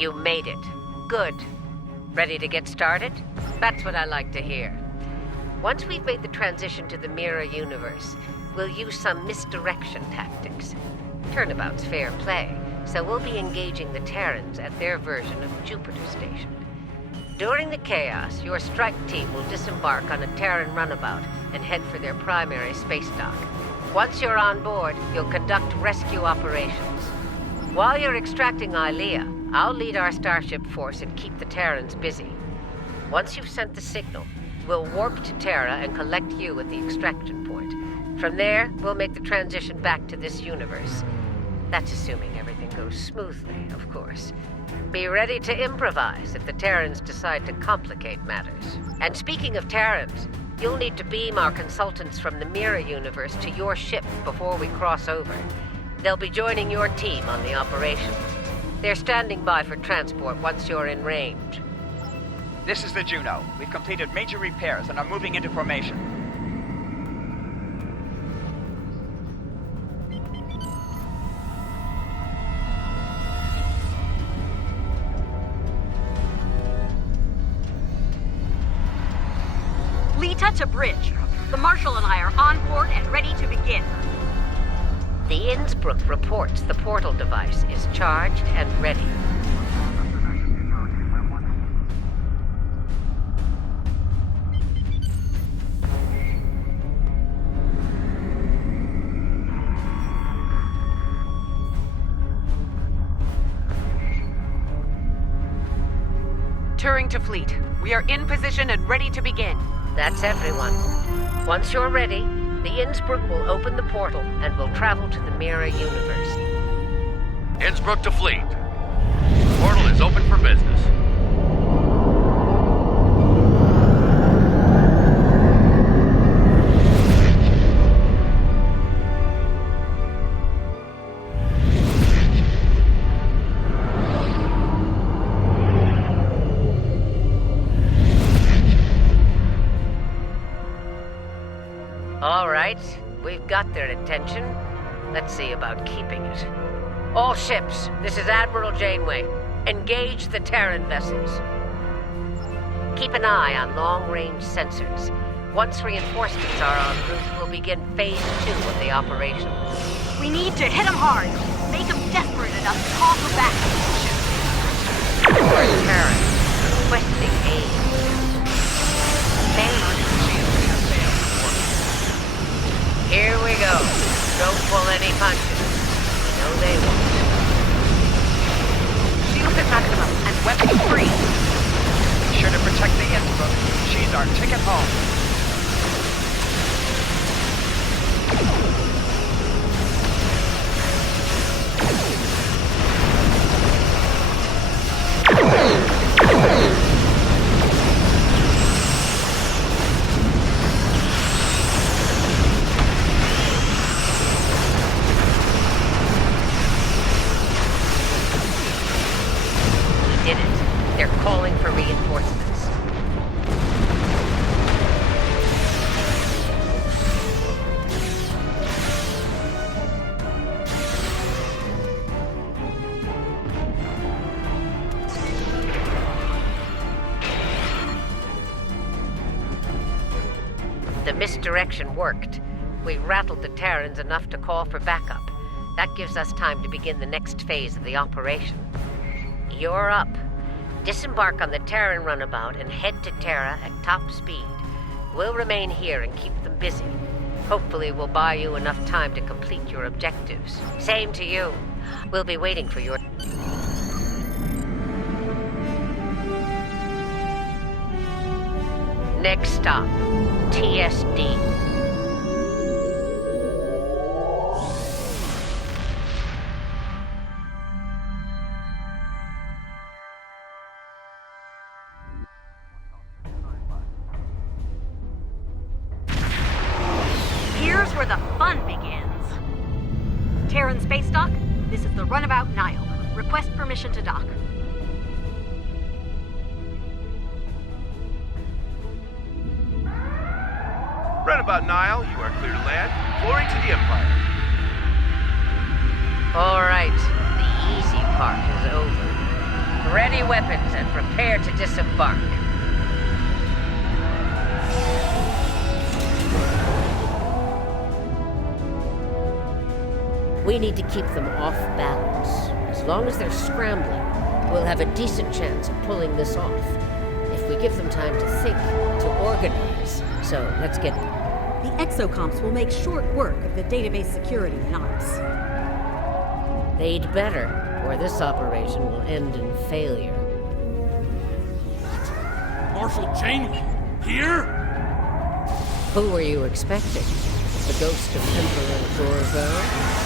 You made it. Good. Ready to get started? That's what I like to hear. Once we've made the transition to the mirror universe, we'll use some misdirection tactics. Turnabout's fair play, so we'll be engaging the Terrans at their version of Jupiter Station. During the chaos, your strike team will disembark on a Terran runabout and head for their primary space dock. Once you're on board, you'll conduct rescue operations. While you're extracting Ilea, I'll lead our starship force and keep the Terrans busy. Once you've sent the signal, we'll warp to Terra and collect you at the extraction point. From there, we'll make the transition back to this universe. That's assuming everything goes smoothly, of course. Be ready to improvise if the Terrans decide to complicate matters. And speaking of Terrans, you'll need to beam our consultants from the Mirror universe to your ship before we cross over. They'll be joining your team on the operation. They're standing by for transport once you're in range. This is the Juno. We've completed major repairs and are moving into formation. Lita to bridge. The Marshal and I are on board and ready to begin. The Innsbruck reports the portal device is charged and ready. Turing to fleet. We are in position and ready to begin. That's everyone. Once you're ready, the Innsbruck will open the portal and we'll travel to the Mirror universe. Innsbruck to fleet. Portal is open for business. All right, we've got their attention. Let's see about keeping it. All ships, this is Admiral Janeway. Engage the Terran vessels. Keep an eye on long-range sensors. Once reinforcements are en route, we'll begin Phase 2 of the operation. We need to hit them hard. Make them desperate enough to call for back. For Terran, requesting aid. Here we go. Don't pull any punches. No, they won't. Shields at maximum and weapons free. Be sure to protect the Innsbruck. She's our ticket home. The misdirection worked. We rattled the Terrans enough to call for backup. That gives us time to begin the next phase of the operation. You're up. Disembark on the Terran runabout and head to Terra at top speed. We'll remain here and keep them busy. Hopefully we'll buy you enough time to complete your objectives. Same to you. We'll be waiting for your... Next stop, TSD. Here's where the fun begins. Terran Space Dock, this is the runabout Nile. Request permission to dock. Runabout Nile, you are clear to land. Glory to the Empire. All right, the easy part is over. Ready weapons and prepare to disembark. We need to keep them off balance. As long as they're scrambling, we'll have a decent chance of pulling this off. If we give them time to think, to organize. So, let's get... The exocomps will make short work of the database security and ops. They'd better, or this operation will end in failure. Marshal Janeway, here? Who were you expecting? The ghost of Emperor Dorval?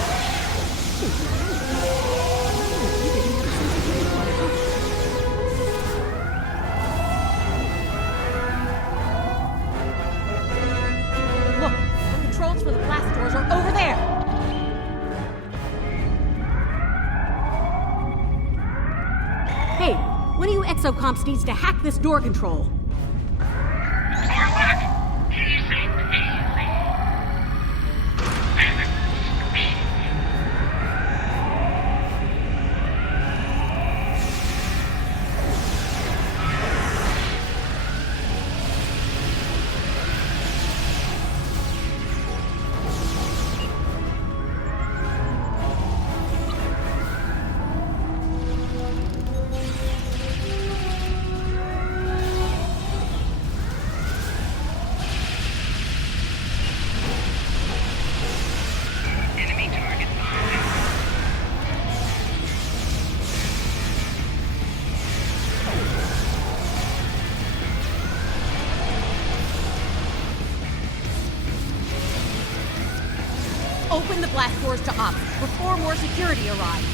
Look, the controls for the blast doors are over there! Hey, one of you exocomps needs to hack this door control. Open the blast doors to ops before more security arrives.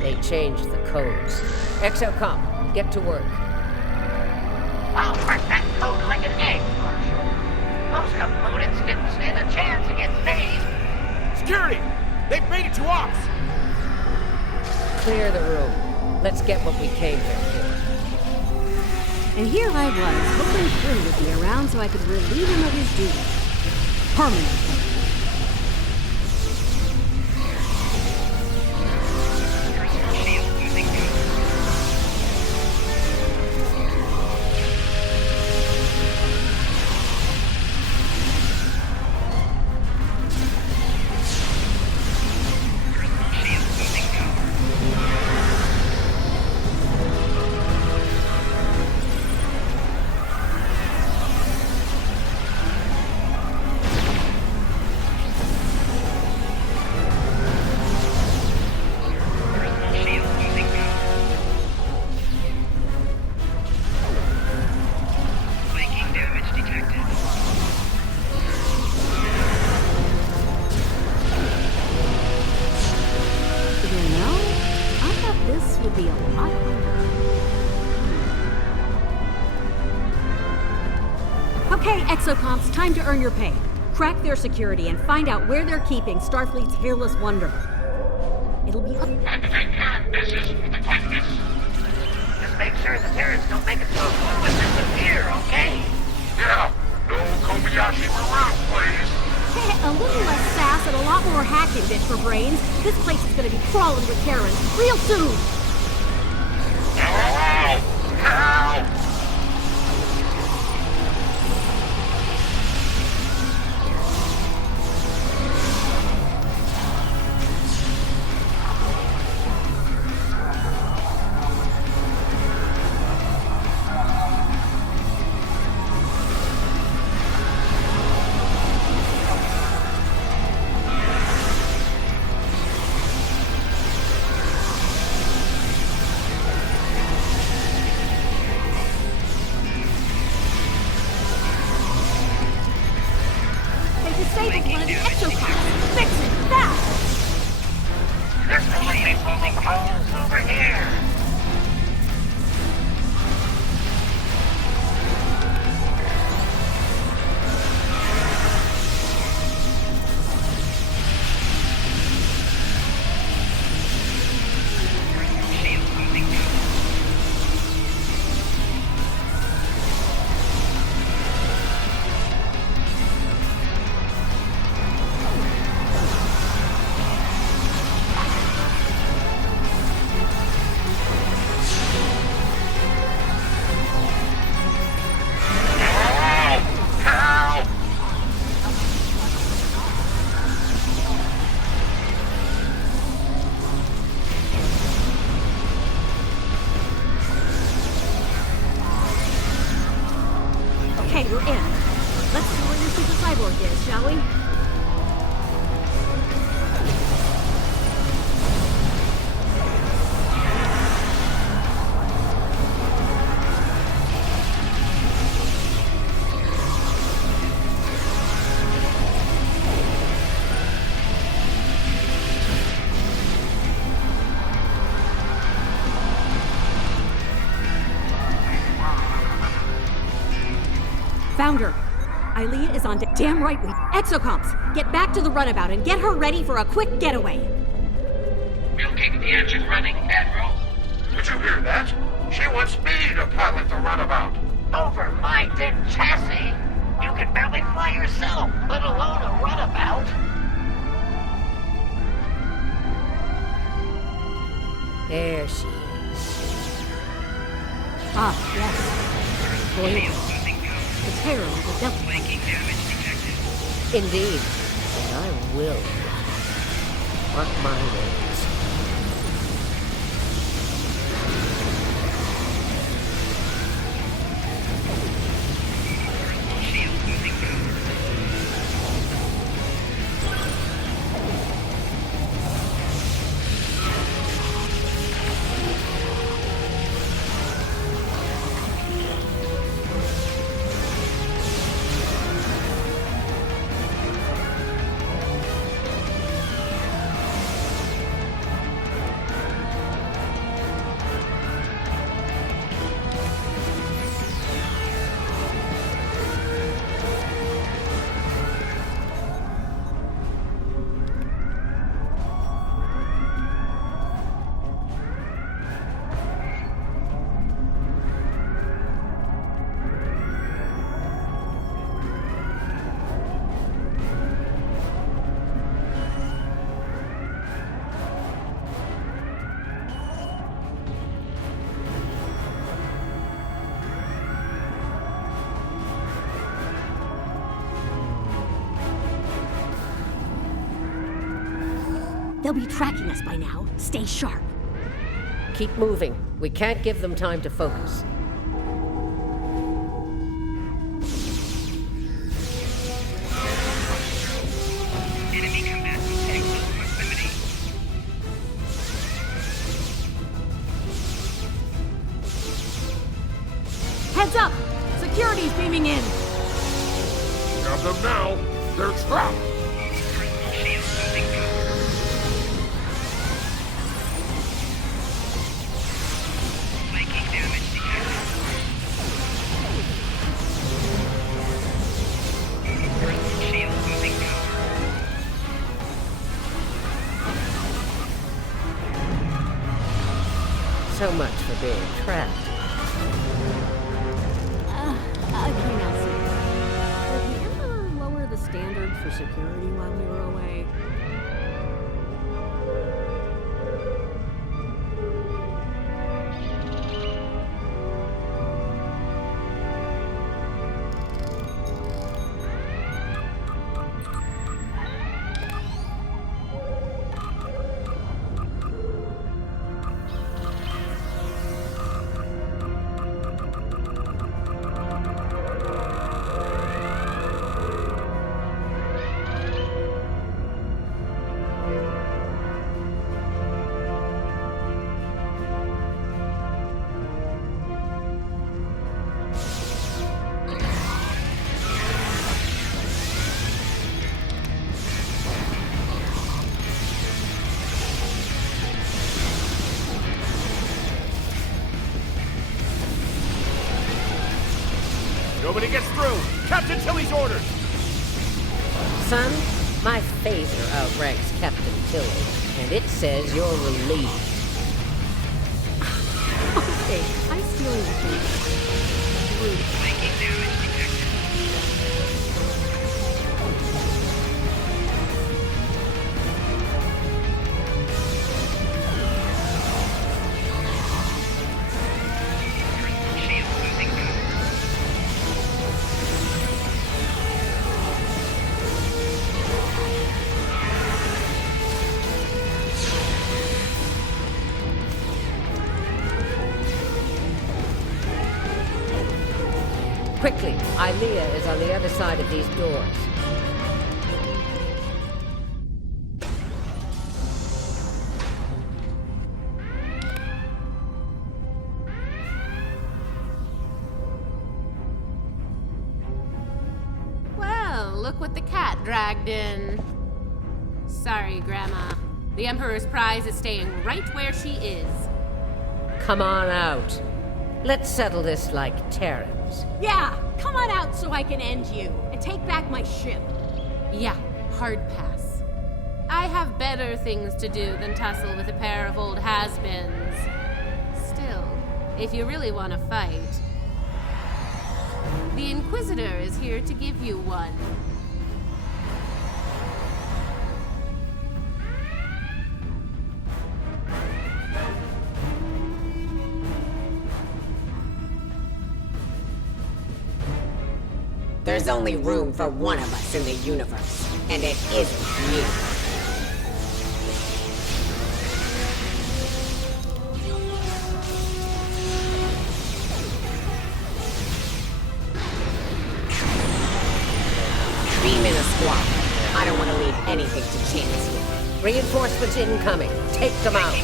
They changed the codes. Exocomp, get to work. I'll crack that code like an egg, Marshal. Those components didn't stand a chance against me. Security! They've made it to ops! Clear the room. Let's get what we came here for. And here I was, hoping Flynn would be around so I could relieve him of his duties. Permanently. would be a lot harder. Okay, exocomps, time to earn your pay. Crack their security and find out where they're keeping Starfleet's hairless wonder. It'll be up. This is the quickness. Just make sure the terrorists don't make it so slow and disappear, okay? Yeah. No Kobayashi Maru, please. A little less sass and a lot more hacking, bitch, for brains. This place is gonna be crawling with Karen real soon. Help! Help! Disabled one of the exocomps. Fix it, fast! There's a lady pulling holes over here. Okay, we're in. Let's see where your super cyborg is, shall we? Found her. Ilea is on damn right we... Exocomps, get back to the runabout and get her ready for a quick getaway. We'll keep the engine running, Admiral. Did you hear that? She wants me to pilot the runabout. Over my dead chassis? You can barely fly yourself, let alone a runabout. There she is. Ah, yes. Boy, the terror of the devil. Indeed. And I will. Mark my words. They'll be tracking us by now. Stay sharp. Keep moving. We can't give them time to focus. Enemy combatant tank proximity. Heads up! Security's beaming in. Got them now. They're trapped. Shield losing power. So much for being trapped. Okay, now see. Did the Emperor lower the standard for security while we were away? Nobody gets through! Captain Tilly's orders! Son, my phaser outranks Captain Tilly, and it says you're relieved. Okay, I'm stealing the thing. Rude. Quickly, Ilea is on the other side of these doors. Well, look what the cat dragged in. Sorry, Grandma. The Emperor's prize is staying right where she is. Come on out. Let's settle this like Terrans. Yeah, come on out so I can end you and take back my ship. Yeah, hard pass. I have better things to do than tussle with a pair of old has-beens. Still, if you really want to fight, the Inquisitor is here to give you one. There's only room for one of us in the universe, and it isn't you. Beam in a squad. I don't want to leave anything to chance here. Reinforcements incoming. Take them out.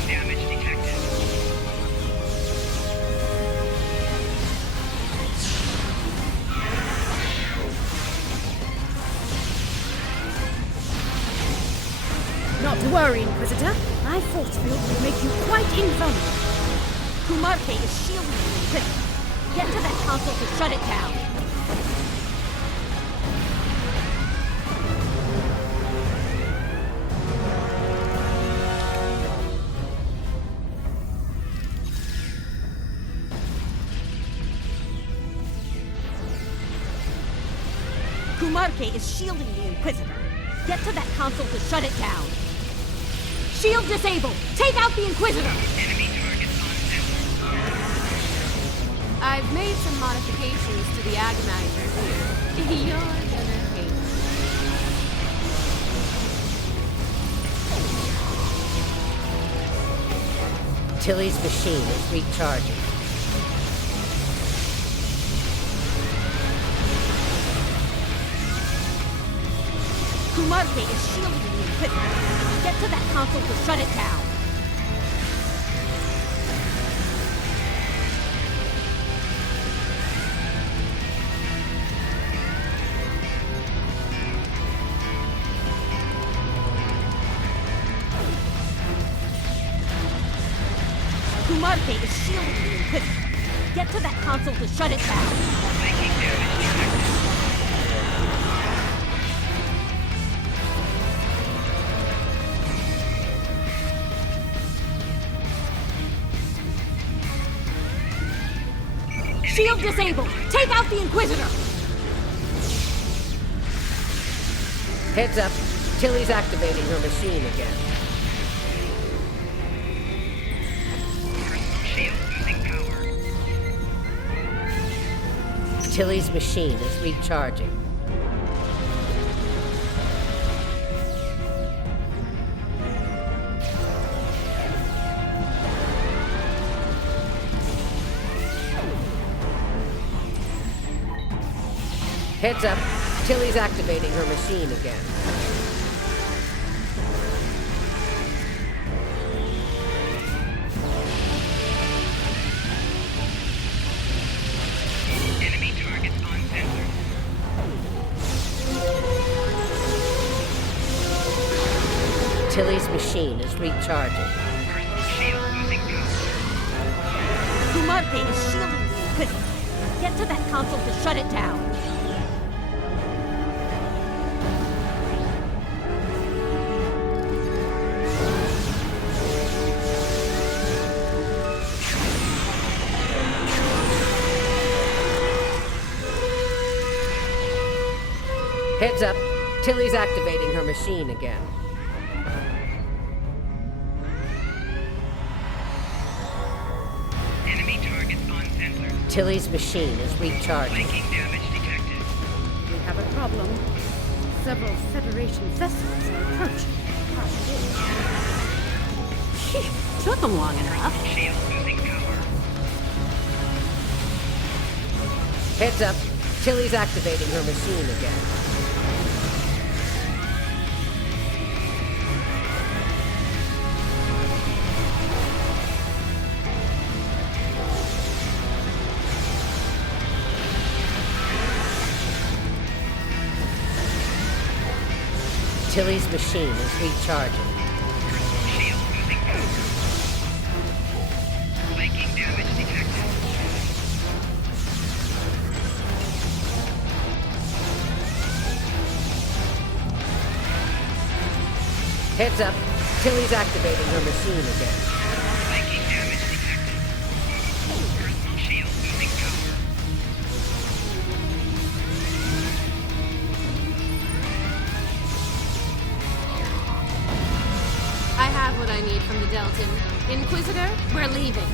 Not to worry, Inquisitor. My force field will make you quite invulnerable. Kumarte is shielding you, Inquisitor. Get to that console to shut it down. Kumarte is shielding the Inquisitor. Get to that console to shut it down. Shield disabled! Take out the Inquisitor! Enemy targets on network. I've made some modifications to the agonizer here. You're gonna hate it. Tilly's machine is recharging. Kumarte is shielding the Inquisitor. Get to that console to shut it down. Kumarte is shielding the Inquisitor. Get to that console to shut it down. Making damage detected. Shield disabled! Take out the Inquisitor! Heads up. Tilly's activating her machine again. Shield losing power. Tilly's machine is recharging. Heads up. Tilly's activating her machine again. Enemy targets on sensor. Tilly's machine is recharging. Personal shield losing power. Kumarte is shielding the Inquisitor. Get to that console to shut it down. Heads up. Tilly's activating her machine again. Enemy targets on sensor. Tilly's machine is recharging. Flanking damage detected. We have a problem. Several Federation vessels are approaching. Took them long enough. Shield losing power. Heads up. Tilly's activating her machine again. Tilly's machine is recharging. Personal shield losing power. Flanking damage detected. Heads up. Tilly's activating her machine again. Flanking damage detected. Personal shield losing power. I have what I need from the Delton. Inquisitor, we're leaving.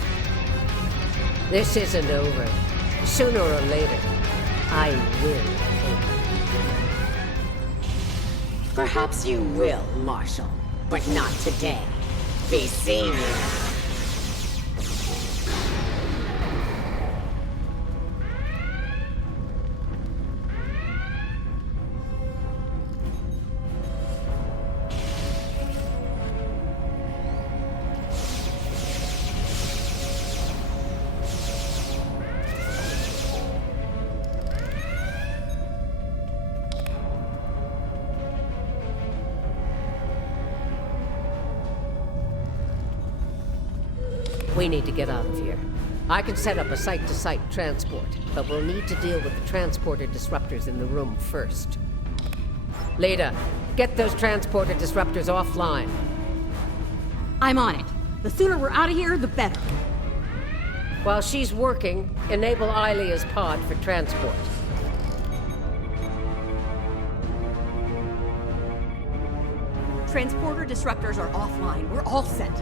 This isn't over. Sooner or later, I will end. Perhaps you will, Marshal, but not today. Be seeing you. We need to get out of here. I can set up a site-to-site transport, but we'll need to deal with the transporter disruptors in the room first. Leda, get those transporter disruptors offline. I'm on it. The sooner we're out of here, the better. While she's working, enable Ilea's pod for transport. Transporter disruptors are offline. We're all set.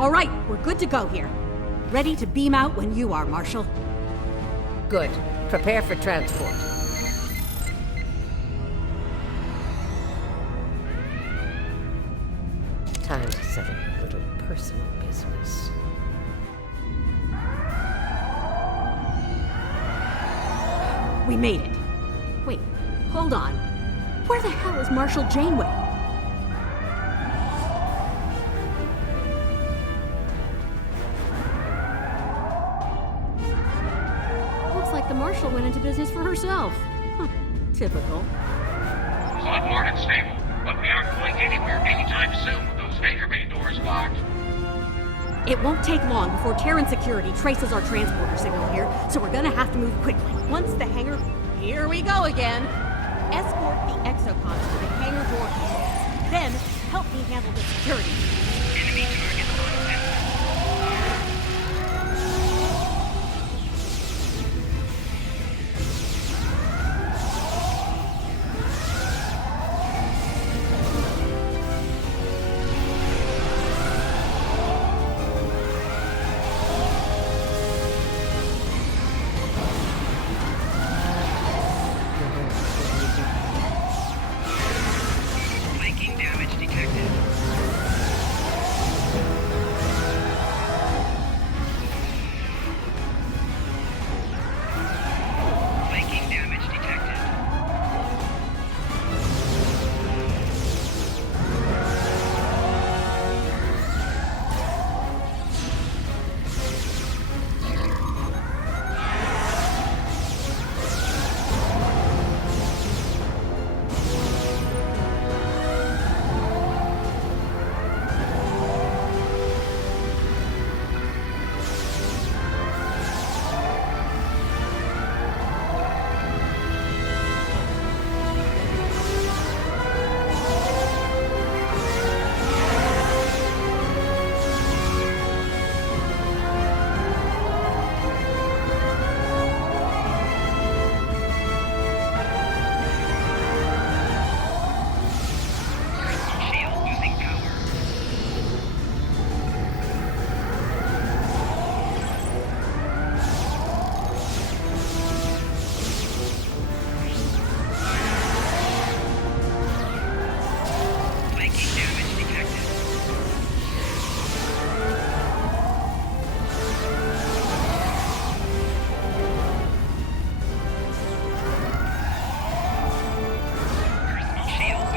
All right, we're good to go here. Ready to beam out when you are, Marshal. Good. Prepare for transport. Time to settle a little personal business. We made it. Wait, hold on. Where the hell is Marshal Janeway? Looks like the Marshal went into business for herself. Huh, typical. Hot morning, stable, but we aren't going anywhere anytime soon with those hangar bay doors locked. It won't take long before Terran security traces our transporter signal here, so we're gonna have to move quickly. Once the hangar... Here we go again! Escort the exocons to the hangar door controls. Then, help me handle the security. Enemy target on sensor.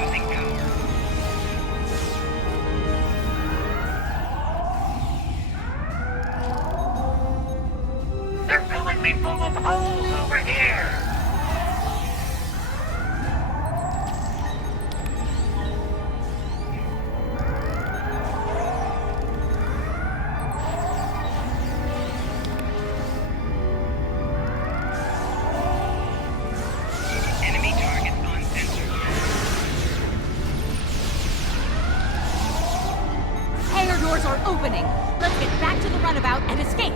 losing power. They're filling me full of holes over here! Enemy target uncensored. Hangar doors are opening. Let's get back to the runabout and escape.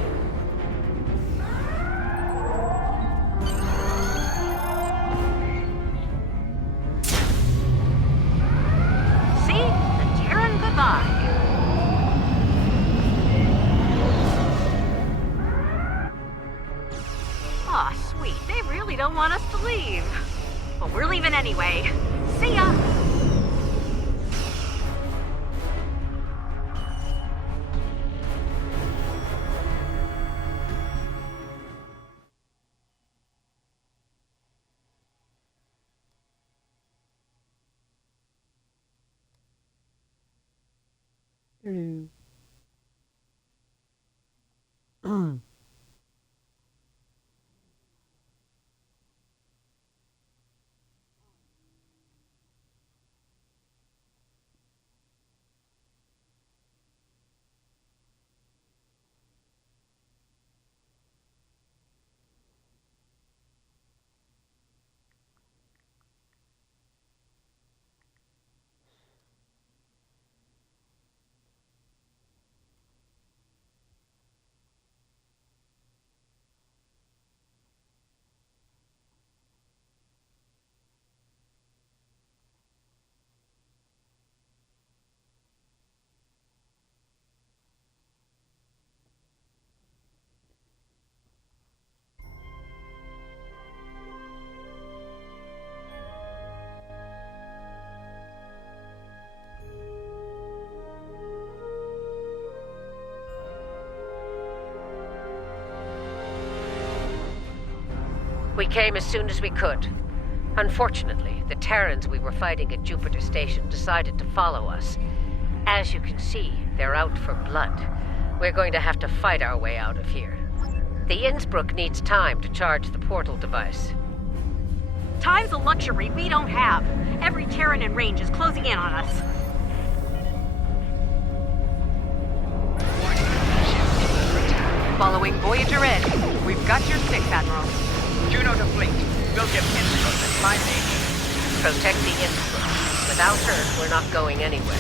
See? The Terran goodbye. Aw, sweet. They really don't want us to leave. Well, we're leaving anyway. See ya! We came as soon as we could. Unfortunately, the Terrans we were fighting at Jupiter Station decided to follow us. As you can see, they're out for blood. We're going to have to fight our way out of here. The Innsbruck needs time to charge the portal device. Time's a luxury we don't have. Every Terran in range is closing in on us. Following Voyager Ed. We've got your 6, Admiral. Juno to fleet. We'll give Innsbruck the time they need. Protect the Innsbruck. Without her, we're not going anywhere.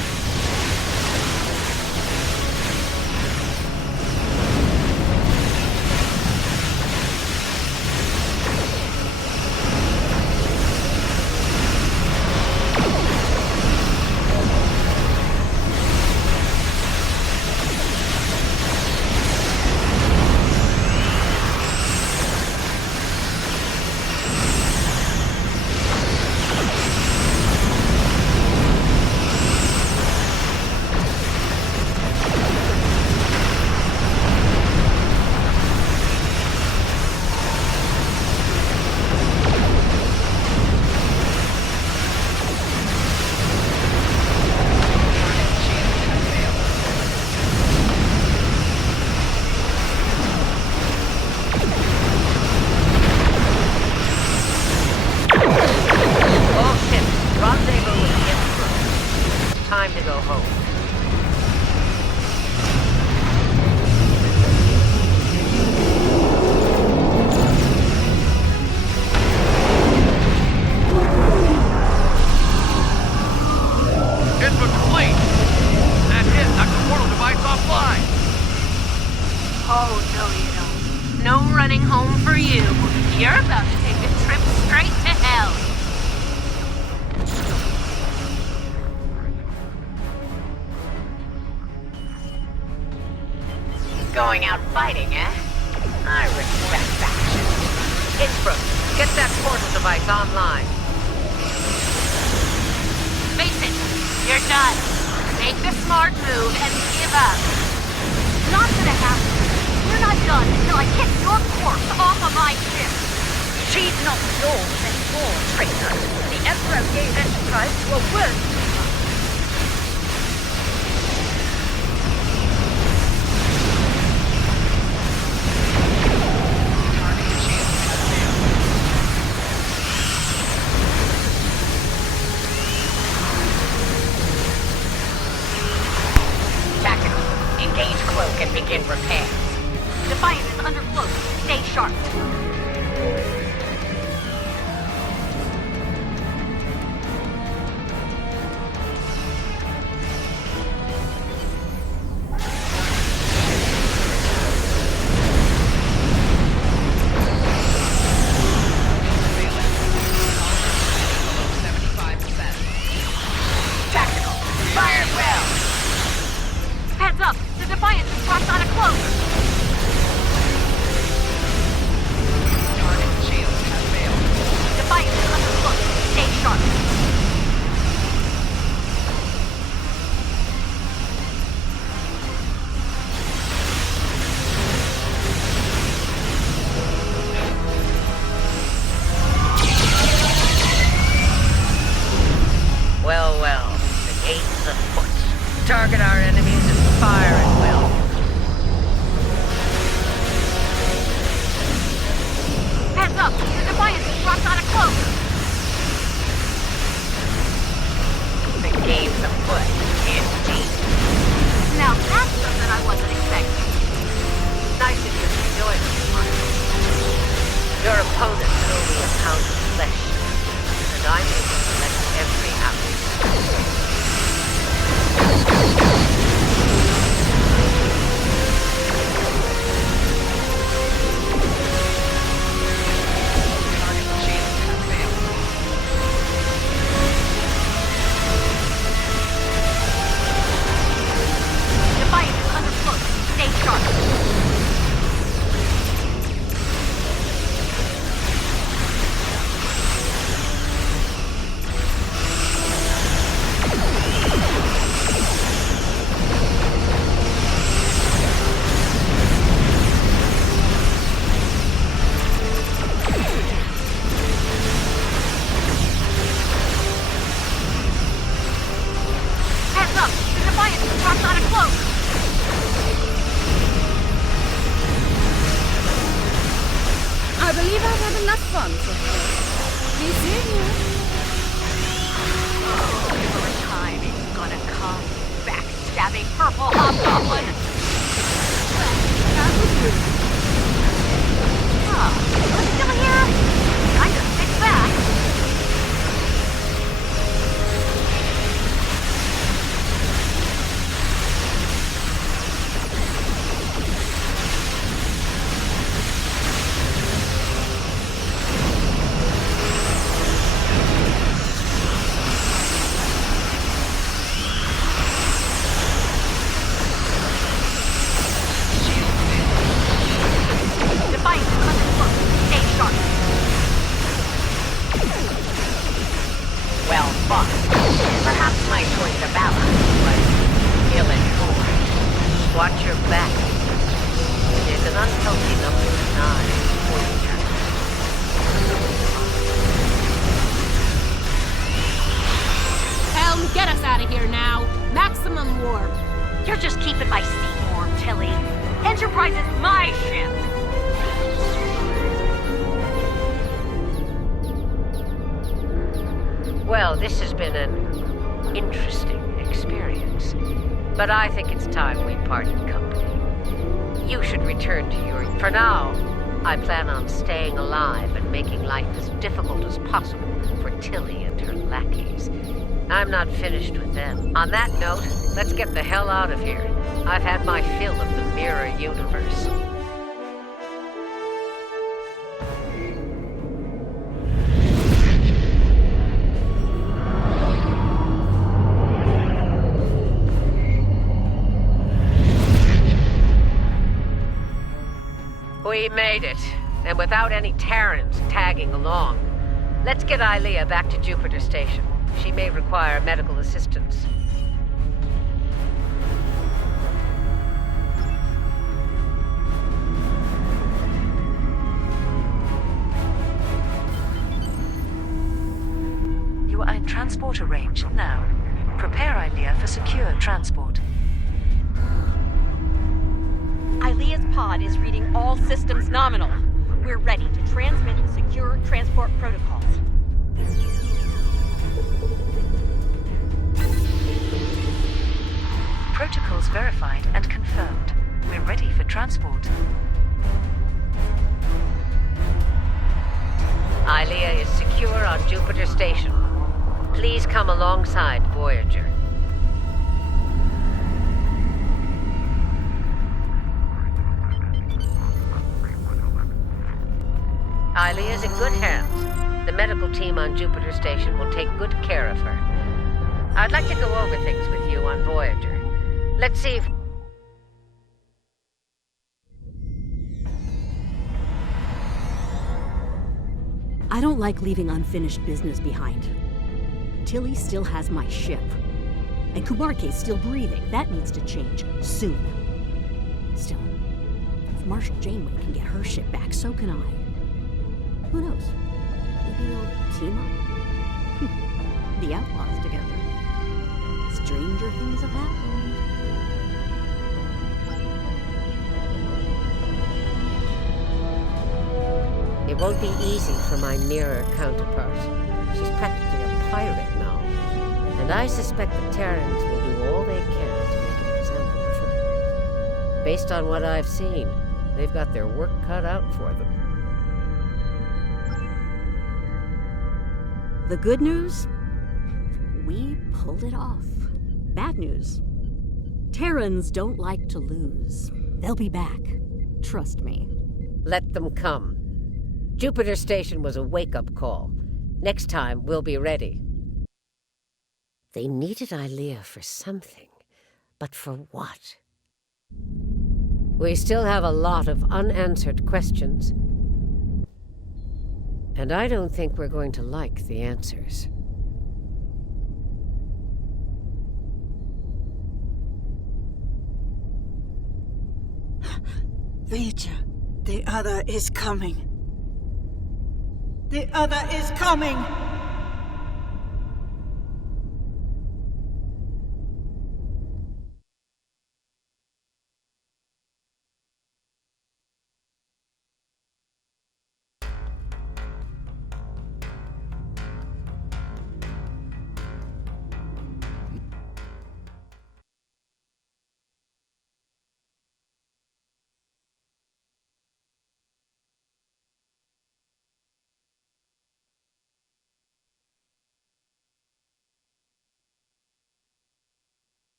Time to go home. Innsbruck complete. That hit knocked the portal device offline. Oh, no, you don't. No running home for you. You're about to take a trip straight to hell. Going out fighting, eh? I respect that. Innsbruck, get that portal device online. Face it, you're done. Make the smart move and give up. Not gonna happen. We're not done until I kick your corpse off of my ship. She's not yours anymore, traitor. The Emperor gave Enterprise to a world. Tactical. Engage cloak and begin repairs. Defiant is under cloak. Stay sharp. Tactical. Fire well. Heads up! The Defiant just dropped on a cloak! Defiant is under cloak. Stay sharp. Well, well. The gate's afoot. Target our enemies and fire at will. Heads up! The Defiant just dropped on a cloak! The game's afoot, indeed. Now that's something I wasn't expecting. Nice of you to join us, Marshal. Your opponent is only a pound of flesh, and I'm able to select every ounce. Defiant is under cloak. Stay sharp. Heads up! The Defiant just dropped on a cloak! I believe I've had enough fun for today. Be seeing you. Your time is gonna come. Backstabbing purple hobgoblin! That was rude. You're still here? Kind of stick back. Defiant is under cloak. Stay sharp. Well fought. Perhaps my choice of ally was ill-informed. Watch your back. There's an unhealthy number of knives pointing at you. Helm, get us out of here now. Maximum warp. You're just keeping my seat warm, Tilly. Enterprise is my ship. Well, this has been an interesting experience. But I think it's time we parted company. You should return to your... For now, I plan on staying alive and making life as difficult as possible for Tilly and her lackeys. I'm not finished with them. On that note, let's get the hell out of here. I've had my fill of the mirror universe. We made it, and without any Terrans tagging along. Let's get Ilea back to Jupiter Station. She may require medical assistance. now. Prepare ILEA for secure transport. ILEA's pod is reading all systems nominal. We're ready to transmit the secure transport protocols. Protocols verified and confirmed. We're ready for transport. ILEA is secure on Jupiter Station. Please come alongside Voyager. ILEA's in good hands. The medical team on Jupiter Station will take good care of her. I'd like to go over things with you on Voyager. Let's see if... I don't like leaving unfinished business behind. Tilly still has my ship. And Kumarke's still breathing. That needs to change soon. Still, if Marshal Janeway can get her ship back, so can I. Who knows? Maybe they'll team up. The Outlaws together. Stranger things have happened. It won't be easy for my mirror counterpart. She's practically a pirate now. And I suspect the Terrans will do all they can to make an example of her. Based on what I've seen, they've got their work cut out for them. The good news? We pulled it off. Bad news? Terrans don't like to lose. They'll be back. Trust me. Let them come. Jupiter Station was a wake-up call. Next time, we'll be ready. They needed ILEA for something, but for what? We still have a lot of unanswered questions. And I don't think we're going to like the answers. Voyager, the other is coming. The other is coming!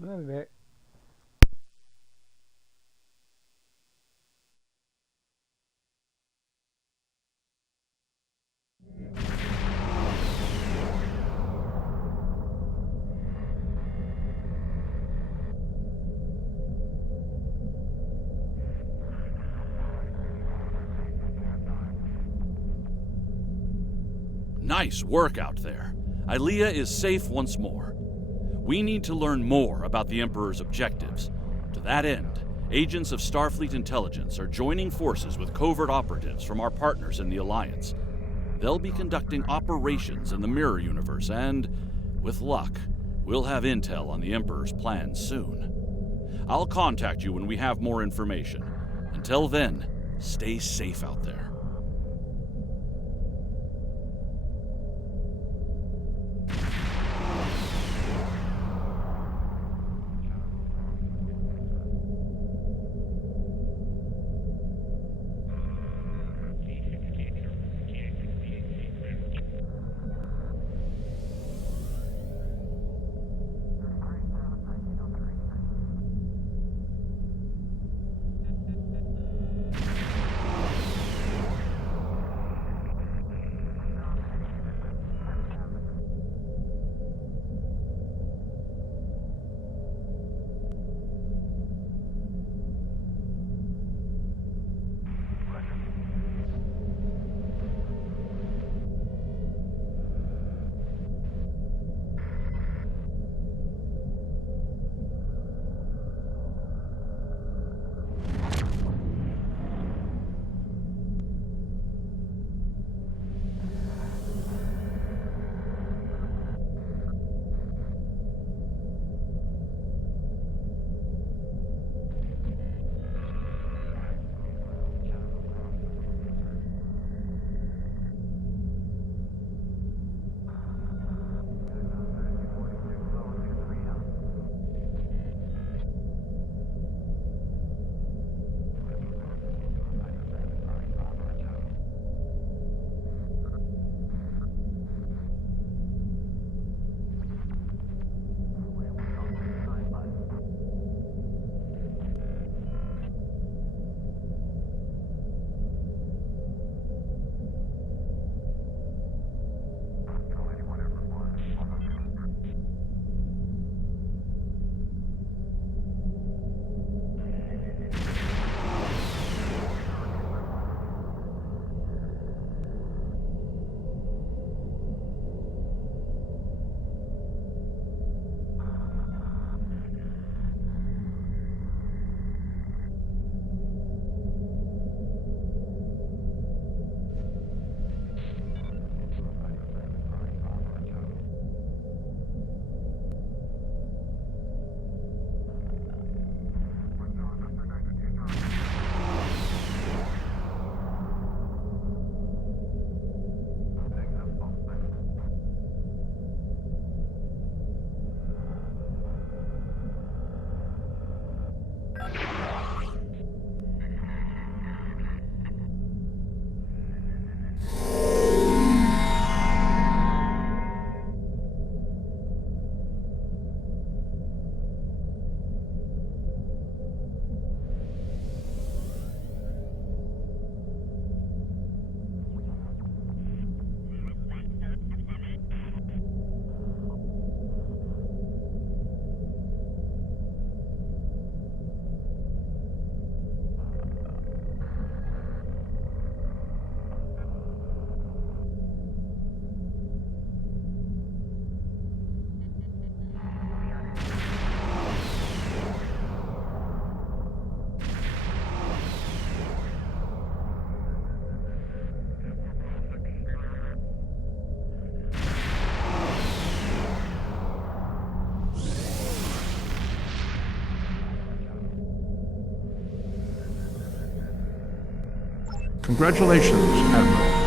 Vabbè. Nice work out there. ILEA is safe once more. We need to learn more about the Emperor's objectives. To that end, agents of Starfleet Intelligence are joining forces with covert operatives from our partners in the Alliance. They'll be conducting operations in the Mirror Universe, and, with luck, we'll have intel on the Emperor's plans soon. I'll contact you when we have more information. Until then, stay safe out there. Congratulations, Admiral.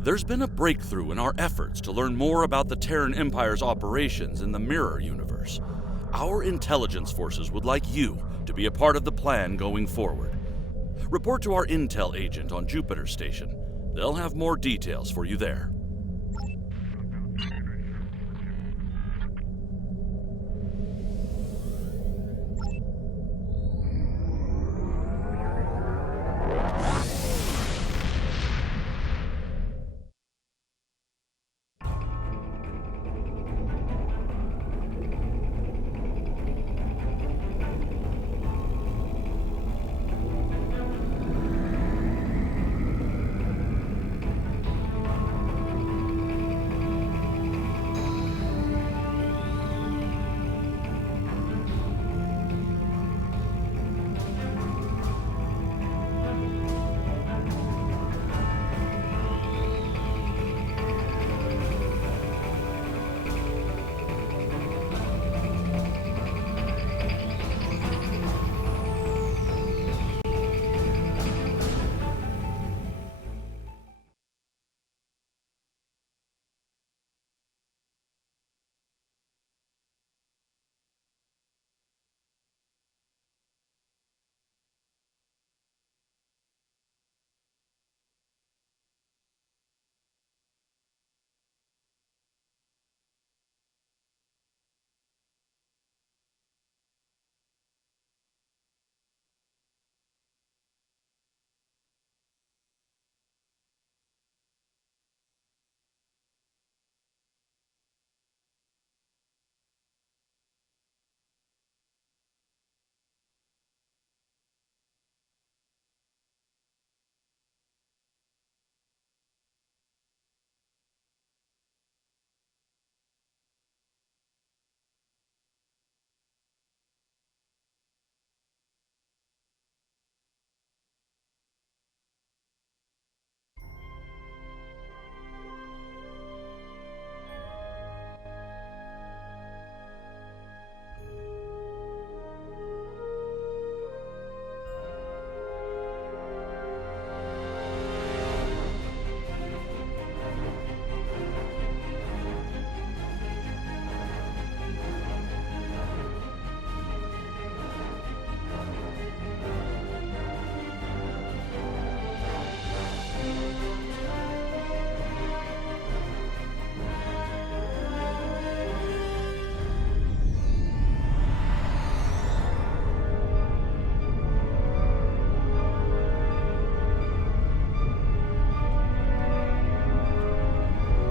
There's been a breakthrough in our efforts to learn more about the Terran Empire's operations in the Mirror Universe. Our intelligence forces would like you to be a part of the plan going forward. Report to our intel agent on Jupiter Station. They'll have more details for you there.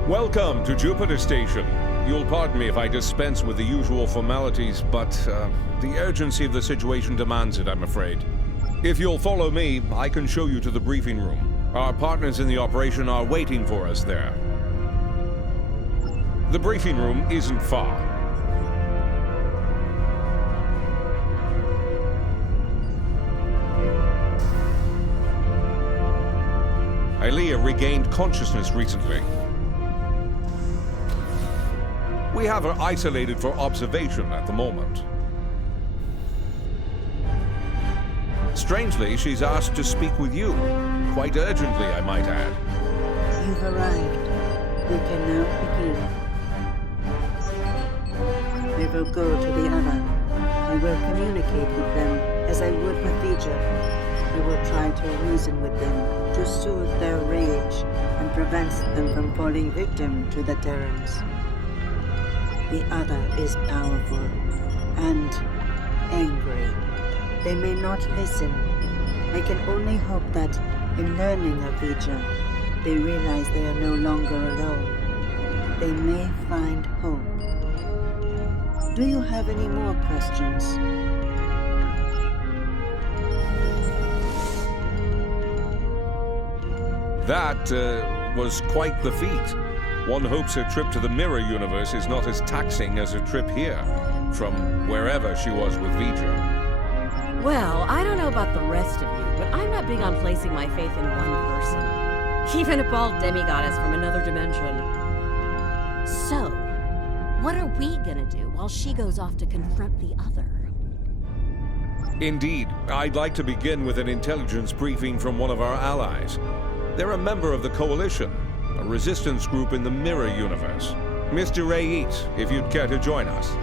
Welcome to Jupiter Station. You'll pardon me if I dispense with the usual formalities, but the urgency of the situation demands it, I'm afraid. If you'll follow me, I can show you to the briefing room. Our partners in the operation are waiting for us there. The briefing room isn't far. Aelia regained consciousness recently. We have her isolated for observation at the moment. Strangely, she's asked to speak with you. Quite urgently, I might add. You've arrived. We can now begin. I will go to the other. I will communicate with them as I would with Vija. he will try to reason with them to soothe their rage and prevent them from falling victim to the Terrans. The other is powerful and angry. They may not listen. I can only hope that, in learning of Vija, they realize they are no longer alone. They may find hope. Do you have any more questions? That was quite the feat. One hopes a trip to the mirror universe is not as taxing as a trip here, from wherever she was with Vija. Well, I don't know about the rest of you, but I'm not big on placing my faith in one person. Even a bald demigoddess from another dimension. So, what are we gonna do while she goes off to confront the other? Indeed, I'd like to begin with an intelligence briefing from one of our allies. They're a member of the Coalition, a resistance group in the mirror universe. Mr. Rayit, if you'd care to join us.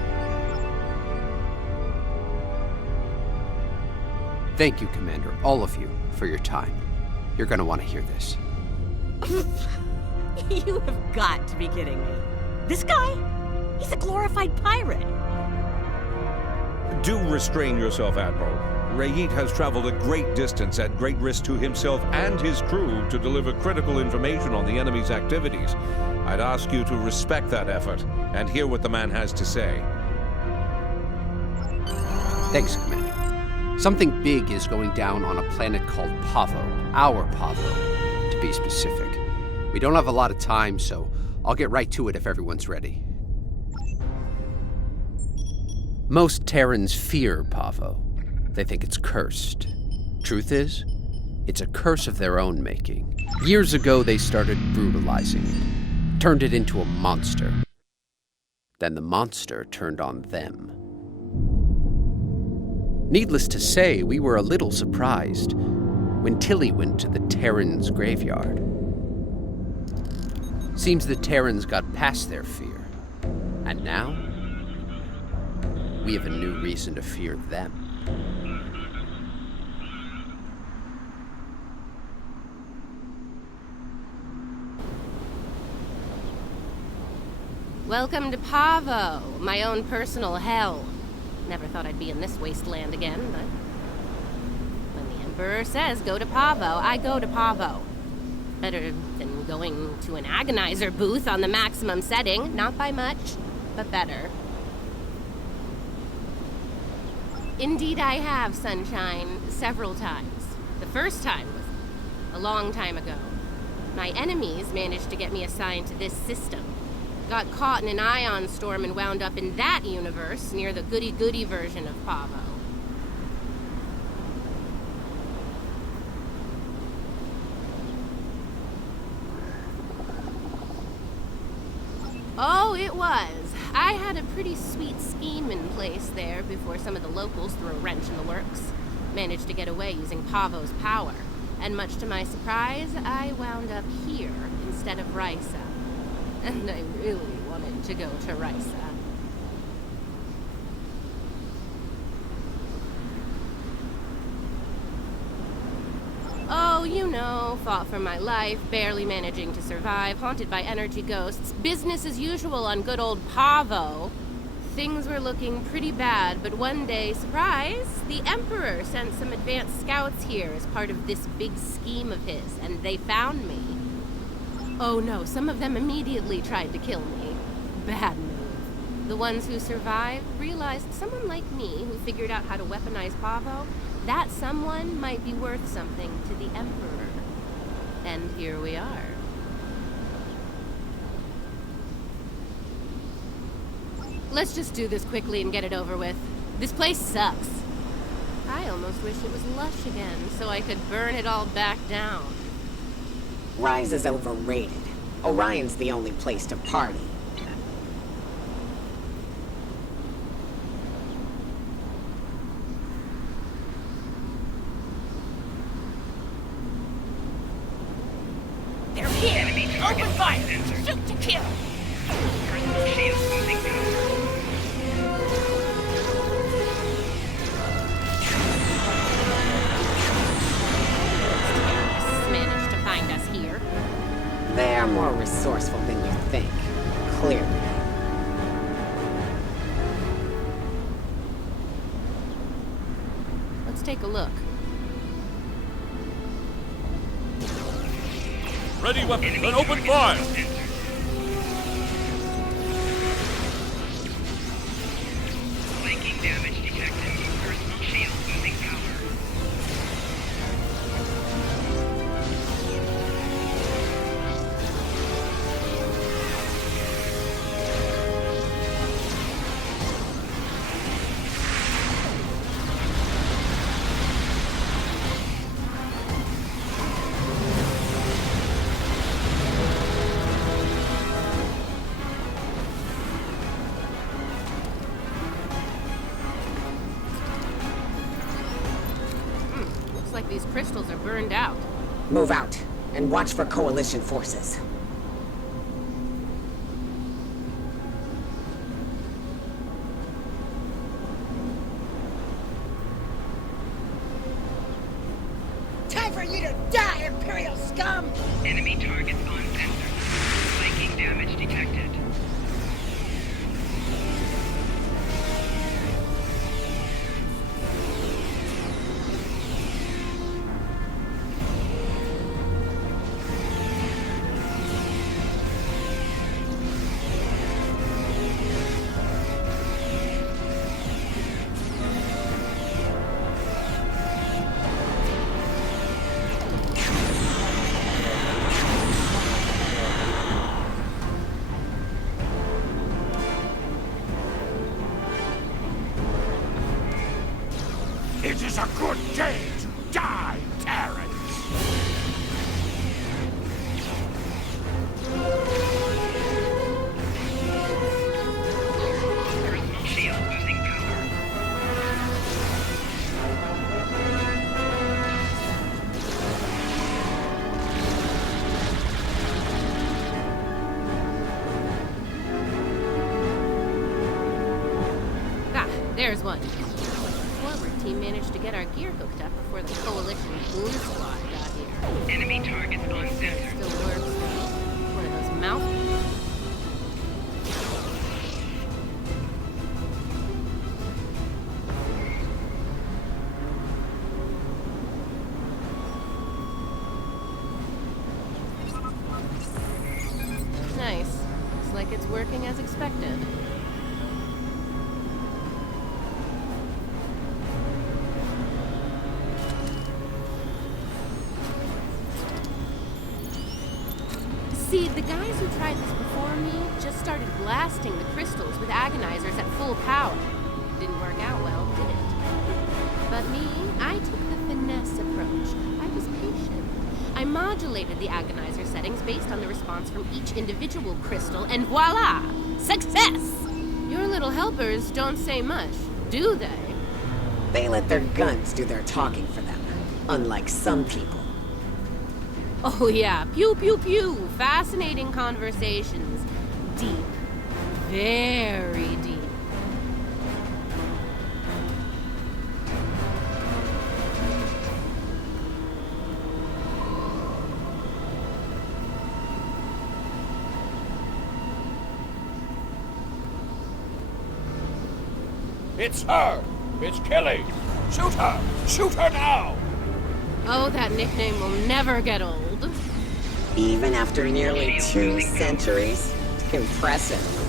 Thank you, Commander, all of you, for your time. You're gonna want to hear this. You have got to be kidding me. This guy? He's a glorified pirate. Do restrain yourself, Admiral. Rayit has traveled a great distance at great risk to himself and his crew to deliver critical information on the enemy's activities. I'd ask you to respect that effort and hear what the man has to say. Thanks, Commander. Something big is going down on a planet called Pavo. Our Pavo, to be specific. We don't have a lot of time, so I'll get right to it if everyone's ready. Most Terrans fear Pavo. They think it's cursed. Truth is, it's a curse of their own making. Years ago, they started brutalizing it, turned it into a monster. Then the monster turned on them. Needless to say, we were a little surprised when Tilly went to the Terrans' graveyard. Seems the Terrans got past their fear, and now we have a new reason to fear them. Welcome to Pavo, my own personal hell. Never thought I'd be in this wasteland again, but when the Emperor says go to Pavo, I go to Pavo. Better than going to an agonizer booth on the maximum setting. Not by much, but better. Indeed I have, Sunshine, several times. The first time was a long time ago. My enemies managed to get me assigned to this system. Got caught in an ion storm and wound up in that universe near the goody-goody version of Pavo. Oh, it was. I had a pretty sweet scheme in place there before some of the locals threw a wrench in the works. Managed to get away using Pavo's power. And much to my surprise, I wound up here instead of Risa. And I really wanted to go to Risa. Oh, you know, fought for my life, barely managing to survive, haunted by energy ghosts, business as usual on good old Pavo. Things were looking pretty bad, but one day, surprise, the Emperor sent some advanced scouts here as part of this big scheme of his, and they found me. Oh no, some of them immediately tried to kill me. Bad move. The ones who survived realized someone like me who figured out how to weaponize Pavo, that someone might be worth something to the Emperor. And here we are. Let's just do this quickly and get it over with. This place sucks. I almost wish it was lush again so I could burn it all back down. Rise is overrated. Orion's the only place to party. They're here! Open fire! Shoot to kill! Shields moving now. take a look. Ready weapons, then open fire! Flanking damage detected. Personal shield losing power. Looks like these crystals are burned out. Move out and watch for Coalition forces. Time for you to die, Imperial scum! Enemy targets on sensor. Flanking damage detected. It is a good day to die, Terrans! Personal shield losing power. Ah, there's one. Forward team managed to get our gear hooked up before the Coalition Boom Squad got here. Enemy targets on sensor. Still works. One of those mouthpieces. Nice. Looks like it's working as expected. See, the guys who tried this before me just started blasting the crystals with agonizers at full power. Didn't work out well, did it? But me, I took the finesse approach. I was patient. I modulated the agonizer settings based on the response from each individual crystal, and voila! Success! Your little helpers don't say much, do they? They let their guns do their talking for them, unlike some people. Oh yeah, pew pew pew. Fascinating conversations. Deep. Very deep. It's her! It's Kelly! Shoot her! Shoot her now! Oh, that nickname will never get old. Even after nearly 2 centuries? Impressive.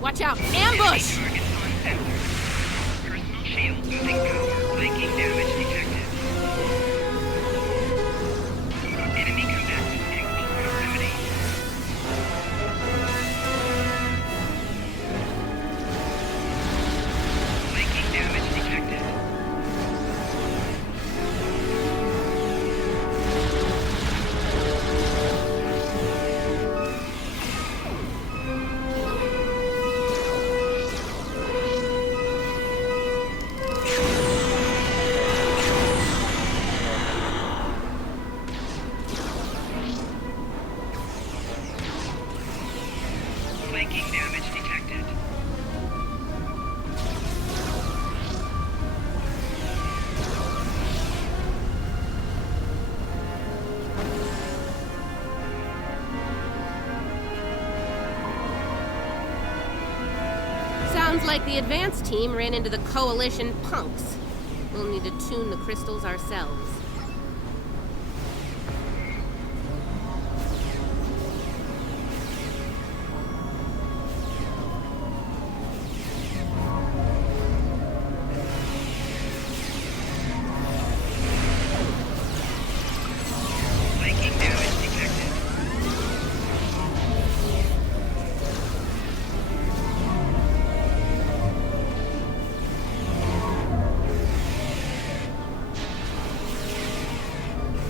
Watch out! Ambush! Personal shield losing power. Flanking damage detected. Enemy combat in close proximity. Flanking damage detected. like the advance team ran into the Coalition punks. We'll need to tune the crystals ourselves.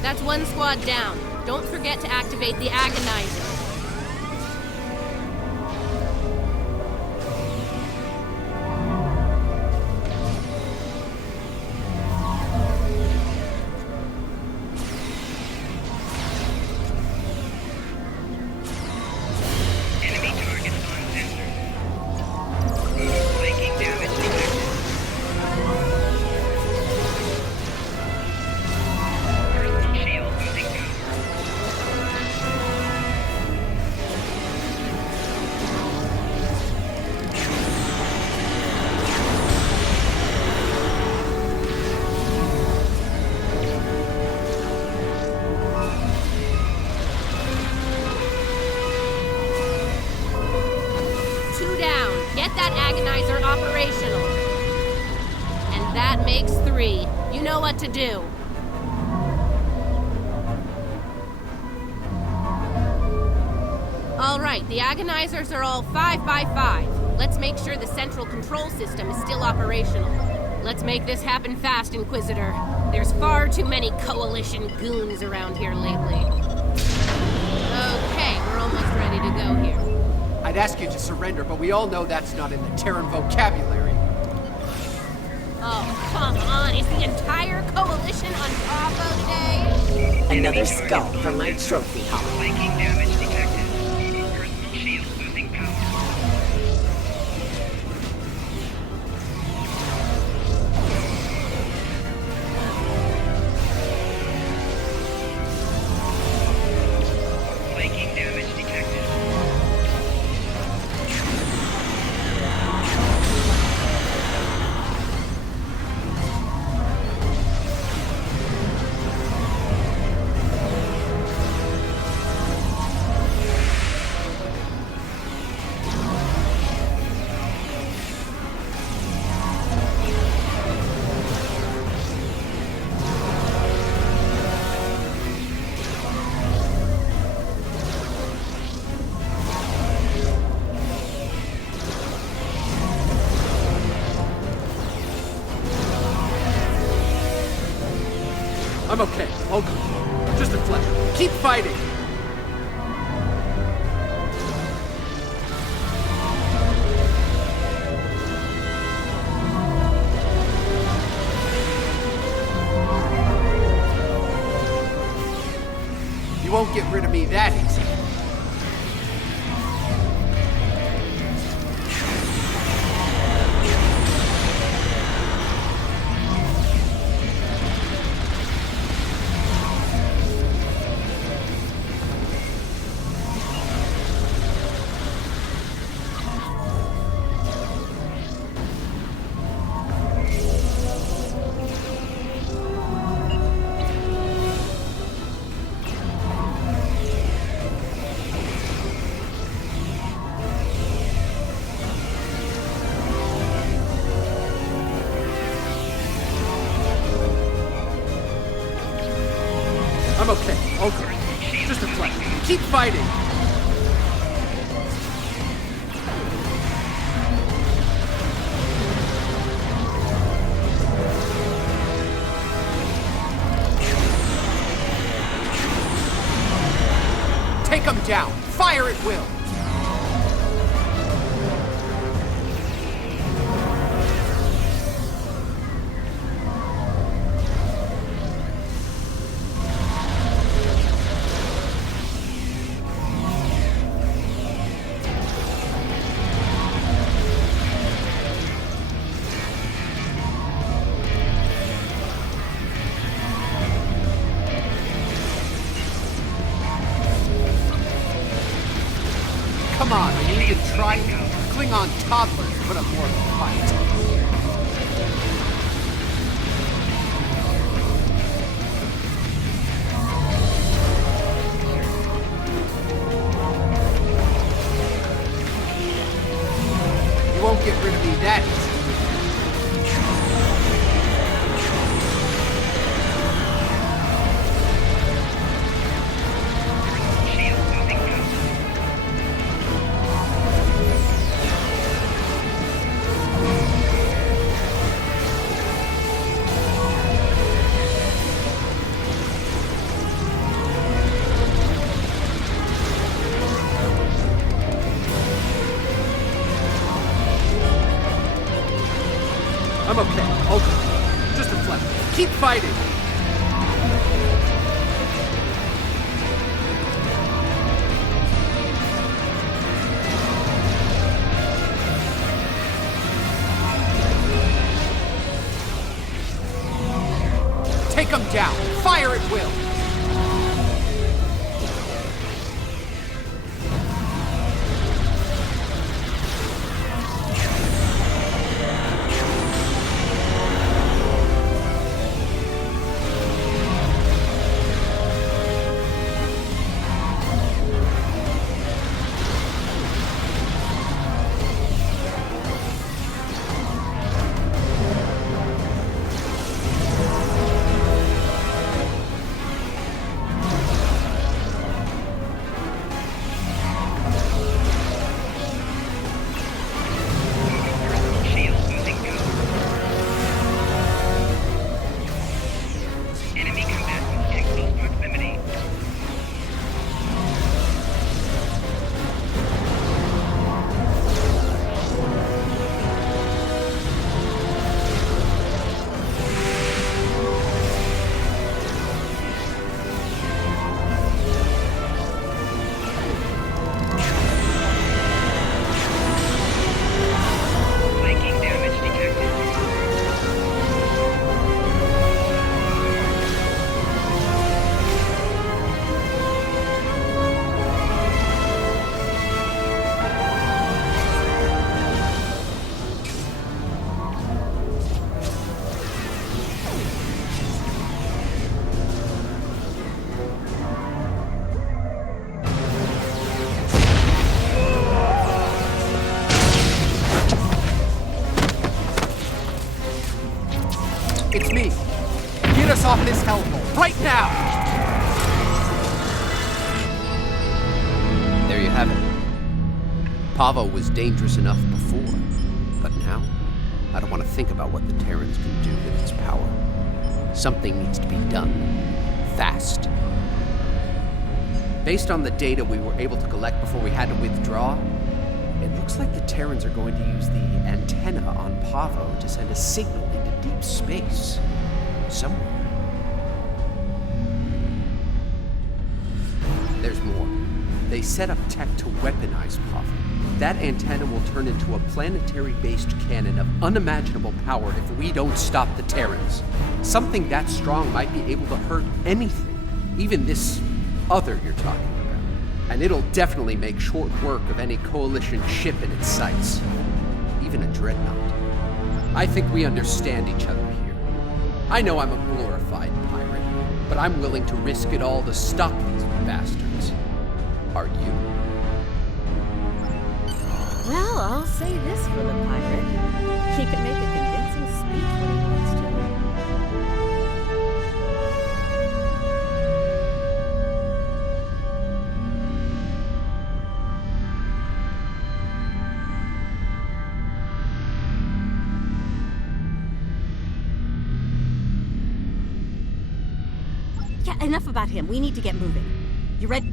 That's one squad down. Don't forget to activate the Agonizer. What to do. All right, the Agonizers are all 5 by 5. Let's make sure the central control system is still operational. Let's make this happen fast, Inquisitor. There's far too many Coalition goons around here lately. Okay, we're almost ready to go here. I'd ask you to surrender, but we all know that's not in the Terran vocabulary. Oh, come on. Is the entire Coalition on Bravo today? Another skull from my trophy hall. Flanking damage detected. Personal shield losing power. Flanking damage detected. I'm okay. All good. Just a flash. Keep fighting! You won't get rid of me that easy. I'm okay. All good. Just a flash. Keep fighting! Take them down! Fire at will! I'm okay. I'll go. Just a flesh. Keep fighting! Take them down! Fire at will! It's me. Get us off this hellhole, right now! There you have it. Pavo was dangerous enough before, but now, I don't want to think about what the Terrans can do with its power. Something needs to be done. Fast. Based on the data we were able to collect before we had to withdraw, it looks like the Terrans are going to use the antenna on Pavo to send a signal into deep space. Somewhere. There's more. They set up tech to weaponize Pavo. That antenna will turn into a planetary-based cannon of unimaginable power if we don't stop the Terrans. Something that strong might be able to hurt anything, even this other you're talking about. And it'll definitely make short work of any coalition ship in its sights. Even a dreadnought. I think we understand each other here. I know I'm a glorified pirate, but I'm willing to risk it all to stop these bastards. Are you? Well, I'll say this for the pirate. He can make a convincing speech when he wants to. Yeah, enough about him. We need to get moving. You ready?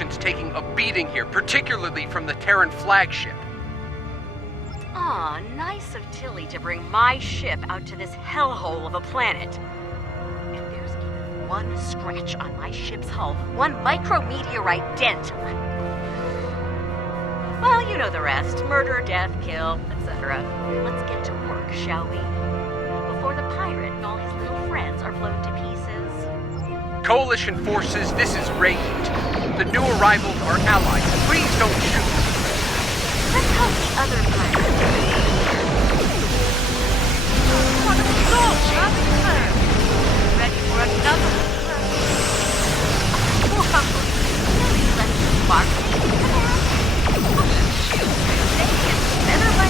Coalition's taking a beating here, particularly from the Terran flagship. Aw, nice of Tilly to bring my ship out to this hellhole of a planet. If there's even one scratch on my ship's hull, one micrometeorite dent. Well, you know the rest. Murder, death, kill, etc. Let's get to work, shall we? Before the pirate and all his little friends are blown to pieces. Coalition forces, this is Radiant. The new arrivals are allies. Please don't shoot. Let's help the other pirates. Ready for another? Really, let's spark. Better by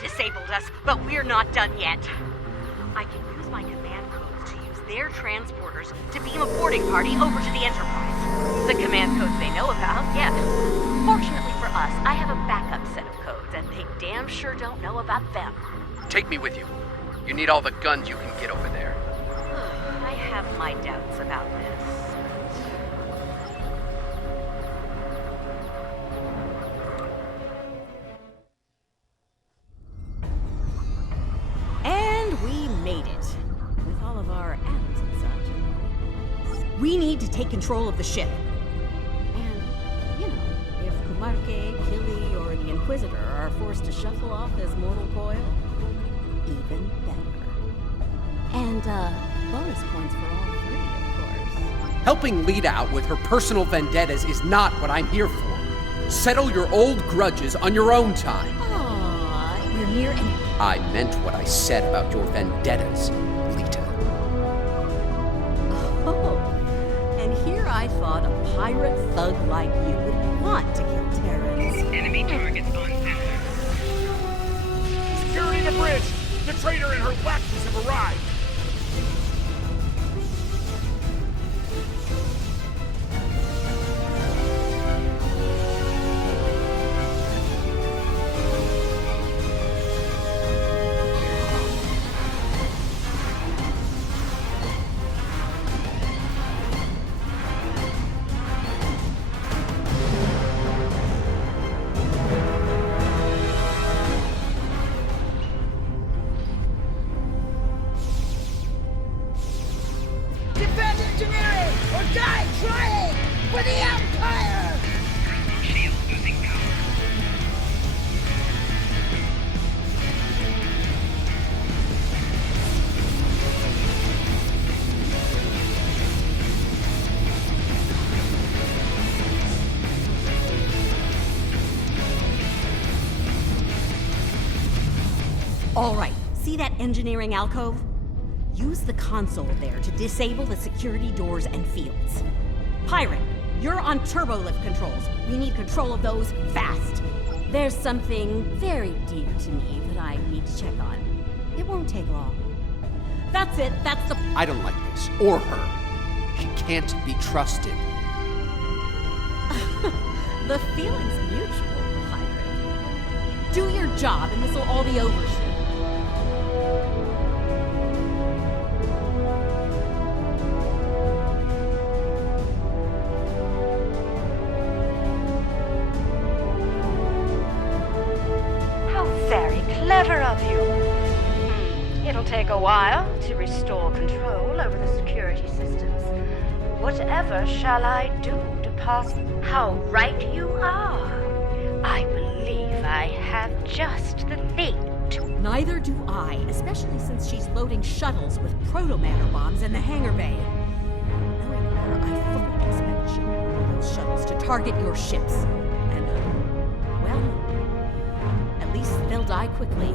disabled us, but we're not done yet. I can use my command codes to use their transporters to beam a boarding party over to the Enterprise. The command codes they know about, yeah. Fortunately for us, I have a backup set of codes, and they damn sure don't know about them. Take me with you. You need all the guns you can get over there. I have my doubts about this. We need to take control of the ship. And, you know, if Kumarke, Kili, or the Inquisitor are forced to shuffle off this mortal coil, even better. And, bonus points for all three, of course. Helping Lita out with her personal vendettas is not what I'm here for. Settle your old grudges on your own time. Aww, you're near and... I meant what I said about your vendettas, Lita. Oh. I thought a pirate thug like you would want to kill Terrans. Enemy targets on center. Securing the bridge! The traitor and her lackeys have arrived! All right, see that engineering alcove? Use the console there to disable the security doors and fields. Pirate, you're on turbolift controls. We need control of those fast. There's something very dear to me that I need to check on. It won't take long. That's it, that's the... I don't like this, or her. She can't be trusted. The feeling's mutual, Pirate. Do your job and this'll all be over soon. Very clever of you. It'll take a while to restore control over the security systems. Whatever shall I do to pass? How right you are. I believe I have just the thing to... Neither do I, especially since she's loading shuttles with proto-matter bombs in the hangar bay. Knowing her, I fully expect she'll use those shuttles to target your ships. And, well... at least they'll die quickly.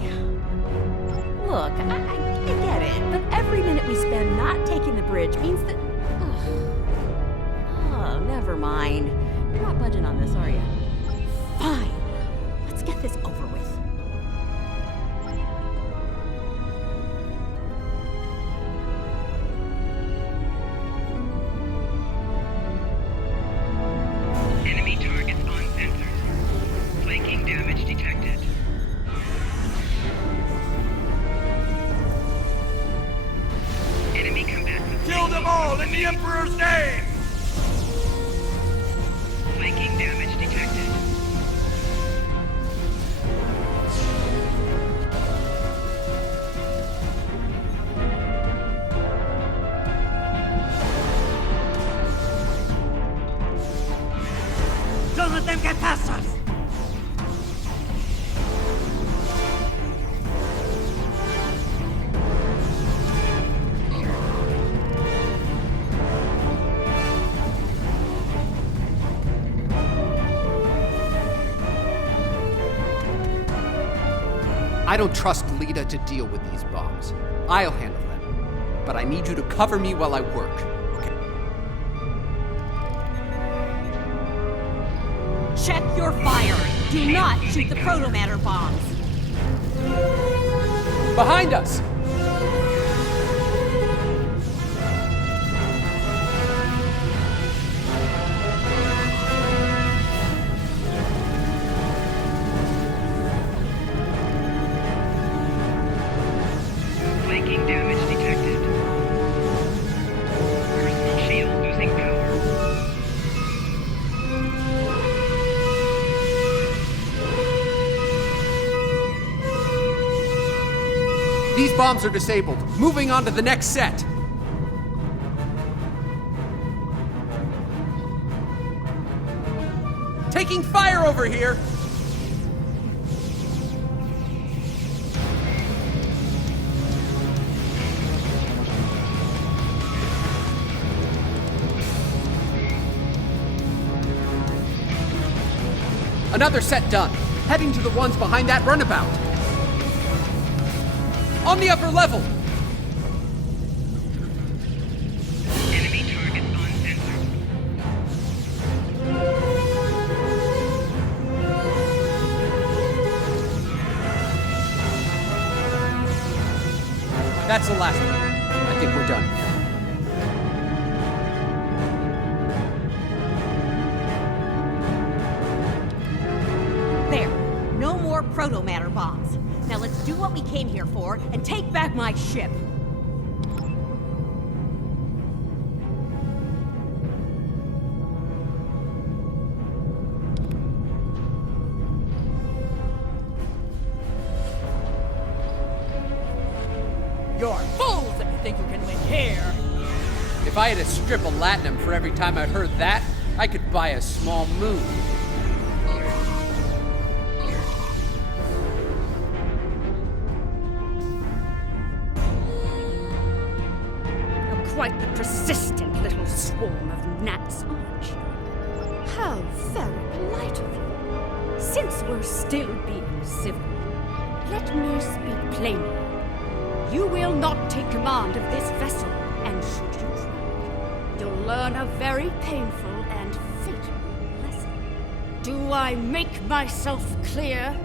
Look, I get it, but every minute we spend not taking the bridge means that... Oh, never mind. You're not budging on this, are you? Fine. Let's get this over with. Enemy targets on sensors. Flanking damage detected. Enemy combatants. Kill them all in the Emperor's name! Flanking damage detected. Don't let them get past us! I don't trust Lita to deal with these bombs. I'll handle them. But I need you to cover me while I work, okay? Check your fire! Do not shoot the proto-matter bombs! Behind us! Flanking damage detected. Personal shield losing power. These bombs are disabled. Moving on to the next set. Taking fire over here! Another set done. Heading to the ones behind that runabout. On the upper level! Enemy targets on sensor. That's the last one. I think we're done. There. No more proto-matter bombs. Now let's do what we came here for and take back my ship. You're fools if you think you can win here. If I had a strip of latinum for every time I heard that, I could buy a small moon. You're quite the persistent little swarm of gnats, aren't you? How very polite of you. Since we're still being civil, Let me speak plainly. You will not take command of this vessel, and should you try, you'll learn a very painful and fatal lesson. Do I make myself clear?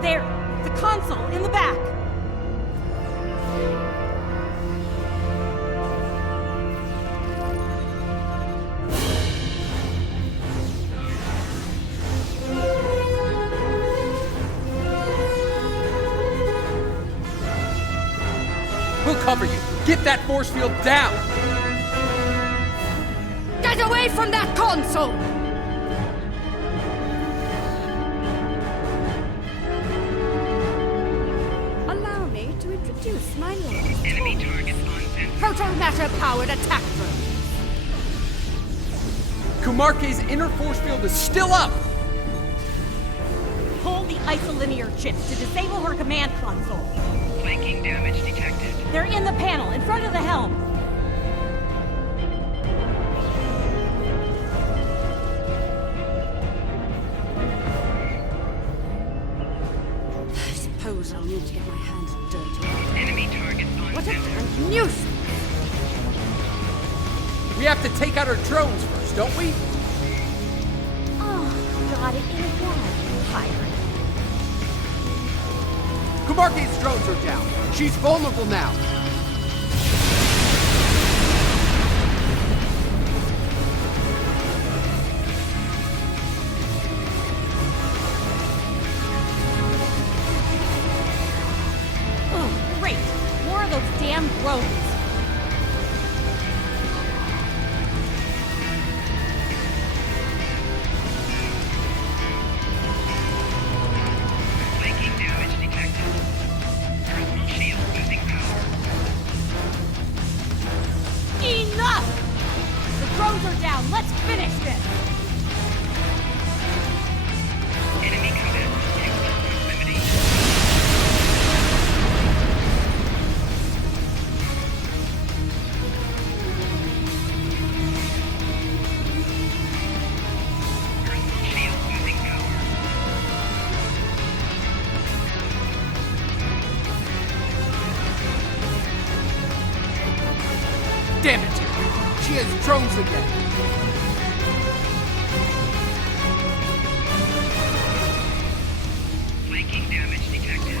There! The console, in the back! We'll cover you. Get that force field down! Get away from that console! Allow me to introduce my latest Enemy target on center. proton matter-powered attack drone. Kumarke's inner force field is still up! Pull the isolinear chips to disable her command console. Flanking damage detected. They're in the panel, in front of the helm. I suppose I'll need to get my hands dirty. Enemy target on What a center. nuisance! We have to take out her drones first, don't we? Oh, got it in one. Pirate. Kumarke's drones are down. She's vulnerable now. Oh, great! More of those damn drones. Flanking damage detected. Personal shield losing power. Enough! The drones are down. Let's finish this. Enemy command extra proximity. Personal shield losing power. Damn it! She has drones again. Flanking damage detected.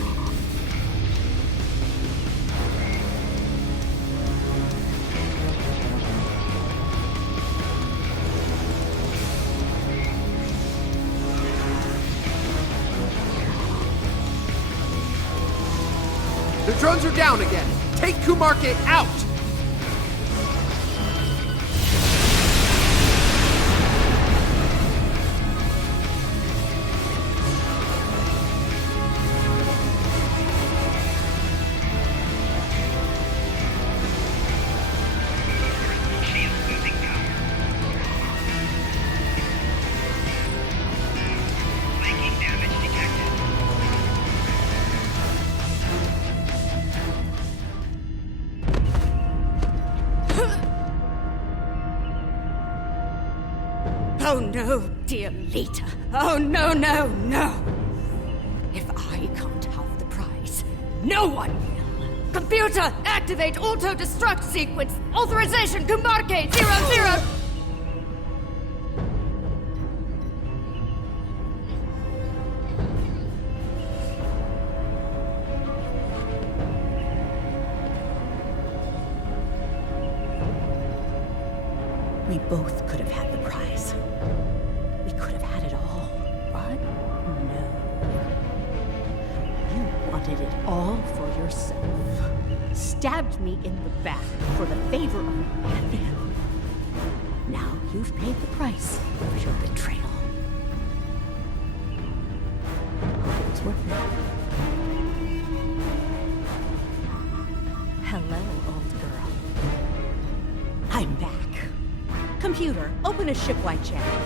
The drones are down again. Take Kumarke out! Personal shield losing power. Flanking damage detected. Oh no, dear Lita. Oh no, no, no! If I can't have the prize, no one will. Computer, activate auto-destruct sequence. Authorization, Kumarke 00. We both could have had the prize. We could have had it all. But no. You wanted it all for yourself. Stabbed me in the back for the favor of a man. Now you've paid the price for your betrayal. It was worth it. Hello, old girl. I'm back. Computer, open a shipwide channel.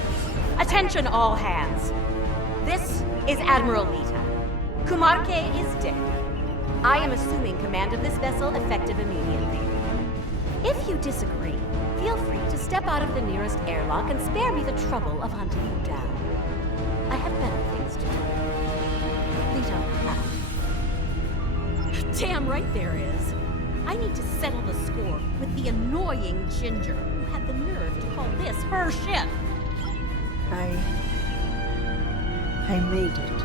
Attention all hands. This is Admiral Lita. Kumarke is dead. I am assuming command of this vessel effective immediately. If you disagree, feel free step out of the nearest airlock and spare me the trouble of hunting you down. I have better things to do. Leto, out. Damn right there is. I need to settle the score with the annoying Ginger who had the nerve to call this her ship. I made it.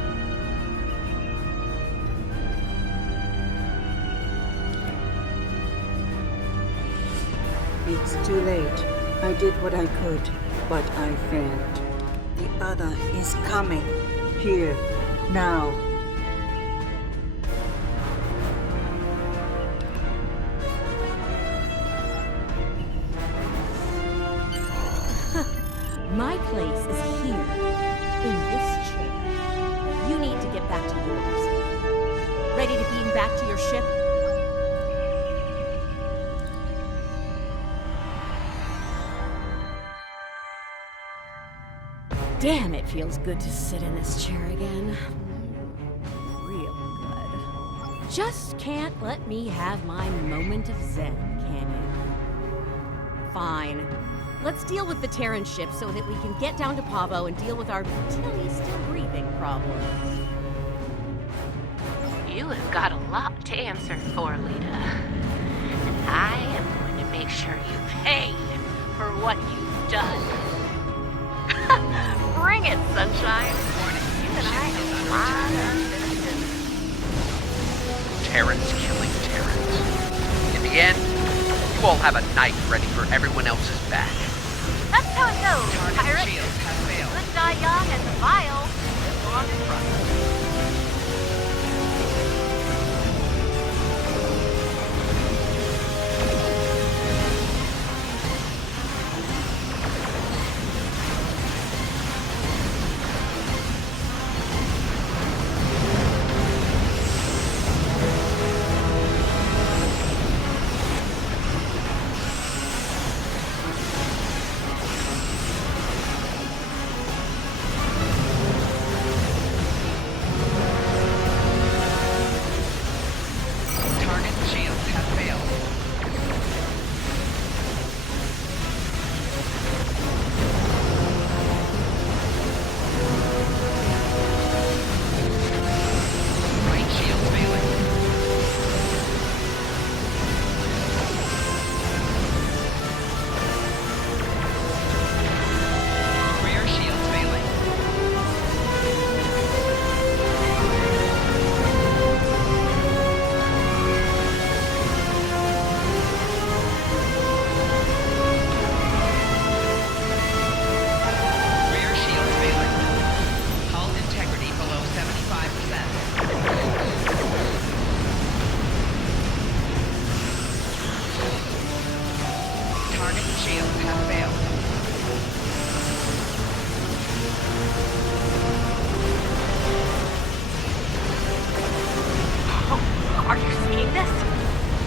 It's too late. I did what I could, but I failed. The other is coming. Here, now. My place is here, in this chair. You need to get back to yours. Ready to beam back to your ship? Damn, it feels good to sit in this chair again. Real good. Just can't let me have my moment of zen, can you? Fine. Let's deal with the Terran ship so that we can get down to Pavo and deal with our till he's still breathing problem. You have got a lot to answer for, Lita. And I am going to make sure you pay for what you've done. Bring it, sunshine. You and I have a lot of Terrans killing Terrans. In the end, you all have a knife ready for everyone else's back. That's how it goes, pirate. Good die young and the vile live long and prosper.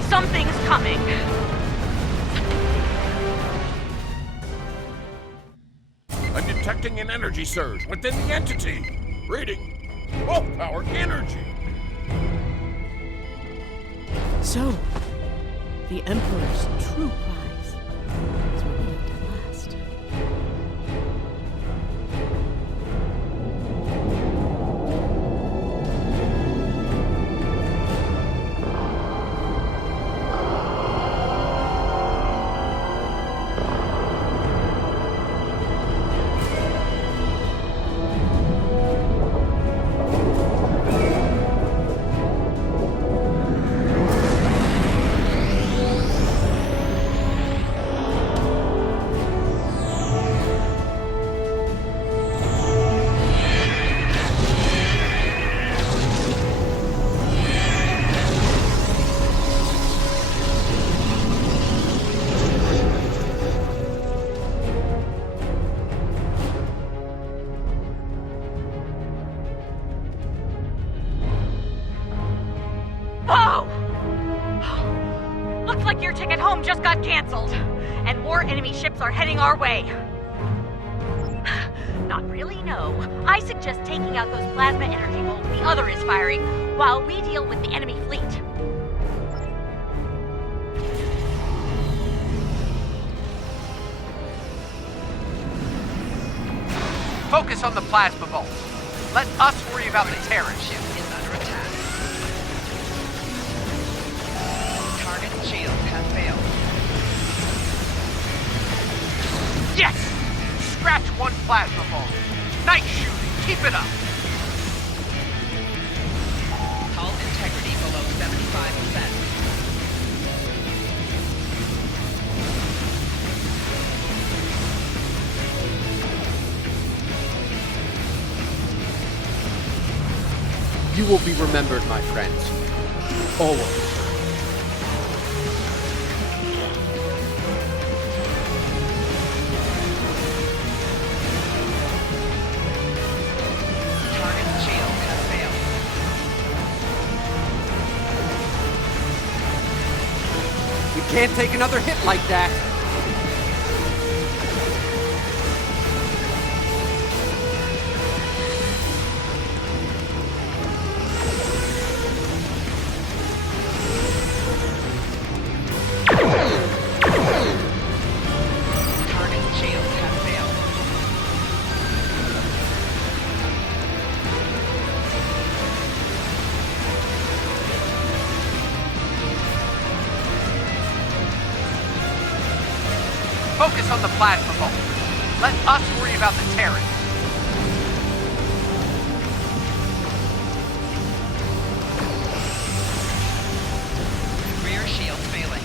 Something's coming. I'm detecting an energy surge within the entity. Reading. Wolf power energy. So, the Emperor's true prize is revealed at last. Looks like your ticket home just got canceled, and more enemy ships are heading our way. Not really, no. I suggest taking out those plasma energy bolts the other is firing while we deal with the enemy fleet. Focus on the plasma vault. Let us worry about the Terran. Ship is under attack. Target shields have failed. Yes! Scratch one plasma vault. Nice shooting. Keep it up. Hull integrity below 75%. You will be remembered, my friends. Always. Can't take another hit like that. Target shields have failed. Focus on the plasma vault. Let us worry about the Terran. Rear shield failing.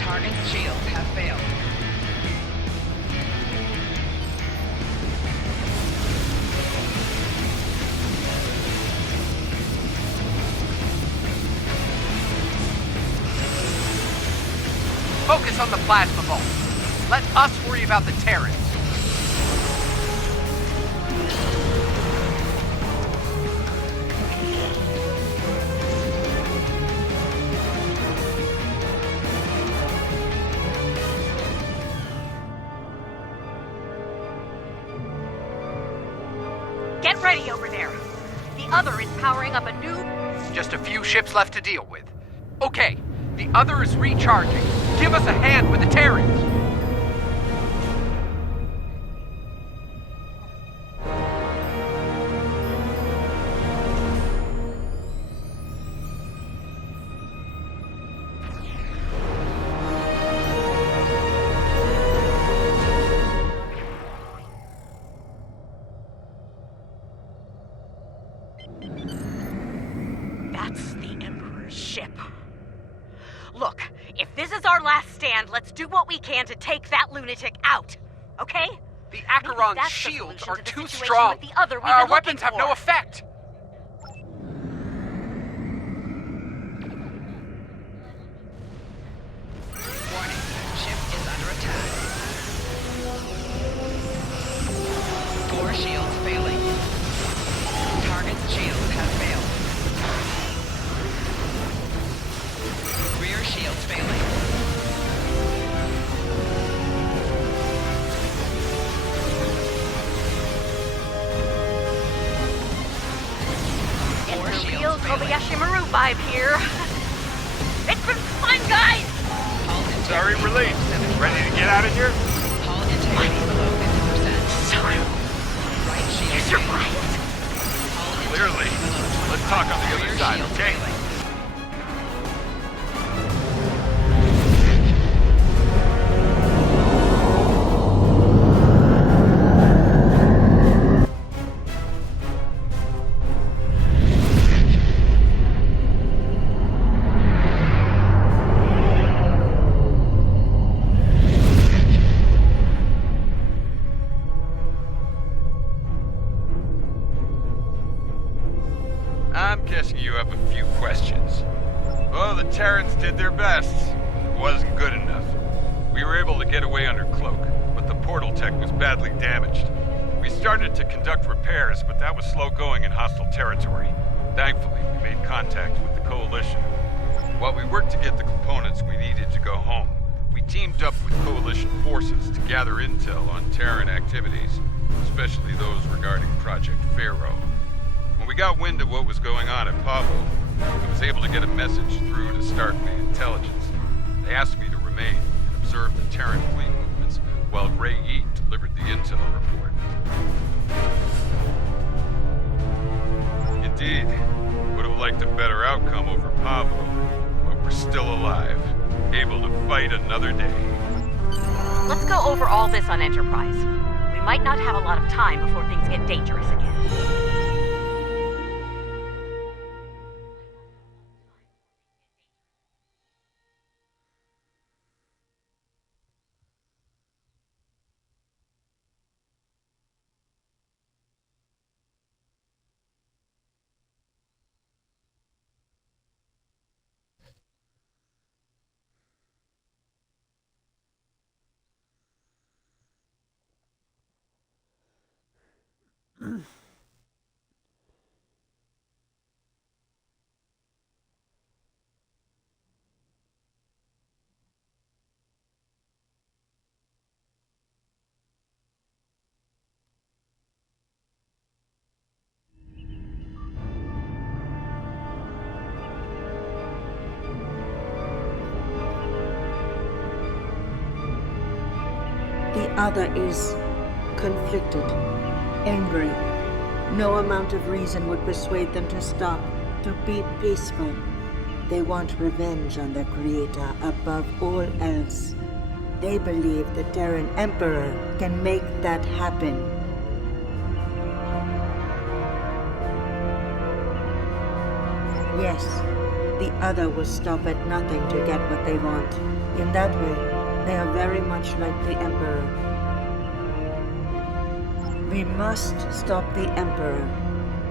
Target shields have failed. Focus on the plasma vault. Let us worry about the Terrans. Get ready over there. The other is powering up a new... Just a few ships left to deal with. Okay, the other is recharging. Give us a hand with the Terrans. That's the Emperor's ship. Look, if this is our last stand, let's do what we can to take that lunatic out, okay? The Acheron's that's the shields solution are to the too situation strong. with the other we've Our been weapons looking have no for. effect. Warning, ship is under attack. 4 shields failing. Target's shields have failed. Rear shields failing. It's a real Kobayashi Maru vibe here. It's been fun, guys! Sorry, relief. Ready to get out of here? Hull integrity below 50%. Sorry. Right shield You survived? Clearly. Let's talk on the other side, okay? I'm guessing you have a few questions. Well, the Terrans did their best. It wasn't good enough. We were able to get away under cloak, but the portal tech was badly damaged. We started to conduct repairs, but that was slow going in hostile territory. Thankfully, we made contact with the Coalition. While we worked to get the components we needed to go home, we teamed up with Coalition forces to gather intel on Terran activities, especially those regarding Project Pharaoh. When we got wind of what was going on at Pavo, I was able to get a message through to Starfleet Intelligence. They asked me to remain and observe the Terran fleet movements while Ray Yi delivered the intel report. Indeed, would have liked a better outcome over Pablo, but we're still alive, able to fight another day. Let's go over all this on Enterprise. We might not have a lot of time before things get dangerous again. The other is conflicted, angry. No amount of reason would persuade them to stop, to be peaceful. They want revenge on their creator above all else. They believe the Terran Emperor can make that happen. Yes, the other will stop at nothing to get what they want. In that way, they are very much like the Emperor. We must stop the Emperor.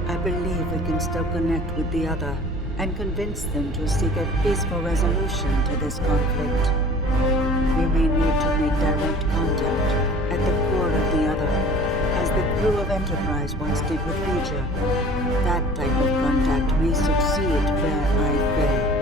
I believe we can still connect with the other and convince them to seek a peaceful resolution to this conflict. We may need to make direct contact at the core of the other, as the crew of Enterprise once did with Regia. That type of contact may succeed where I failed.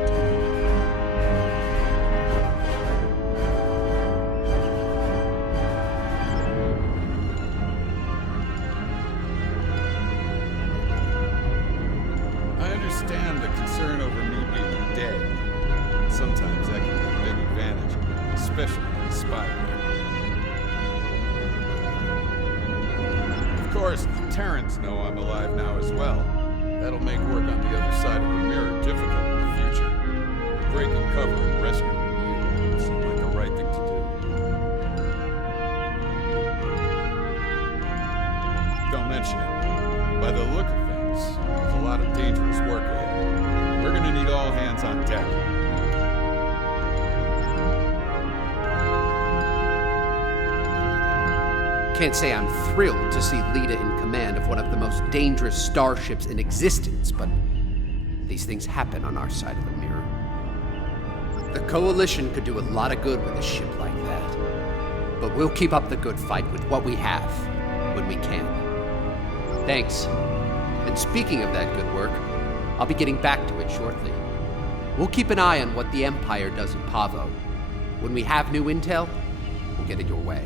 Sometimes that can be a big advantage, especially in a spy game. Of course, the Terrans know I'm alive now as well. That'll make work on the other side of the mirror difficult in the future. Breaking cover and rescuing you seemed like the right thing to do. Don't mention it. By the look of things, there's a lot of dangerous work ahead. We're gonna need all hands on deck. Can't say I'm thrilled to see Lita in command of one of the most dangerous starships in existence, but these things happen on our side of the mirror. The Coalition could do a lot of good with a ship like that, but we'll keep up the good fight with what we have, when we can. Thanks. And speaking of that good work, I'll be getting back to it shortly. We'll keep an eye on what the Empire does at Pavo. When we have new intel, we'll get it your way.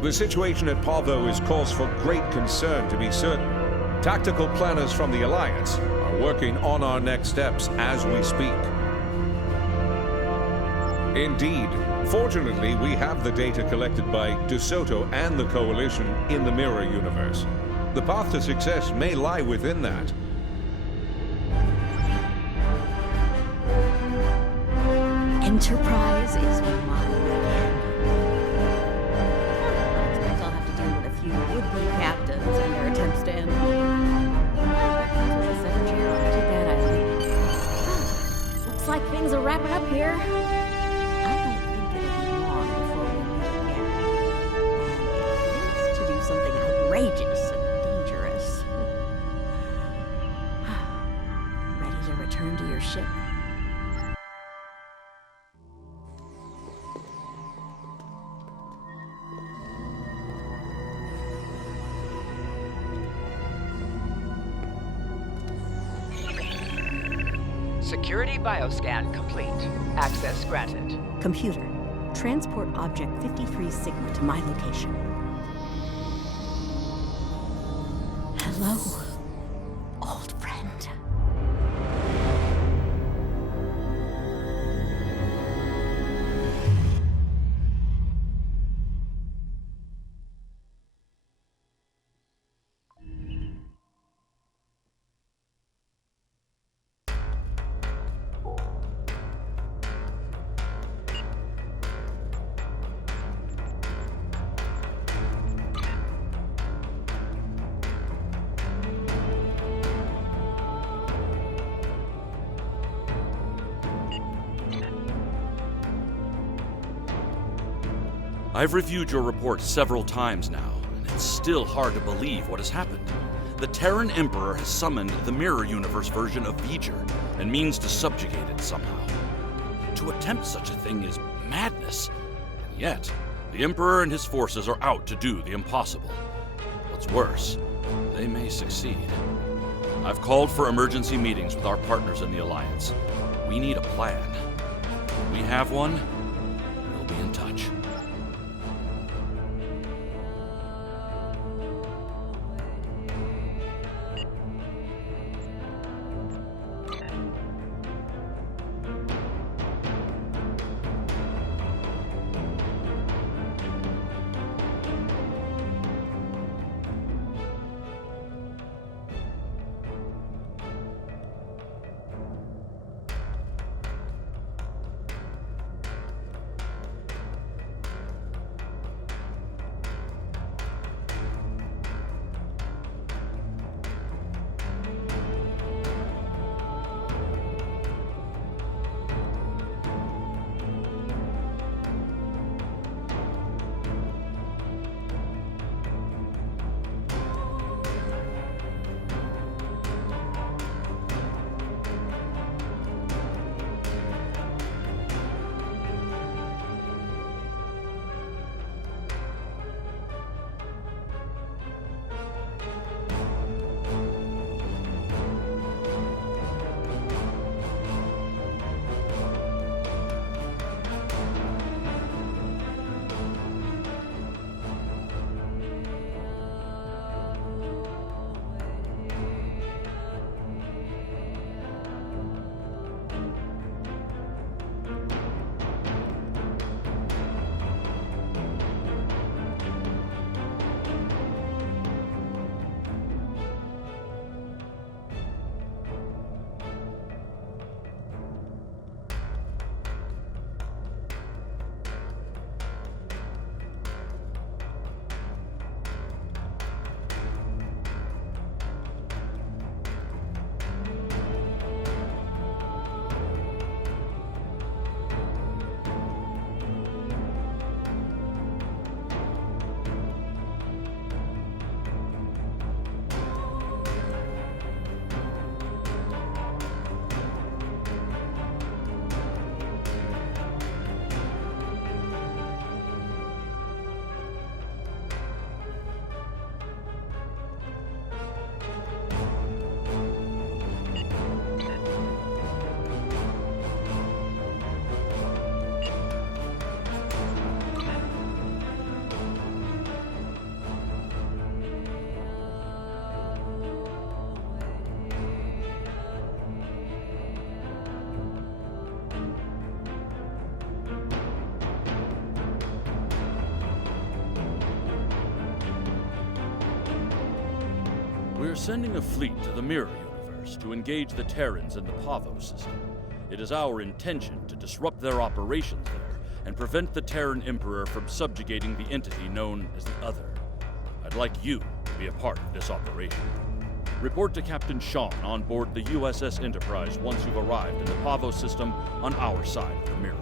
The situation at Pavo is cause for great concern, to be certain. Tactical planners from the Alliance are working on our next steps as we speak. Indeed, fortunately, we have the data collected by DeSoto and the Coalition in the Mirror Universe. The path to success may lie within that. Enterprise is mine again. I suppose I'll have to deal with a few would-be captains and their attempts to end me. Breakfast was a secretary on a two-bed island. Looks like things are wrapping up here. I don't think it'll be long before we meet again. And at least to do something outrageous and dangerous. Ready to return to your ship? Security bioscan complete. Access granted. Computer, transport object 53 Sigma to my location. Hello, old friend. I've reviewed your report several times now, and it's still hard to believe what has happened. The Terran Emperor has summoned the Mirror Universe version of V'ger and means to subjugate it somehow. To attempt such a thing is madness, and yet the Emperor and his forces are out to do the impossible. What's worse, they may succeed. I've called for emergency meetings with our partners in the Alliance. We need a plan. When we have one, we'll be in touch. We're sending a fleet to the Mirror Universe to engage the Terrans in the Pavo system. It is our intention to disrupt their operations there and prevent the Terran Emperor from subjugating the entity known as the Other. I'd like you to be a part of this operation. Report to Captain Sean on board the USS Enterprise once you've arrived in the Pavo system on our side of the mirror.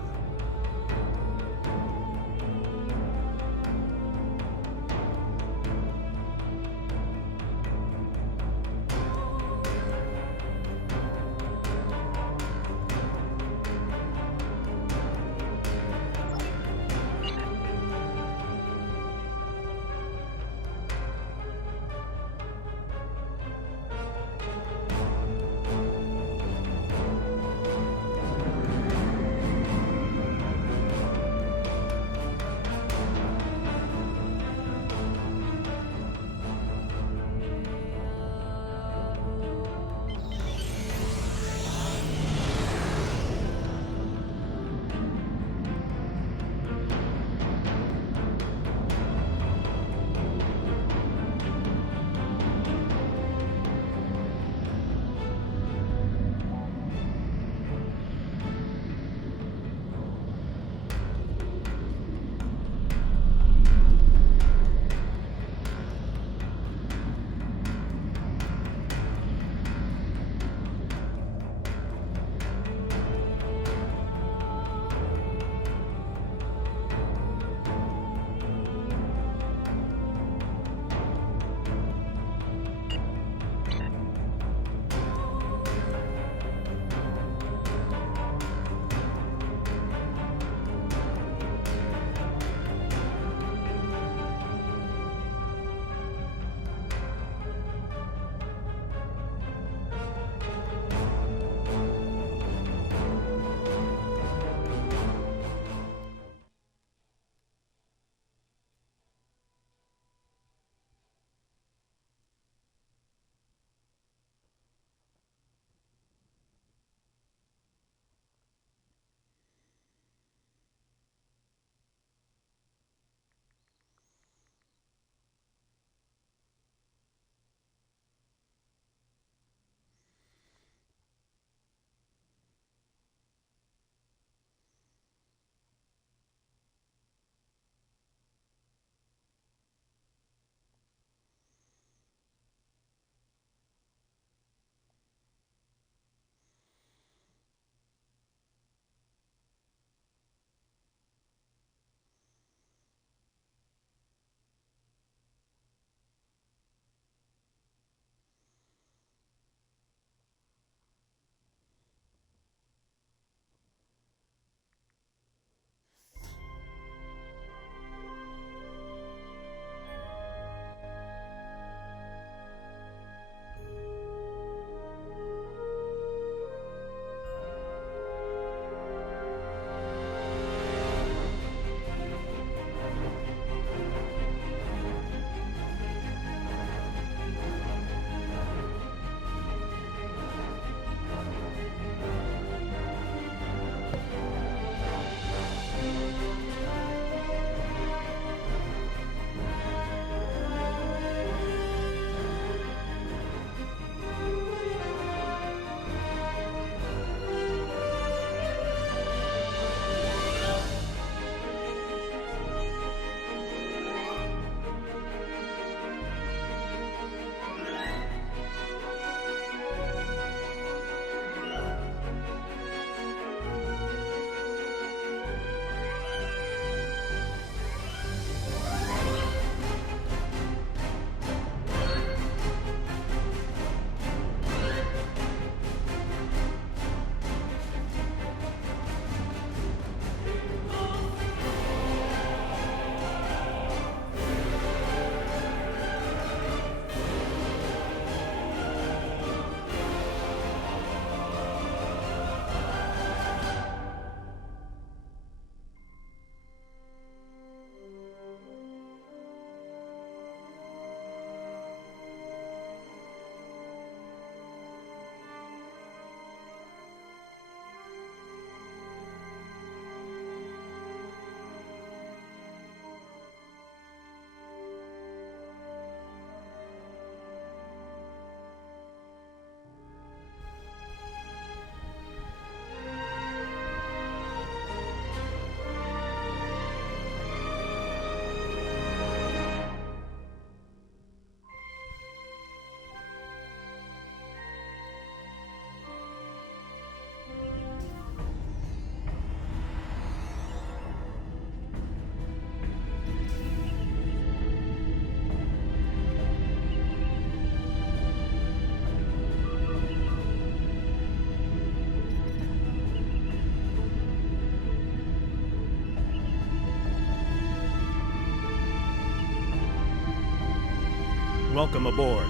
Welcome aboard.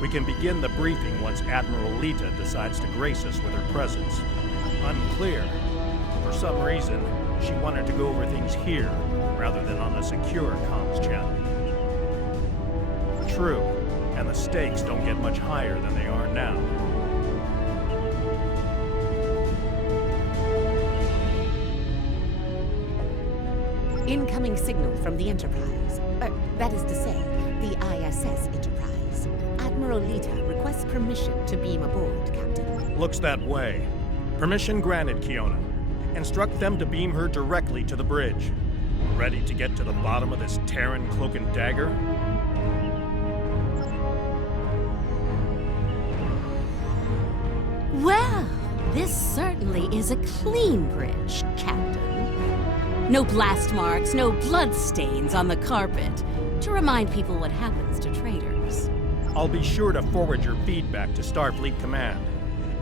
We can begin the briefing once Admiral Lita decides to grace us with her presence. Unclear. For some reason, she wanted to go over things here rather than on a secure comms channel. True, and the stakes don't get much higher than they are now. Incoming signal from the Enterprise. That is to say, the ISS Enterprise. Admiral Lita requests permission to beam aboard, Captain. Looks that way. Permission granted, Kiona. Instruct them to beam her directly to the bridge. Ready to get to the bottom of this Terran cloak and dagger? Well, this certainly is a clean bridge, Captain. No blast marks, no blood stains on the carpet, to remind people what happens to traitors. I'll be sure to forward your feedback to Starfleet Command.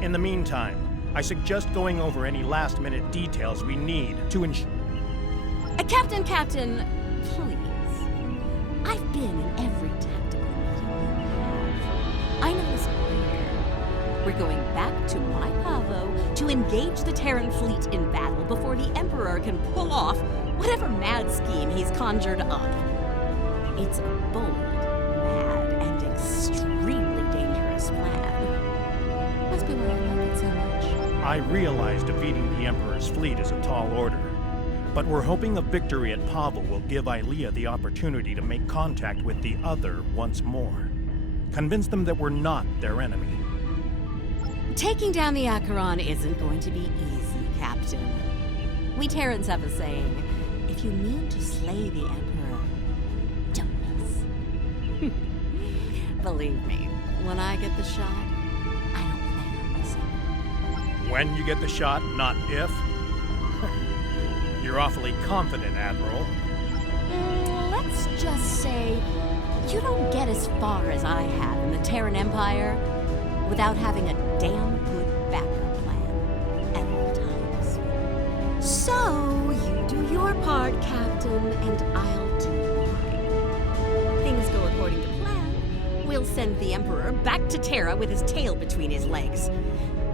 In the meantime, I suggest going over any last-minute details we need to ensure... Captain, please. I've been in every tactical meeting you have. I know this clear. We're going back to my Pavo to engage the Terran fleet in battle before the Emperor can pull off whatever mad scheme he's conjured up. It's a bold, mad, and extremely dangerous plan. Must be why I like it so much. I realize defeating the Emperor's fleet is a tall order, but we're hoping a victory at Pavo will give Ilea the opportunity to make contact with the Other once more. Convince them that we're not their enemy. Taking down the Acheron isn't going to be easy, Captain. We Terrans have a saying, if you need to slay the Emperor, don't miss. Believe me, when I get the shot, I don't plan on missing. When you get the shot, not if? You're awfully confident, Admiral. Let's just say you don't get as far as I have in the Terran Empire without having a damn good backup plan at all times. So, you do your part, Captain, and I'll do mine. Things go according to plan. We'll send the Emperor back to Terra with his tail between his legs,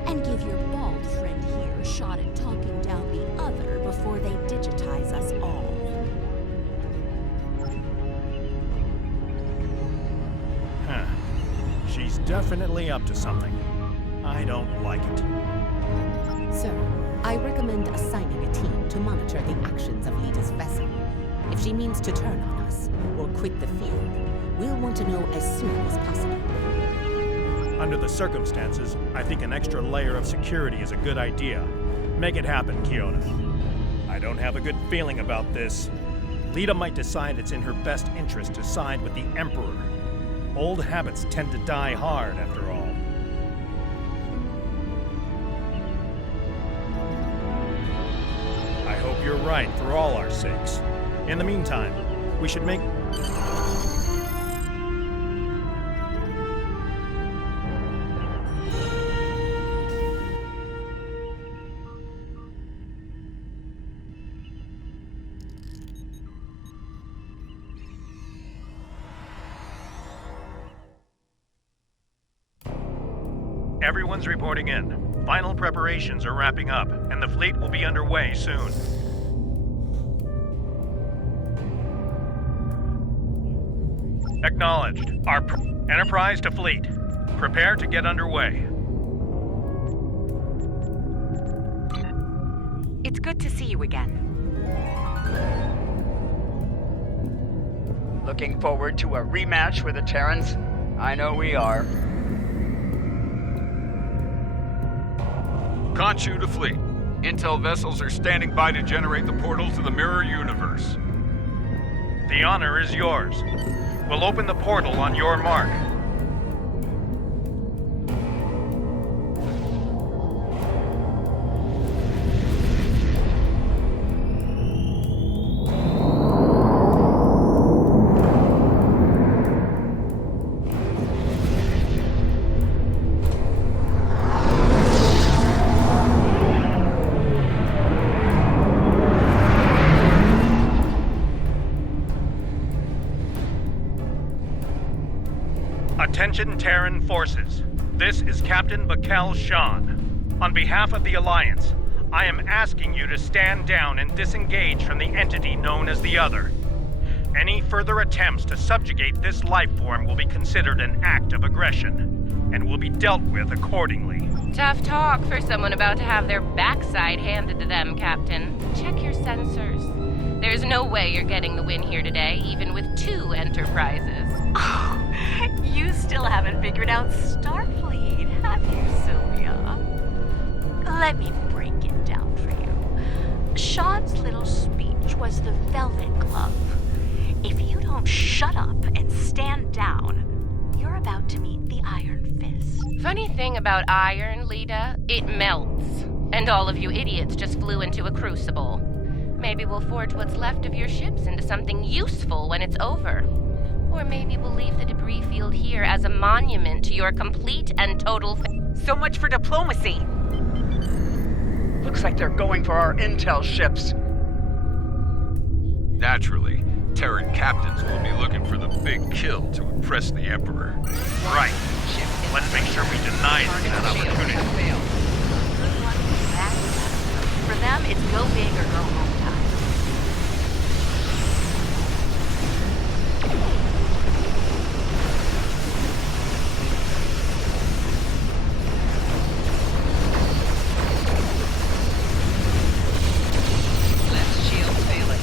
and give your bald friend here a shot at talking down the Other before they digitize us all. Huh. She's definitely up to something. I don't like it. Sir, I recommend assigning a team to monitor the actions of Lita's vessel. If she means to turn on us or quit the field, we'll want to know as soon as possible. Under the circumstances, I think an extra layer of security is a good idea. Make it happen, Kiona. I don't have a good feeling about this. Lita might decide it's in her best interest to side with the Emperor. Old habits tend to die hard, after all. I hope you're right for all our sakes. In the meantime, we should make... Everyone's reporting in. Final preparations are wrapping up, and the fleet will be underway soon. Acknowledged. Our Enterprise to fleet. Prepare to get underway. It's good to see you again. Looking forward to a rematch with the Terrans? I know we are. Khonshu to fleet. Intel vessels are standing by to generate the portal to the mirror universe. The honor is yours. We'll open the portal on your mark. Attention Terran forces. This is Captain Bakel Shan. On behalf of the Alliance, I am asking you to stand down and disengage from the entity known as the Other. Any further attempts to subjugate this life form will be considered an act of aggression, and will be dealt with accordingly. Tough talk for someone about to have their backside handed to them, Captain. Check your sensors. There's no way you're getting the win here today, even with 2 Enterprises. Oh, you still haven't figured out Starfleet, have you, Sylvia? Let me break it down for you. Sean's little speech was the velvet glove. If you don't shut up and stand down, you're about to meet the Iron Fist. Funny thing about iron, Lita, it melts. And all of you idiots just flew into a crucible. Maybe we'll forge what's left of your ships into something useful when it's over. Or maybe we'll leave the debris field here as a monument to your complete and total So much for diplomacy. Looks like they're going for our intel ships. Naturally, Terran captains will be looking for the big kill to impress the Emperor. Right. Let's make sure we deny them that opportunity. For them, it's go big or go home time. Left shield failing.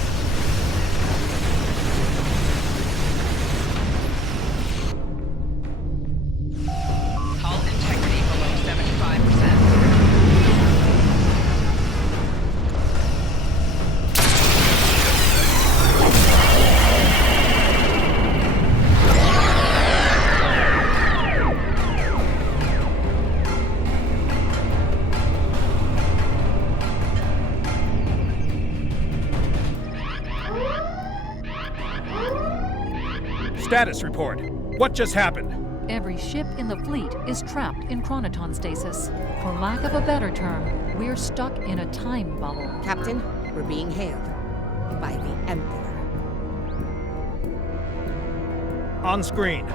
Hull integrity below 75%. Status report. What just happened? Every ship in the fleet is trapped in chronoton stasis. For lack of a better term, we're stuck in a time bubble. Captain, we're being hailed by the Emperor. On screen.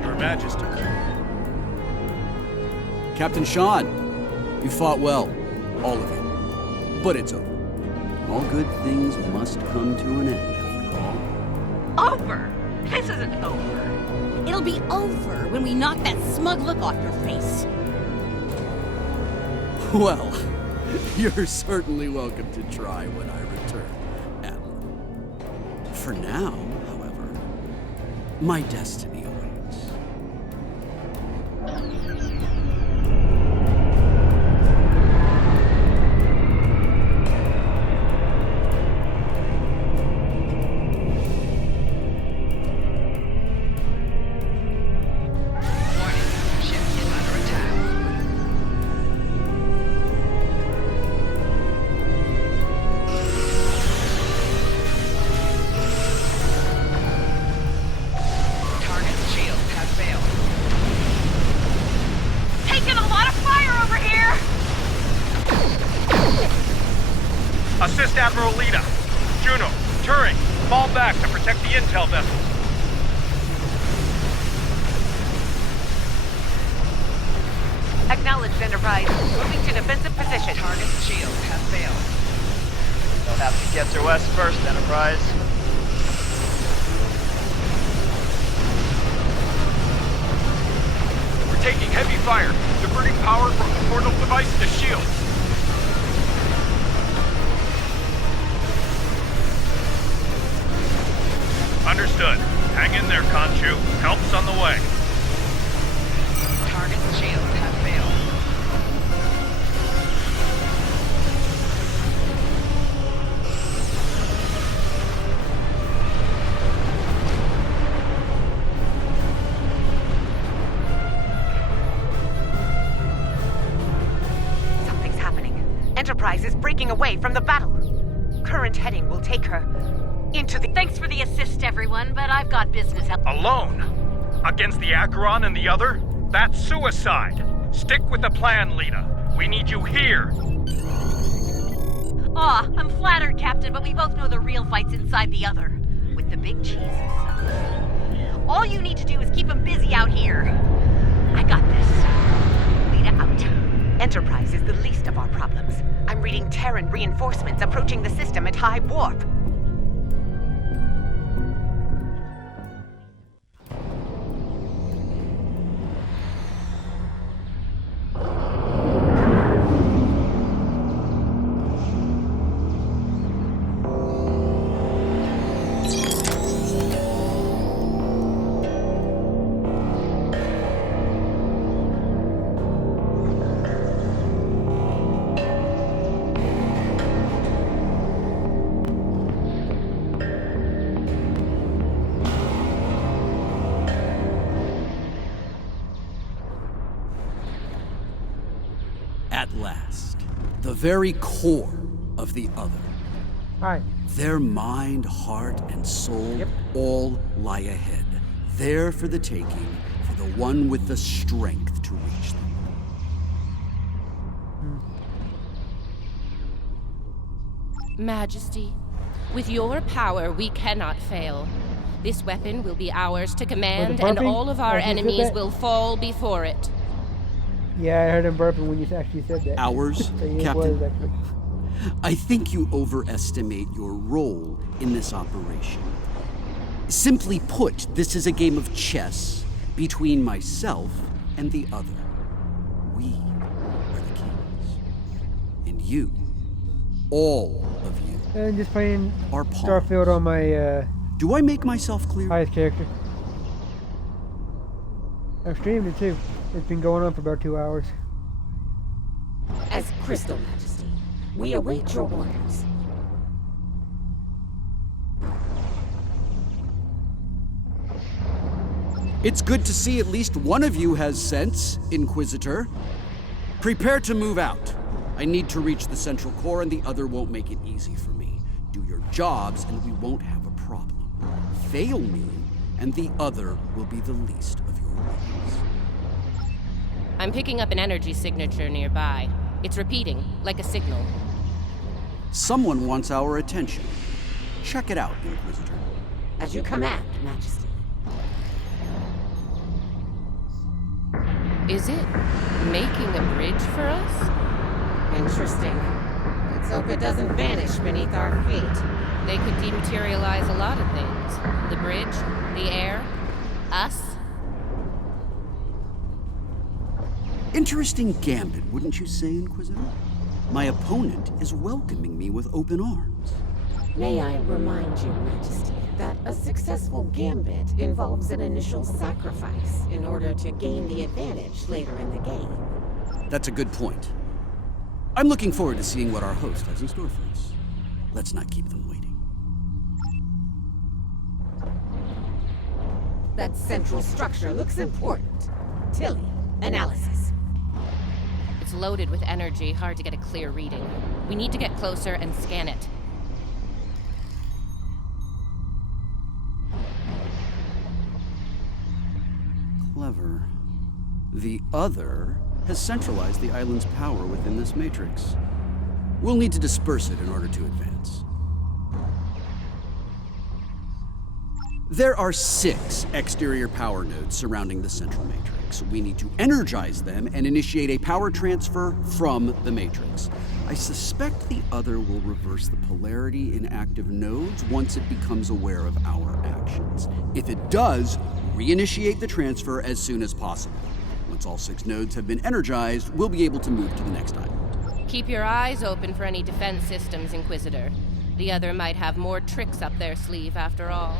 Your Majesty. Captain Sean, you fought well. All of you. But it's over. All good things must come to an end, after all. Over? This isn't over. It'll be over when we knock that smug look off your face. Well, you're certainly welcome to try when I return, Admiral. For now, however, my destiny awaits. Assist Admiral Lita. Juno, Turing, fall back to protect the intel vessels. Acknowledged, Enterprise. Moving to defensive position. Target shield has failed. They'll have to get to us first, Enterprise. We're taking heavy fire, diverting power from the portal device to shields. Understood. Hang in there, Khonshu. Help's on the way. Target shield has failed. Something's happening. Enterprise is breaking away from the battle. Current heading will take her into the... Thanks for the assist, everyone, but I've got business. Alone? Against the Acheron and the Other? That's suicide. Stick with the plan, Lita. We need you here. Aw, I'm flattered, Captain, but we both know the real fight's inside the other. With the big cheese himself. All you need to do is keep him busy out here. I got this. Lead out. Enterprise is the least of our problems. I'm reading Terran reinforcements approaching the system at high warp. At last, the very core of the other. Hi. Their mind, heart, and soul all lie ahead, there for the taking, for the one with the strength to reach them. Majesty, with your power, we cannot fail. This weapon will be ours to command, and all of our enemies will fall before it. Yeah, I heard him burping when you actually said that. Ours, So Captain? I think you overestimate your role in this operation. Simply put, this is a game of chess between myself and the other. We are the kings. And you, all of you, And just playing are pawns. Starfield on my Do I make myself clear? highest character. I've streamed it too. It's been going on for about 2 hours. As Crystal Majesty, we await your orders. It's good to see at least one of you has sense, Inquisitor. Prepare to move out. I need to reach the central core, and the other won't make it easy for me. Do your jobs, and we won't have a problem. Fail me, and the other will be the least of your worries. I'm picking up an energy signature nearby. It's repeating, like a signal. Someone wants our attention. Check it out, Inquisitor. As you command, Majesty. Is it making a bridge for us? Interesting. Let's hope it doesn't vanish beneath our feet. They could dematerialize a lot of things. The bridge, the air, us. Interesting gambit, wouldn't you say, Inquisitor? My opponent is welcoming me with open arms. May I remind you, Majesty, that a successful gambit involves an initial sacrifice in order to gain the advantage later in the game. That's a good point. I'm looking forward to seeing what our host has in store for us. Let's not keep them waiting. That central structure looks important. Tilly, analysis. It's loaded with energy, hard to get a clear reading. We need to get closer and scan it. Clever. The other has centralized the island's power within this matrix. We'll need to disperse it in order to advance. There are 6 exterior power nodes surrounding the central matrix. We need to energize them and initiate a power transfer from the matrix. I suspect the other will reverse the polarity in active nodes once it becomes aware of our actions. If it does, reinitiate the transfer as soon as possible. Once all 6 nodes have been energized, we'll be able to move to the next island. Keep your eyes open for any defense systems, Inquisitor. The other might have more tricks up their sleeve after all.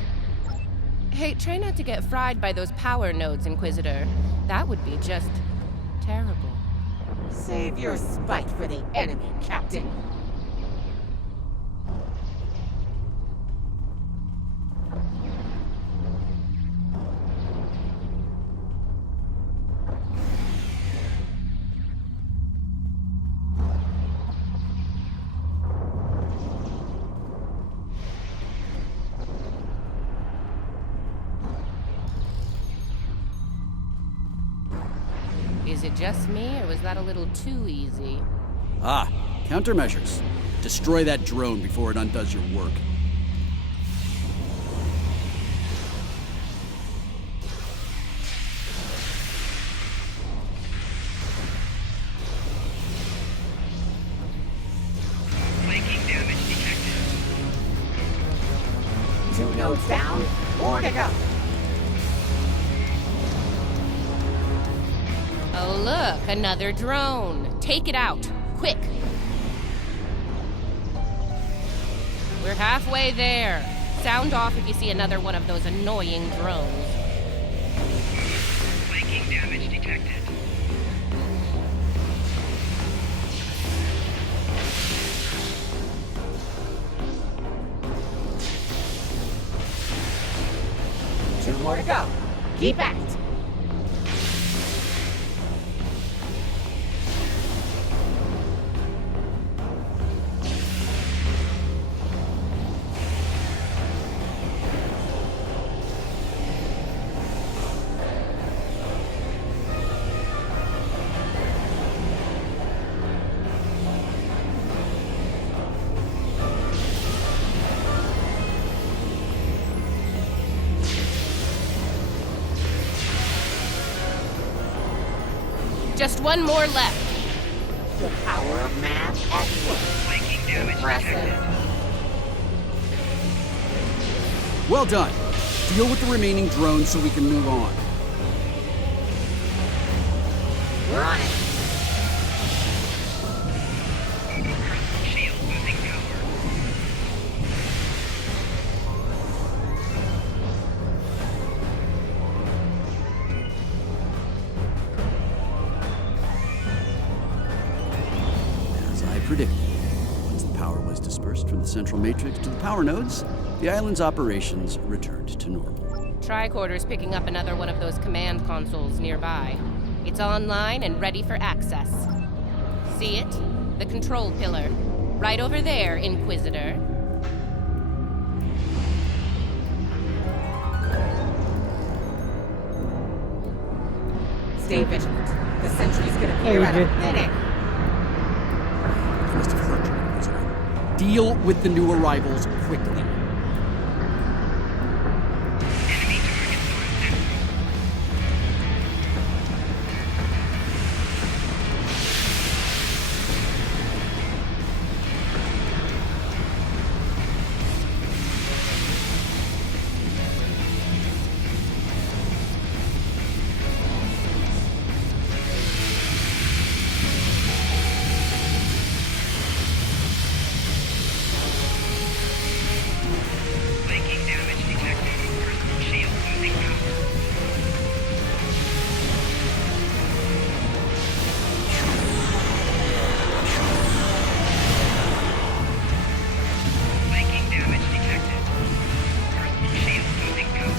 Hey, try not to get fried by those power nodes, Inquisitor. That would be just terrible. Save your spite for the enemy, Captain. Is it just me, or was that a little too easy? Ah, Countermeasures. Destroy that drone before it undoes your work. Flanking damage detected. 2 nodes down, more to go. Oh, look, another drone. Take it out, quick. We're halfway there. Sound off if you see another one of those annoying drones. Flanking damage detected. Two more to go. Keep at it. Just one more left. The power of man at work. Flanking damage detected. Well done. Deal with the remaining drones so we can move on. We're on it. Shield losing power. As I predicted, once the power was dispersed from the central matrix to the power nodes, the island's operations returned to normal. Tricorder's picking up another one of those command consoles nearby. It's online and ready for access. See it? The control pillar. Right over there, Inquisitor. Stay vigilant. The sentry's gonna Hey, appear at a Richard. minute. You must have heard you, Inquisitor. Deal with the new arrivals quickly. Enemy targets on central. Flanking damage detected. Personal shield losing power. Flanking damage detected. Personal shield losing power.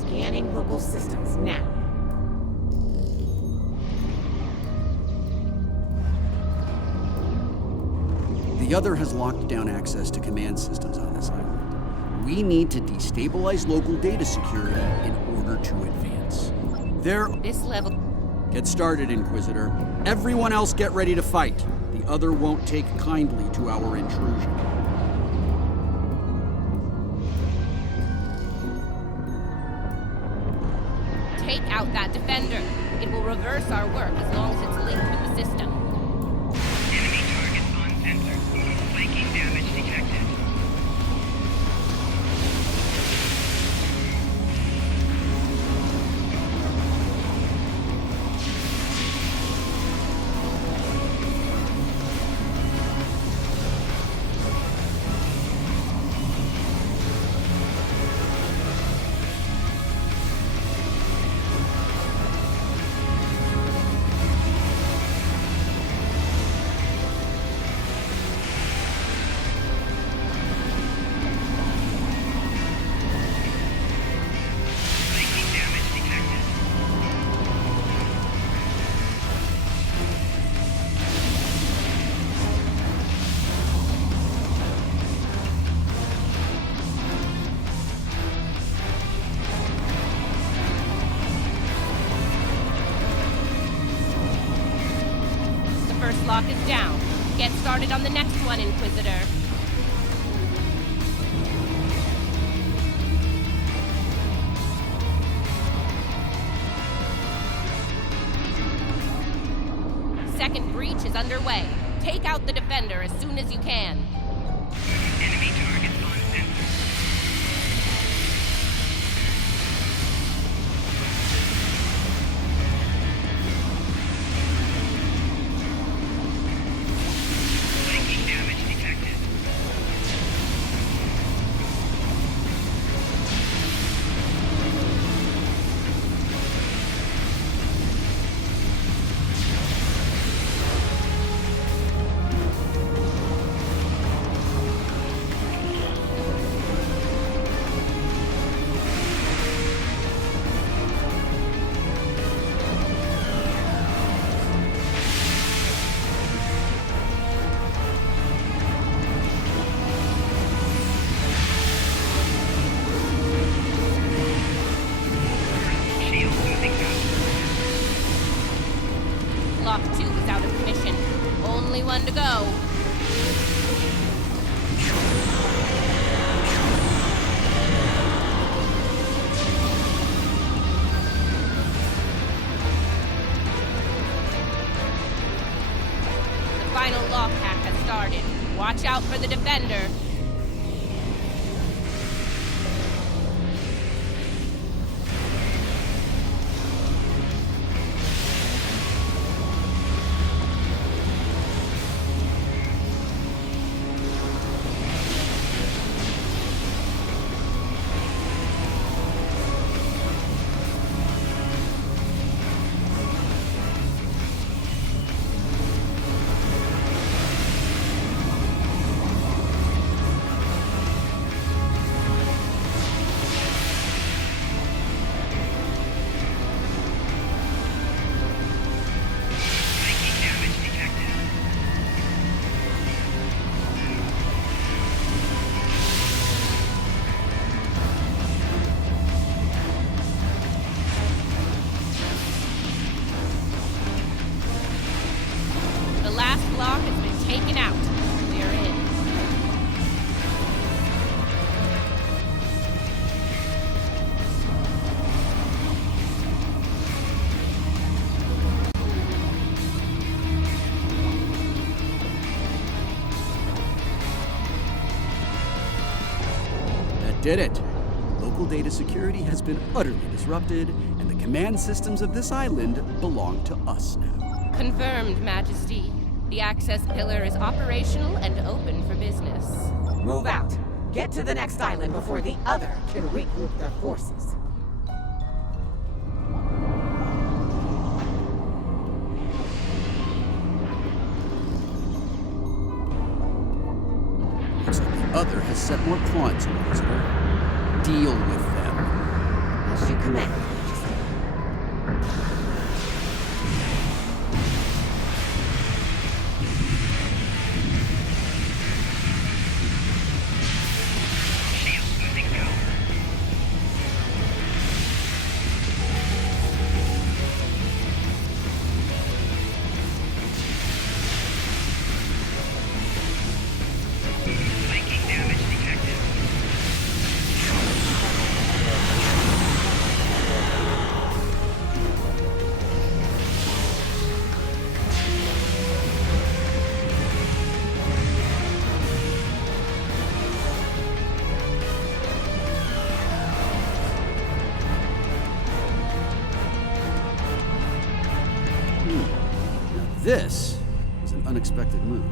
Scanning local systems now. The other has locked down access to command systems on this island. We need to destabilize local data security in order to advance. This level. Get started, Inquisitor. Everyone else get ready to fight. The other won't take kindly to our intrusion. Take out that defender. It will reverse our work as long as it's linked with the system. Enemy targets on center. Flanking damage detected. first lock is down. Get started on the next one, Inquisitor. Second breach is underway. Take out the defender as soon as you can. Enemy targets on center. Flanking damage detected. Shield losing power. Lock 2 is out of commission. Only one to go. The final lock hack has started. Watch out for the defender. Flanking damage detected. The last lock has been taken out. We're in. That did it. Local data security has been utterly disrupted, and the command systems of this island belong to us now. Confirmed, Majesty. The access pillar is operational and open for business. Move out. Get to the next island before the other can regroup their forces. Looks like the other has set more pawns in Inquisitor. Deal with them. As you command. Shield losing power. Flanking damage detected. Now this is an unexpected move.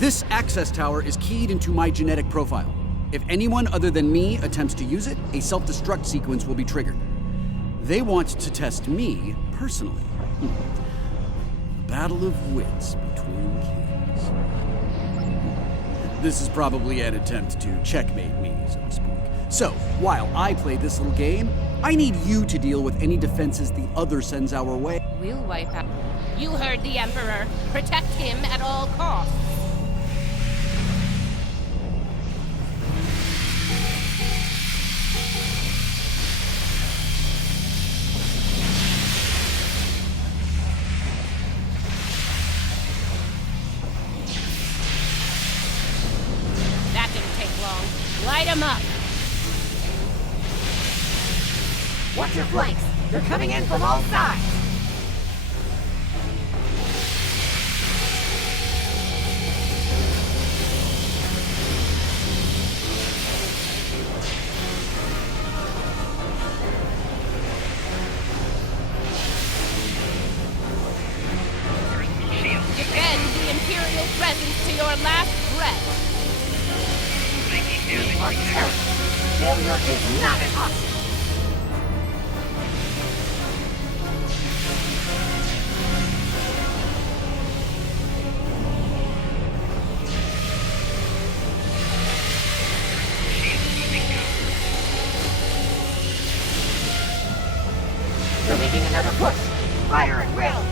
This access tower is keyed into my genetic profile. If anyone other than me attempts to use it, a self-destruct sequence will be triggered. They want to test me personally. A battle of wits between kings. This is probably an attempt to checkmate me, so to speak. So, while I play this little game, I need you to deal with any defenses the other sends our way. We'll wipe out. You heard the Emperor. Protect him at all costs. them up! Watch your flanks! They're coming in from all sides! Defend the Imperial presence to your last breath! We are Terran! Failure is not an option! They're making another push! Fire at will!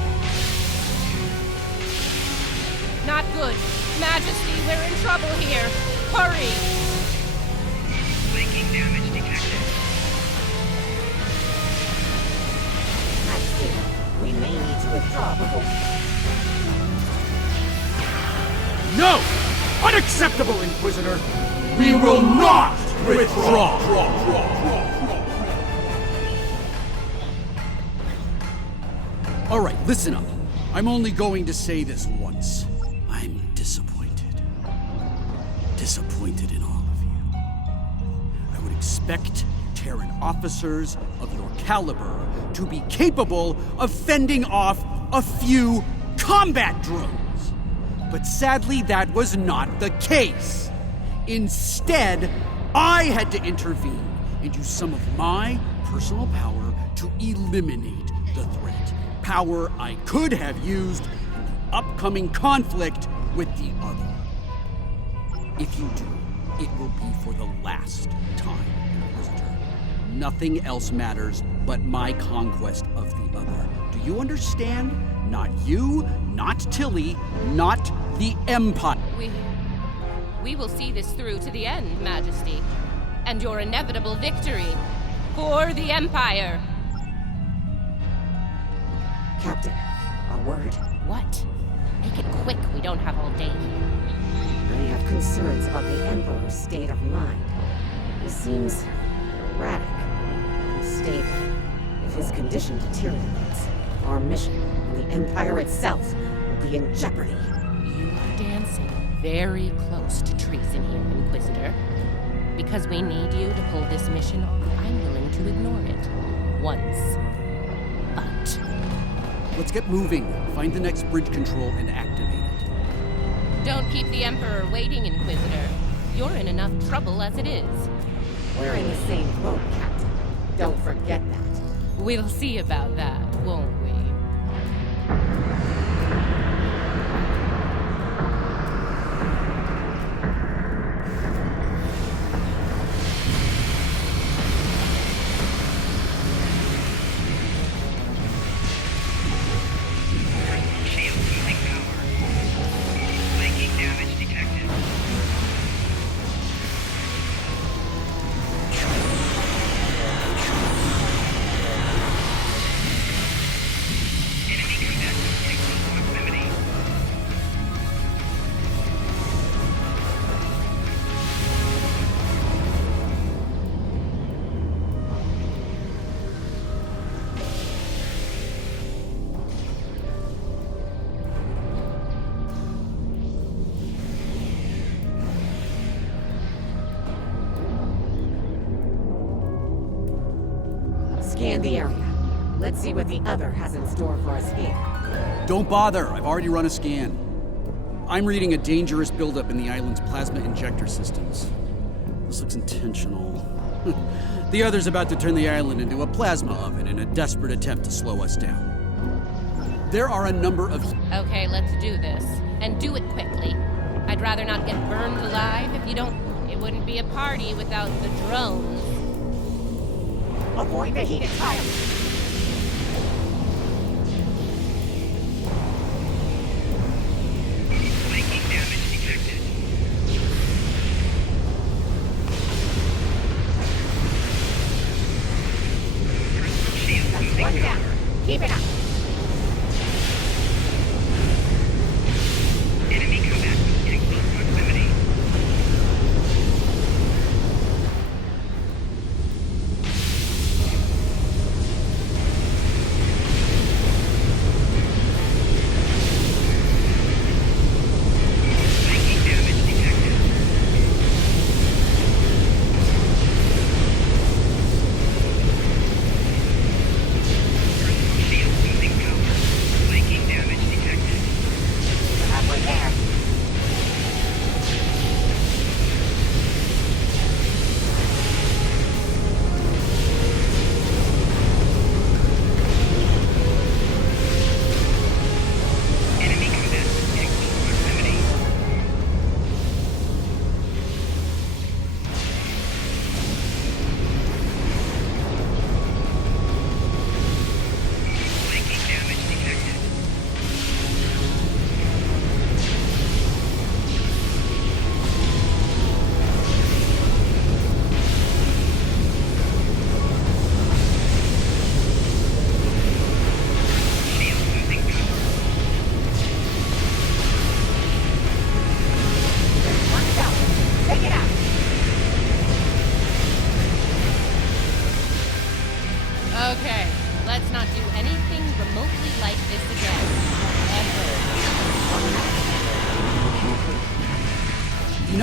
Not good. Majesty, we're in trouble here. Hurry! Flanking damage detected. Majesty, we may need to withdraw before... No! Unacceptable, Inquisitor! We will not withdraw! All right, listen up. I'm only going to say this once. I'm disappointed. Disappointed in all of you. I would expect Terran officers of your caliber to be capable of fending off a few combat drones. But sadly, that was not the case. Instead, I had to intervene and use some of my personal power to eliminate the threat. Power I could have used in the upcoming conflict with the other. If you do, it will be for the last time, Inquisitor. Nothing else matters but my conquest of the other. Do you understand? Not you, not Tilly, not the Empire. We will see this through to the end, Majesty. And your inevitable victory for the Empire. Captain, a word. What? Make it quick, we don't have all day. I have concerns about the Emperor's state of mind. He seems erratic, unstable. If his condition deteriorates, our mission and the Empire itself will be in jeopardy. You are dancing very close to treason here, Inquisitor. Because we need you to pull this mission off, I'm willing to ignore it. Once. But... Let's get moving. Find the next bridge control and activate it. Don't keep the Emperor waiting, Inquisitor. You're in enough trouble as it is. We're in the same boat, Captain. Don't forget that. We'll see about that, won't we? Shield losing power. Flanking damage detected. Enemy combatants in close proximity. Scan the area. Let's see what the other has in store for us here. Don't bother. I've already run a scan. I'm reading a dangerous buildup in the island's plasma injector systems. This looks intentional. The other's about to turn the island into a plasma oven in a desperate attempt to slow us down. There are a number of... Okay, let's do this. And do it quickly. I'd rather not get burned alive if you don't... It wouldn't be a party without the drones. Avoid the heated tiles! Flanking damage detected. Crystal shield losing One down. power. Keep it up. Enemy combatants in close proximity.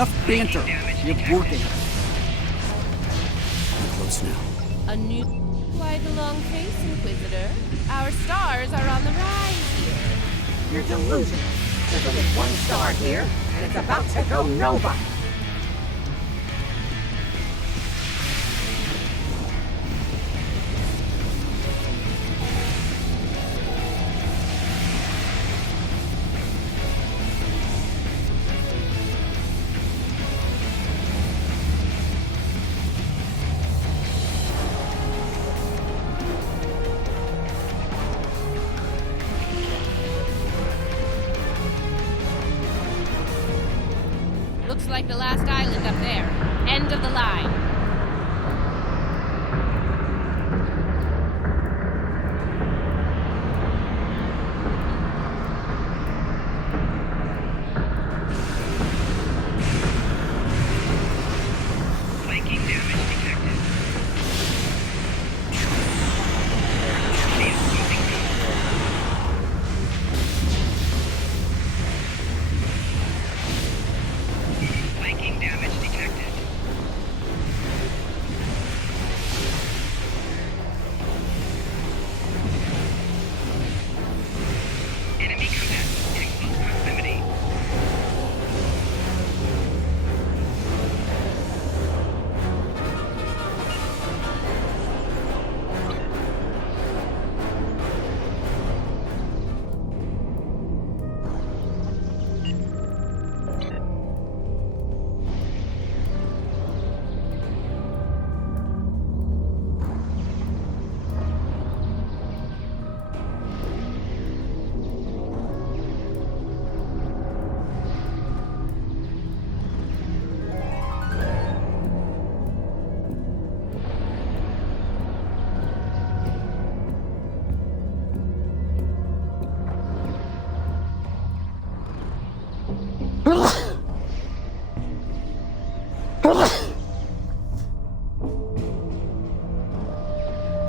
enough banter. We have work ahead. We're close now. A new... Quite a long face, Inquisitor. Our stars are on the rise here. You're delusional. There's only one star here, and it's about to go nobody. Looks like the last island up there. End of the line. Flanking damage detected. Shield losing Flanking damage detected. Enemy combatants in close proximity.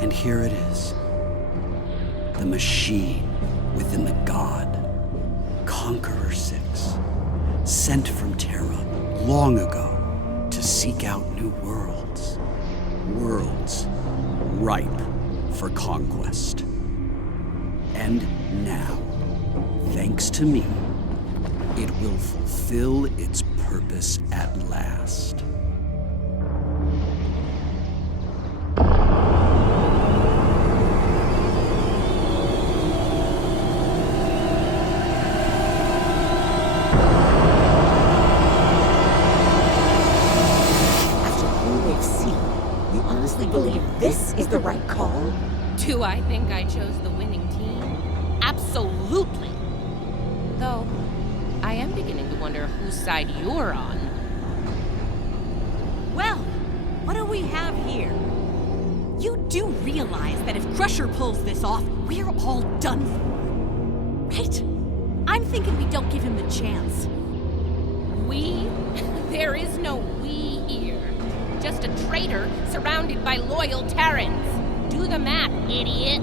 And here it is. The machine within the god. Conqueror 6. Sent from Terra long ago to seek out new worlds. Worlds ripe for conquest. And now, thanks to me, it will fulfill its purpose at last. After all we've seen, you honestly believe this is the right call? Do I think I chose the winning team? Absolutely. Though, I am beginning to wonder whose side you're on. Well, what do we have here? You do realize that if Crusher pulls this off, we're all done for, right? I'm thinking we don't give him the chance. We? There is no we here. Just a traitor surrounded by loyal Terrans. Do the math, idiot.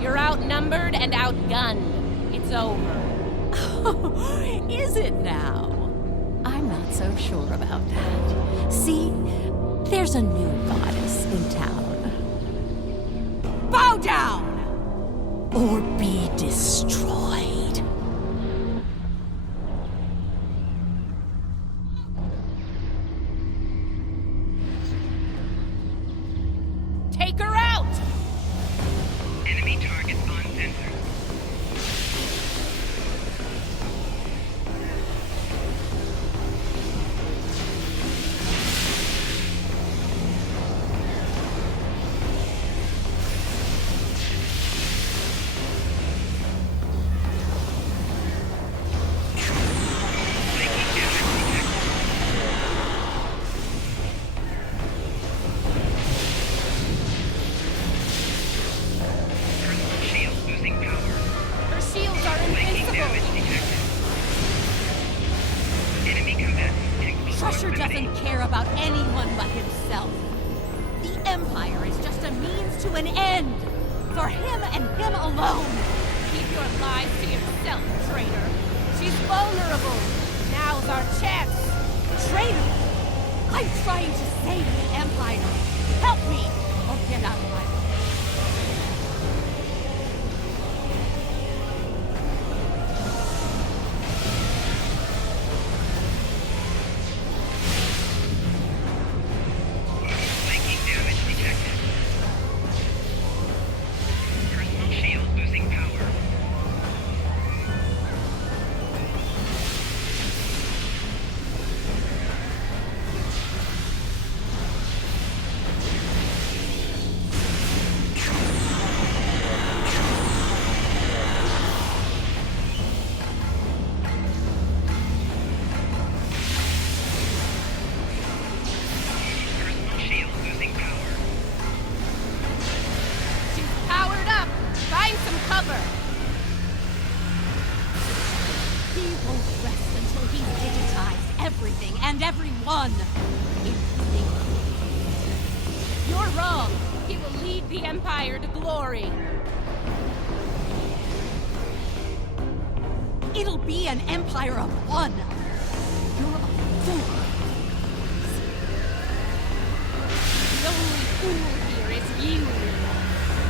You're outnumbered and outgunned. It's over. Oh, is it now? I'm not so sure about that. See, there's a new goddess in town. Bow down! Or be destroyed. Take her out! Enemy targets on sensor. Crusher doesn't care about anyone but himself. The Empire is just a means to an end. For him and him alone. Keep your lies to yourself, traitor. She's vulnerable. Now's our chance. Traitor! I'm trying to save the Empire! Help me, or get out of my way! Flanking damage detected. Personal shield losing power. Personal shield losing power. She's powered up! Find some cover! He won't rest until he's digitized everything and everyone, including me. You're wrong! He will lead the Empire to glory! It'll be an empire of one. You're a fool. The only fool here is you!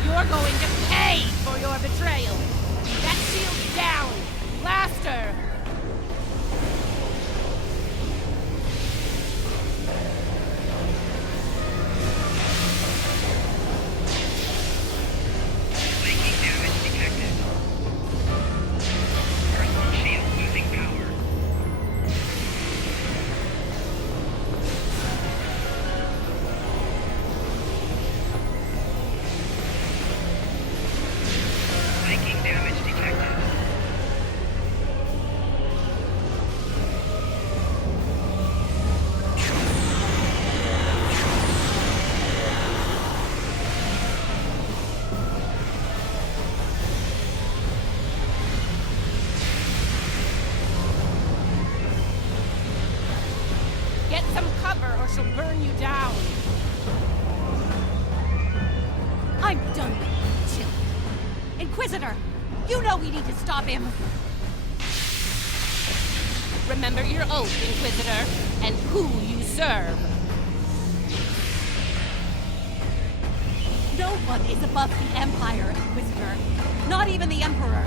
You're going to pay for your betrayal! That shield's down! Blaster! Flanking damage detected. Personal shield losing power. Flanking damage detected. Get some cover or she'll burn you down! I'm done with you, Jill. Inquisitor, you know we need to stop him. Remember your oath, Inquisitor, and who you serve. No one is above the Empire, Inquisitor. Not even the Emperor.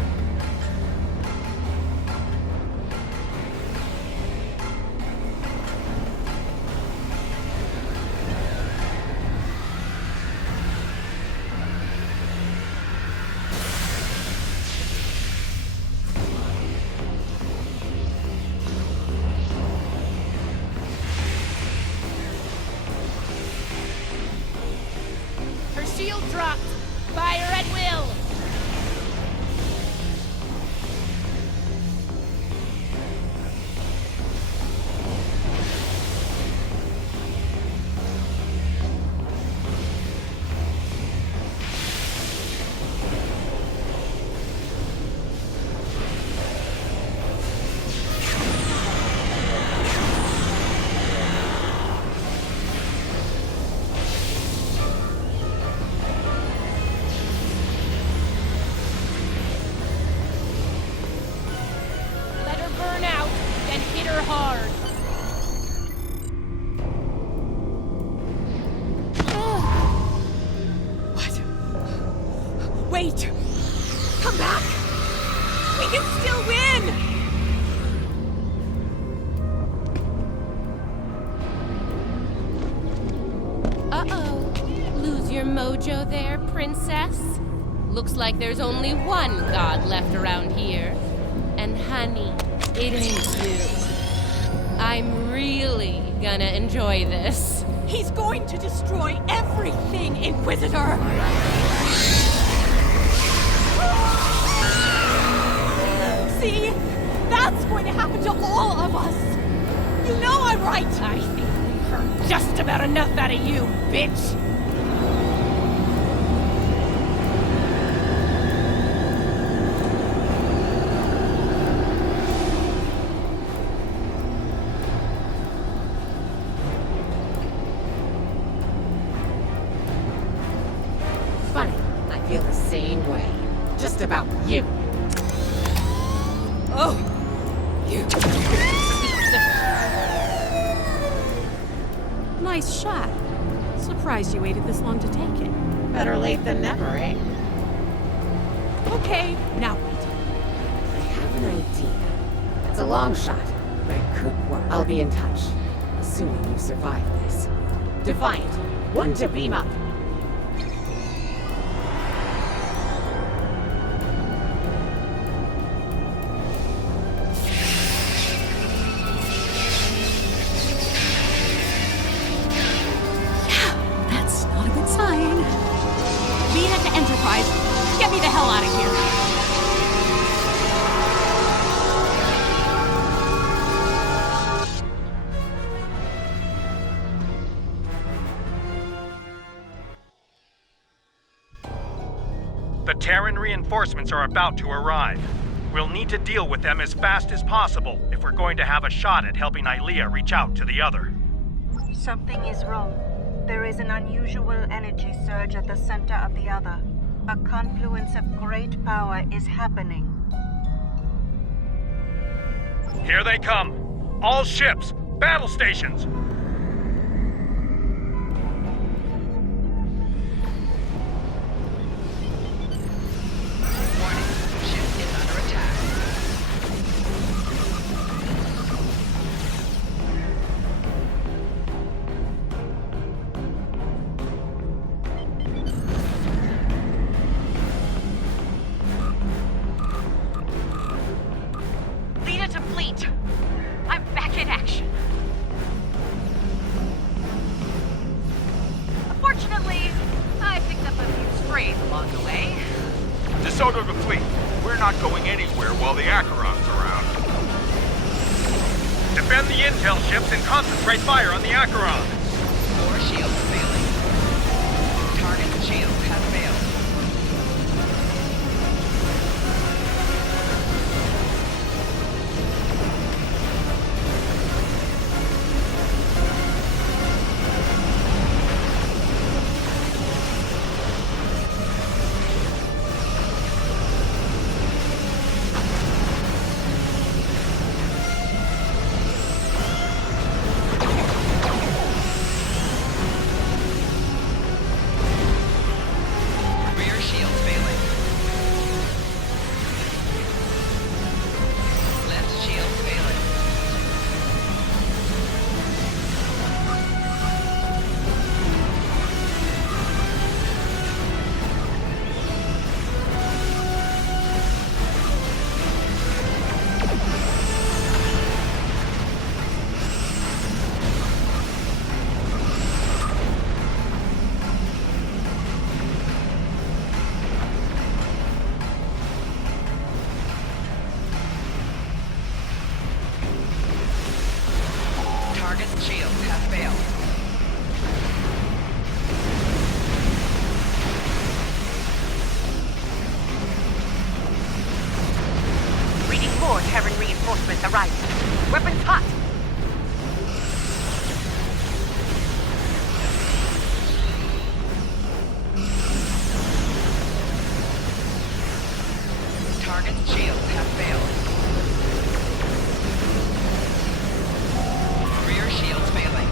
Her shield dropped! Fire at will! Let her burn out, then hit her hard. What? Wait! Come back! We can still win! Uh-oh. Lose your mojo there, princess? Looks like there's only one god left around here. And honey, it ain't you. I'm really gonna enjoy this. He's going to destroy everything, Inquisitor! See? That's going to happen to all of us! You know I'm right! I think we heard just about enough out of you, bitch! Funny, I feel the same way. Just about you. Oh! You... Nice shot. Surprised you waited this long to take it. Better late than never, eh? Okay, now what? I have an idea. It's a long shot, but it could work. I'll be in touch, assuming you survive this. Defiant, one to beam up. That's not a good sign. Lead it to Enterprise. Get me the hell out of here. The Terran reinforcements are about to arrive. We'll need to deal with them as fast as possible if we're going to have a shot at helping Ilea reach out to the other. Something is wrong. There is an unusual energy surge at the center of the other. A confluence of great power is happening. Here they come! All ships! Battle stations! Lead it to fleet. I'm back in action. Unfortunately, I picked up a few strays along the way. DeSoto to fleet. We're not going anywhere while the Acheron's around. Defend the intel ships and concentrate fire on the Acheron. Core shield failing. Target shield has failed. More Terran reinforcements arriving. Weapons hot. Target shields have failed. Rear shields failing.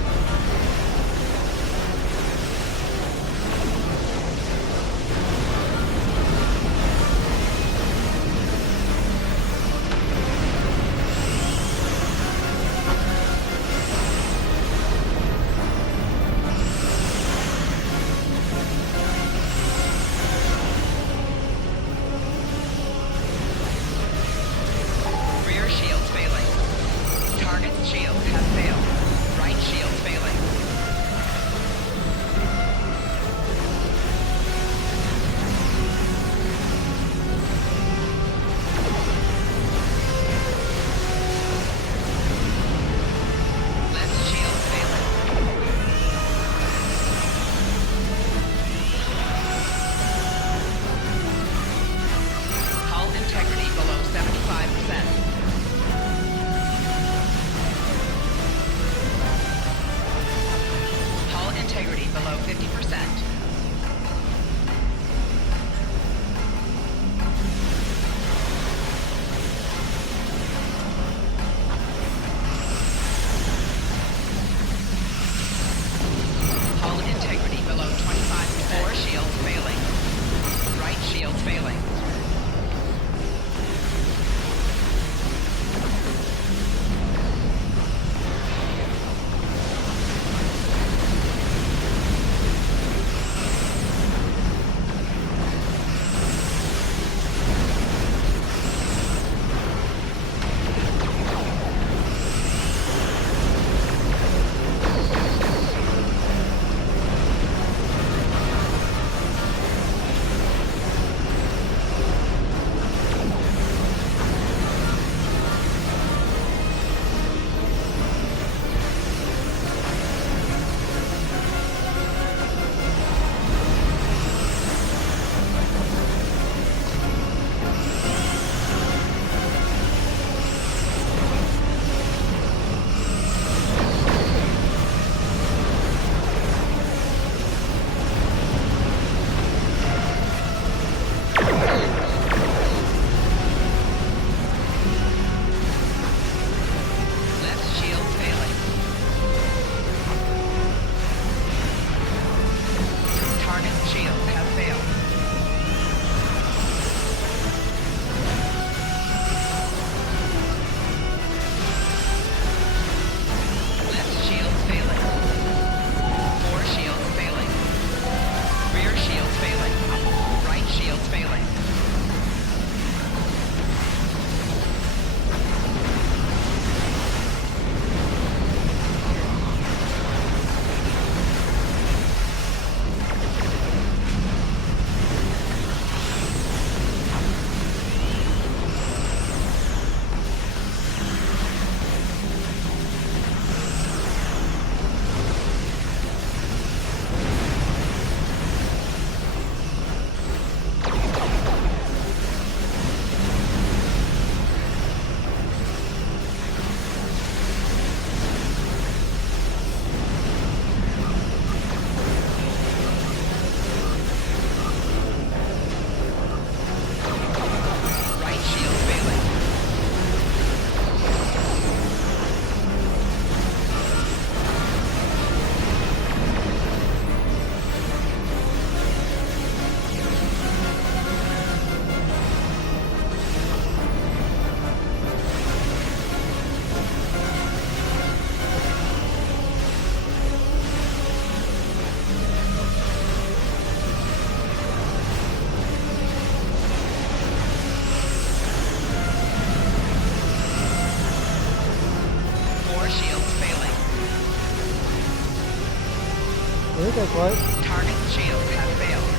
think that's right. Target shields have failed.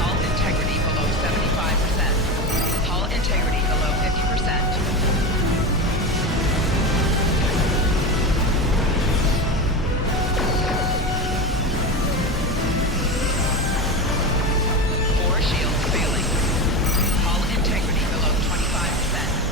Hull integrity below 75%. Hull integrity below 50%. Four shields failing. Hull integrity below 25%.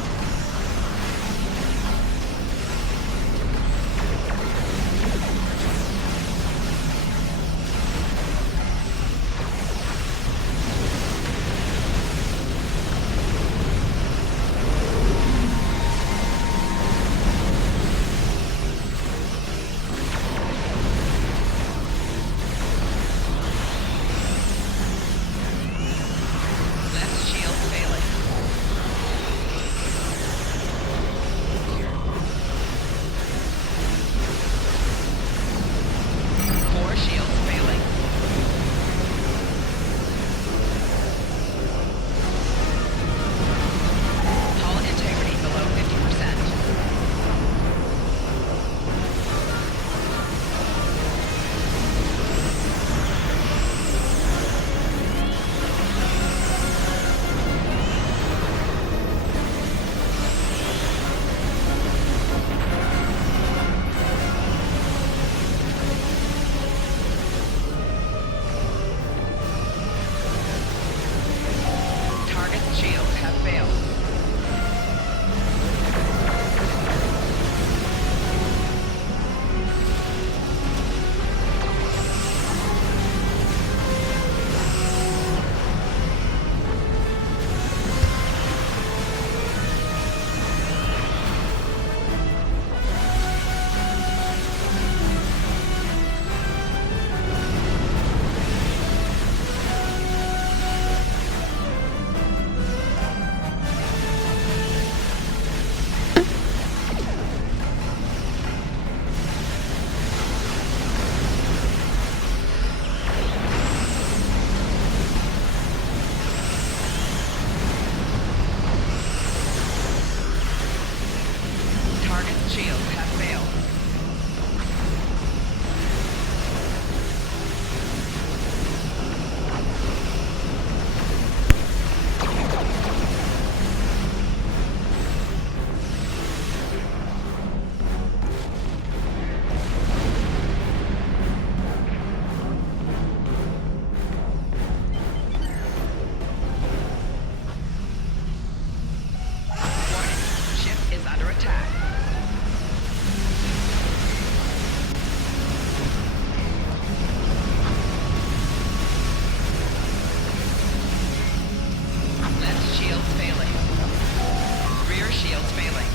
Left shield failing. Four shields failing. Hull integrity below 50%. Target shields have failed. Target shields have failed. Warning, ship is under attack. Left shield failing. Rear shields failing.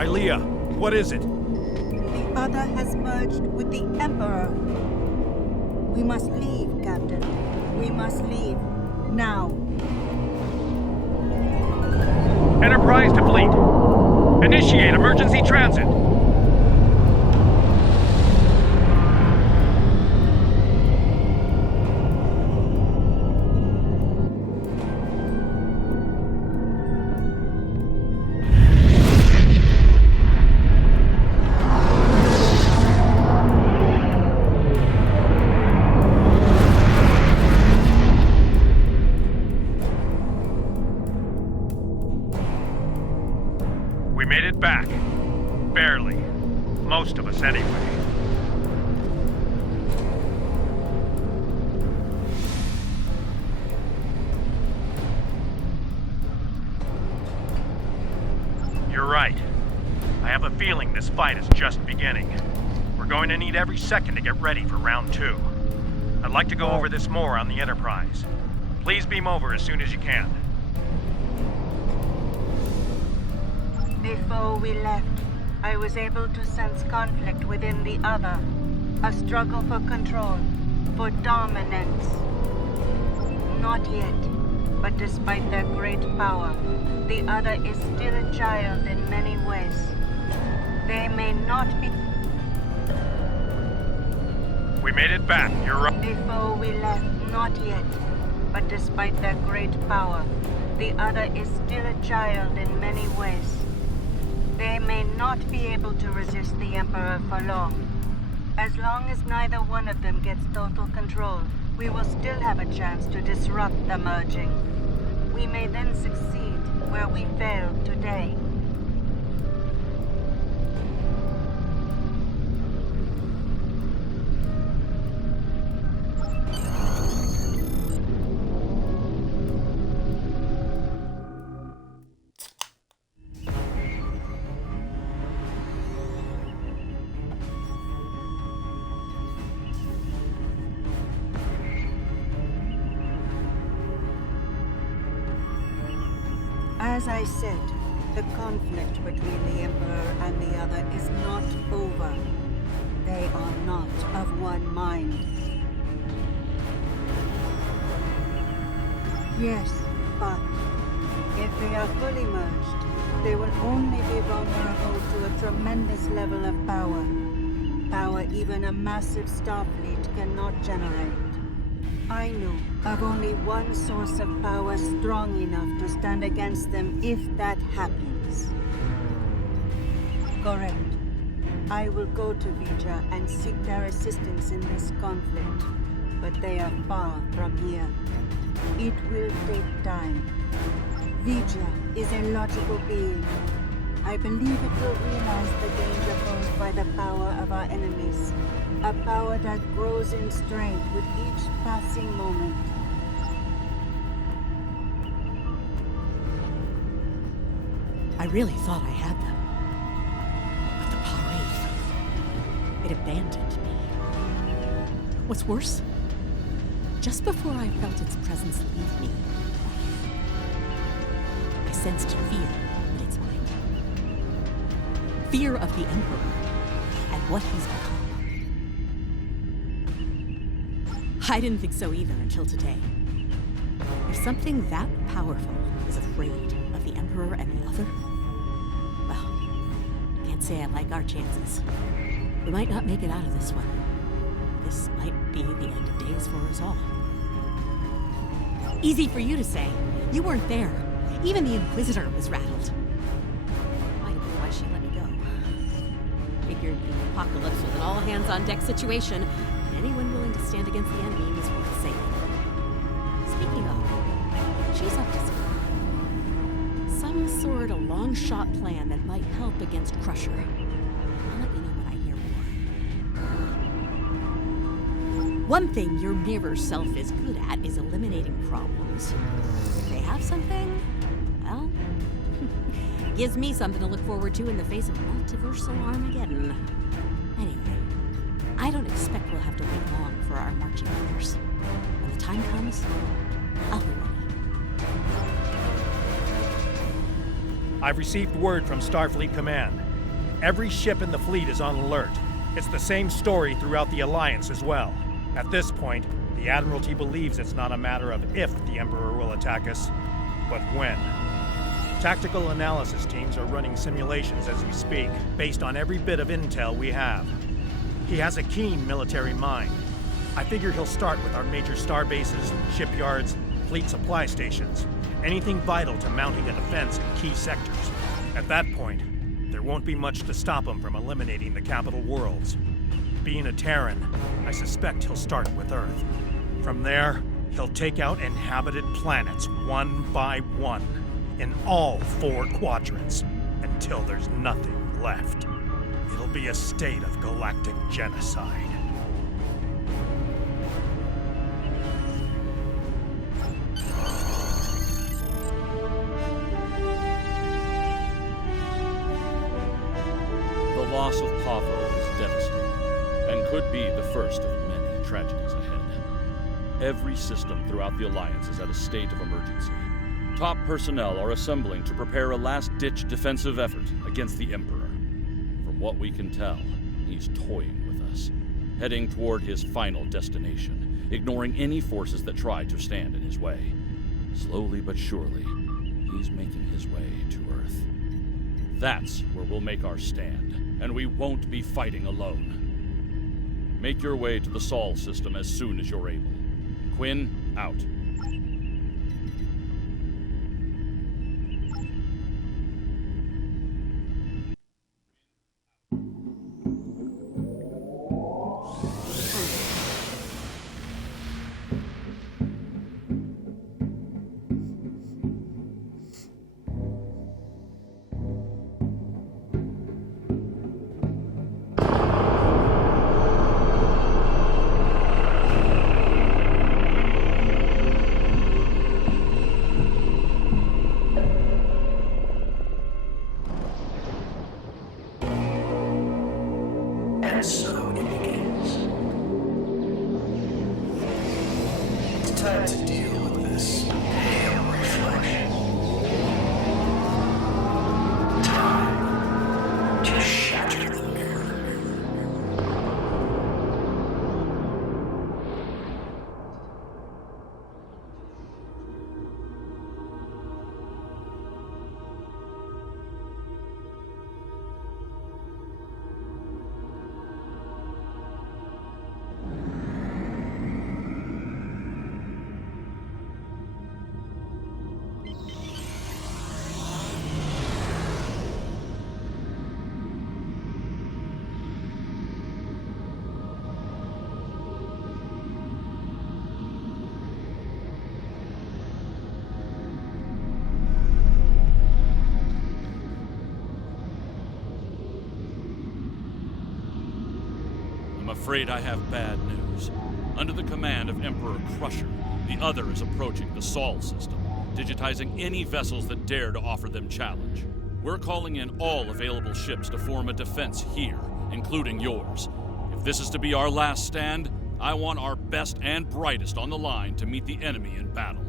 Ilea, what is it? The other has merged with the Emperor. We must leave, Captain. We must leave. Now. Enterprise to fleet. Initiate emergency transit. back. Barely. Most of us, anyway. You're right. I have a feeling this fight is just beginning. We're going to need every second to get ready for round 2. I'd like to go over this more on the Enterprise. Please beam over as soon as you can. Before we left, I was able to sense conflict within the other. A struggle for control, for dominance. Not yet, but despite their great power, the other is still a child in many ways. They may not be... We made it back, you're right. Before we left, not yet, but despite their great power, the other is still a child in many ways. They may not be able to resist the Emperor for long. As long as neither one of them gets total control, we will still have a chance to disrupt the merging. We may then succeed where we failed today. As I said, the conflict between the Emperor and the other is not over. They are not of one mind. Yes, but if they are fully merged, they will only be vulnerable to a tremendous level of power. Power even a massive Starfleet cannot generate. I know of only one source of power strong enough to stand against them if that happens. Correct. I will go to Vija and seek their assistance in this conflict, but they are far from here. It will take time. Vija is a logical being. I believe it will realize the danger posed by the power of our enemies. A power that grows in strength with each passing moment. I really thought I had them. But the Parade, it abandoned me. What's worse, just before I felt its presence leave me, I sensed fear in its mind. Fear of the Emperor and what he's become. I didn't think so either until today. If something that powerful is afraid of the Emperor and the other, well, can't say I like our chances. We might not make it out of this one. This might be the end of days for us all. Easy for you to say. You weren't there. Even the Inquisitor was rattled. Might have been why she let me go. Figured the apocalypse was an all-hands-on-deck situation. Anyone willing to stand against the enemy was worth saving. Speaking of, she's up to some sort of long-shot plan that might help against Crusher. I'll let you know when I hear more. One thing your mirror self is good at is eliminating problems. If they have something, well, gives me something to look forward to in the face of multiversal Armageddon. Anyway, I don't expect we'll have to wait long for our marching orders. When the time comes, I'll be ready. I've received word from Starfleet Command. Every ship in the fleet is on alert. It's the same story throughout the Alliance as well. At this point, the Admiralty believes it's not a matter of if the Emperor will attack us, but when. Tactical analysis teams are running simulations as we speak, based on every bit of intel we have. He has a keen military mind. I figure he'll start with our major star bases, shipyards, fleet supply stations, anything vital to mounting a defense in key sectors. At that point, there won't be much to stop him from eliminating the capital worlds. Being a Terran, I suspect he'll start with Earth. From there, he'll take out inhabited planets one by one, in all 4 quadrants, and until there's nothing left. It'll be a state of galactic genocide. The loss of Pavo is devastating, and could be the first of many tragedies ahead. Every system throughout the Alliance is at a state of emergency. Top personnel are assembling to prepare a last-ditch defensive effort against the Emperor. From what we can tell, he's toying with us, heading toward his final destination, ignoring any forces that try to stand in his way. Slowly but surely, he's making his way to Earth. That's where we'll make our stand, and we won't be fighting alone. Make your way to the Sol system as soon as you're able. Quinn, out. And so it begins. It's time to deal with this pale reflection. Time to shatter the mirror. I'm afraid I have bad news. Under the command of Emperor Crusher, the other is approaching the Sol system, digitizing any vessels that dare to offer them challenge. We're calling in all available ships to form a defense here, including yours. If this is to be our last stand, I want our best and brightest on the line to meet the enemy in battle.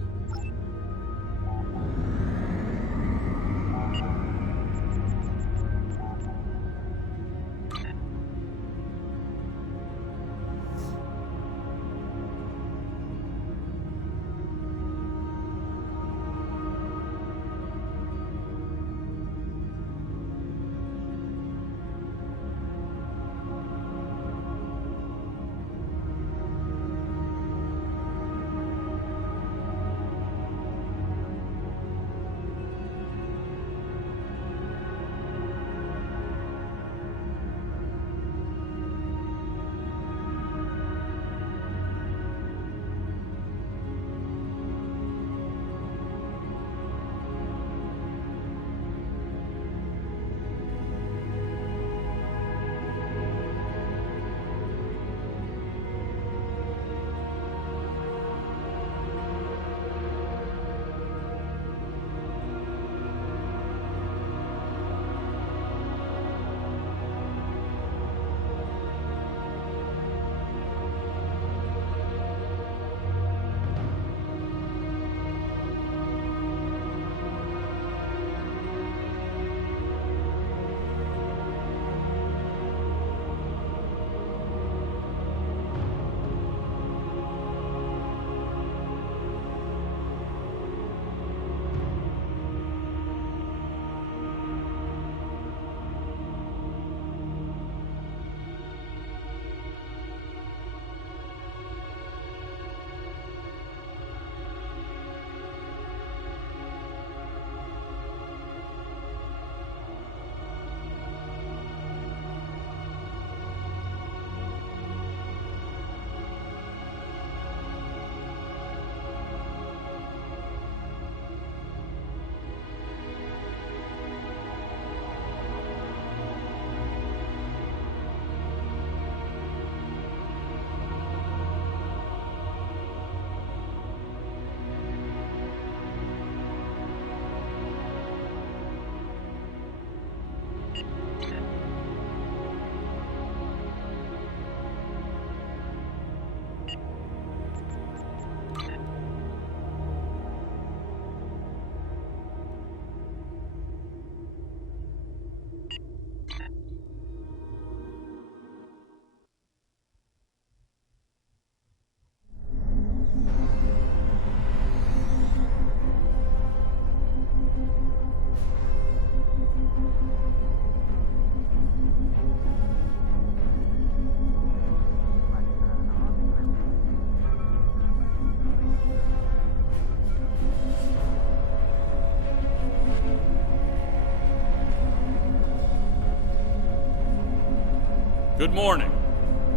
Good morning.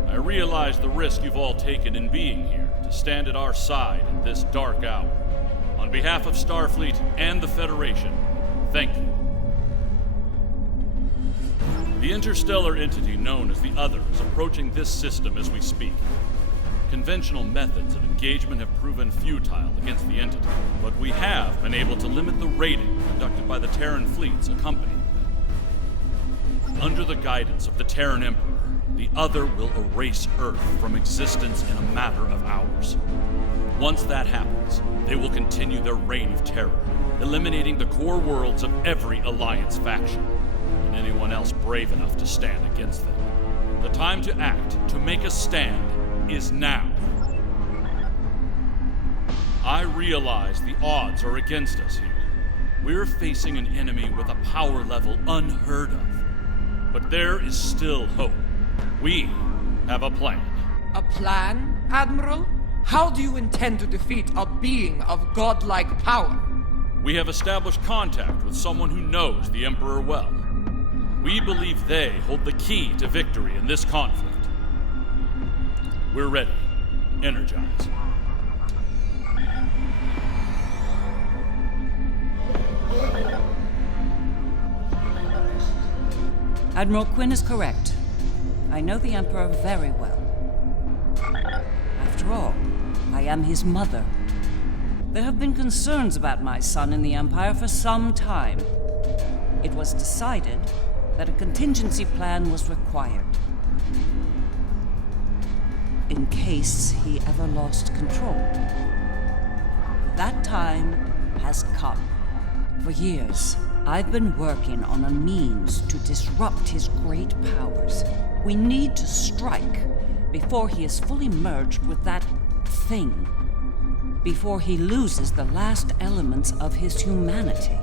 I realize the risk you've all taken in being here to stand at our side in this dark hour. On behalf of Starfleet and the Federation, thank you. The interstellar entity known as the Other is approaching this system as we speak. Conventional methods of engagement have proven futile against the entity, but we have been able to limit the raiding conducted by the Terran fleets accompanying them. Under the guidance of the Terran Emperor, the Other will erase Earth from existence in a matter of hours. Once that happens, they will continue their reign of terror, eliminating the core worlds of every Alliance faction, and anyone else brave enough to stand against them. The time to act, to make a stand, is now. I realize the odds are against us here. We're facing an enemy with a power level unheard of. But there is still hope. We have a plan. A plan, Admiral? How do you intend to defeat a being of godlike power? We have established contact with someone who knows the Emperor well. We believe they hold the key to victory in this conflict. We're ready. Energize. Admiral Quinn is correct. I know the Emperor very well. After all, I am his mother. There have been concerns about my son in the Empire for some time. It was decided that a contingency plan was required. In case he ever lost control. That time has come. For years, I've been working on a means to disrupt his great powers. We need to strike before he is fully merged with that thing. Before he loses the last elements of his humanity.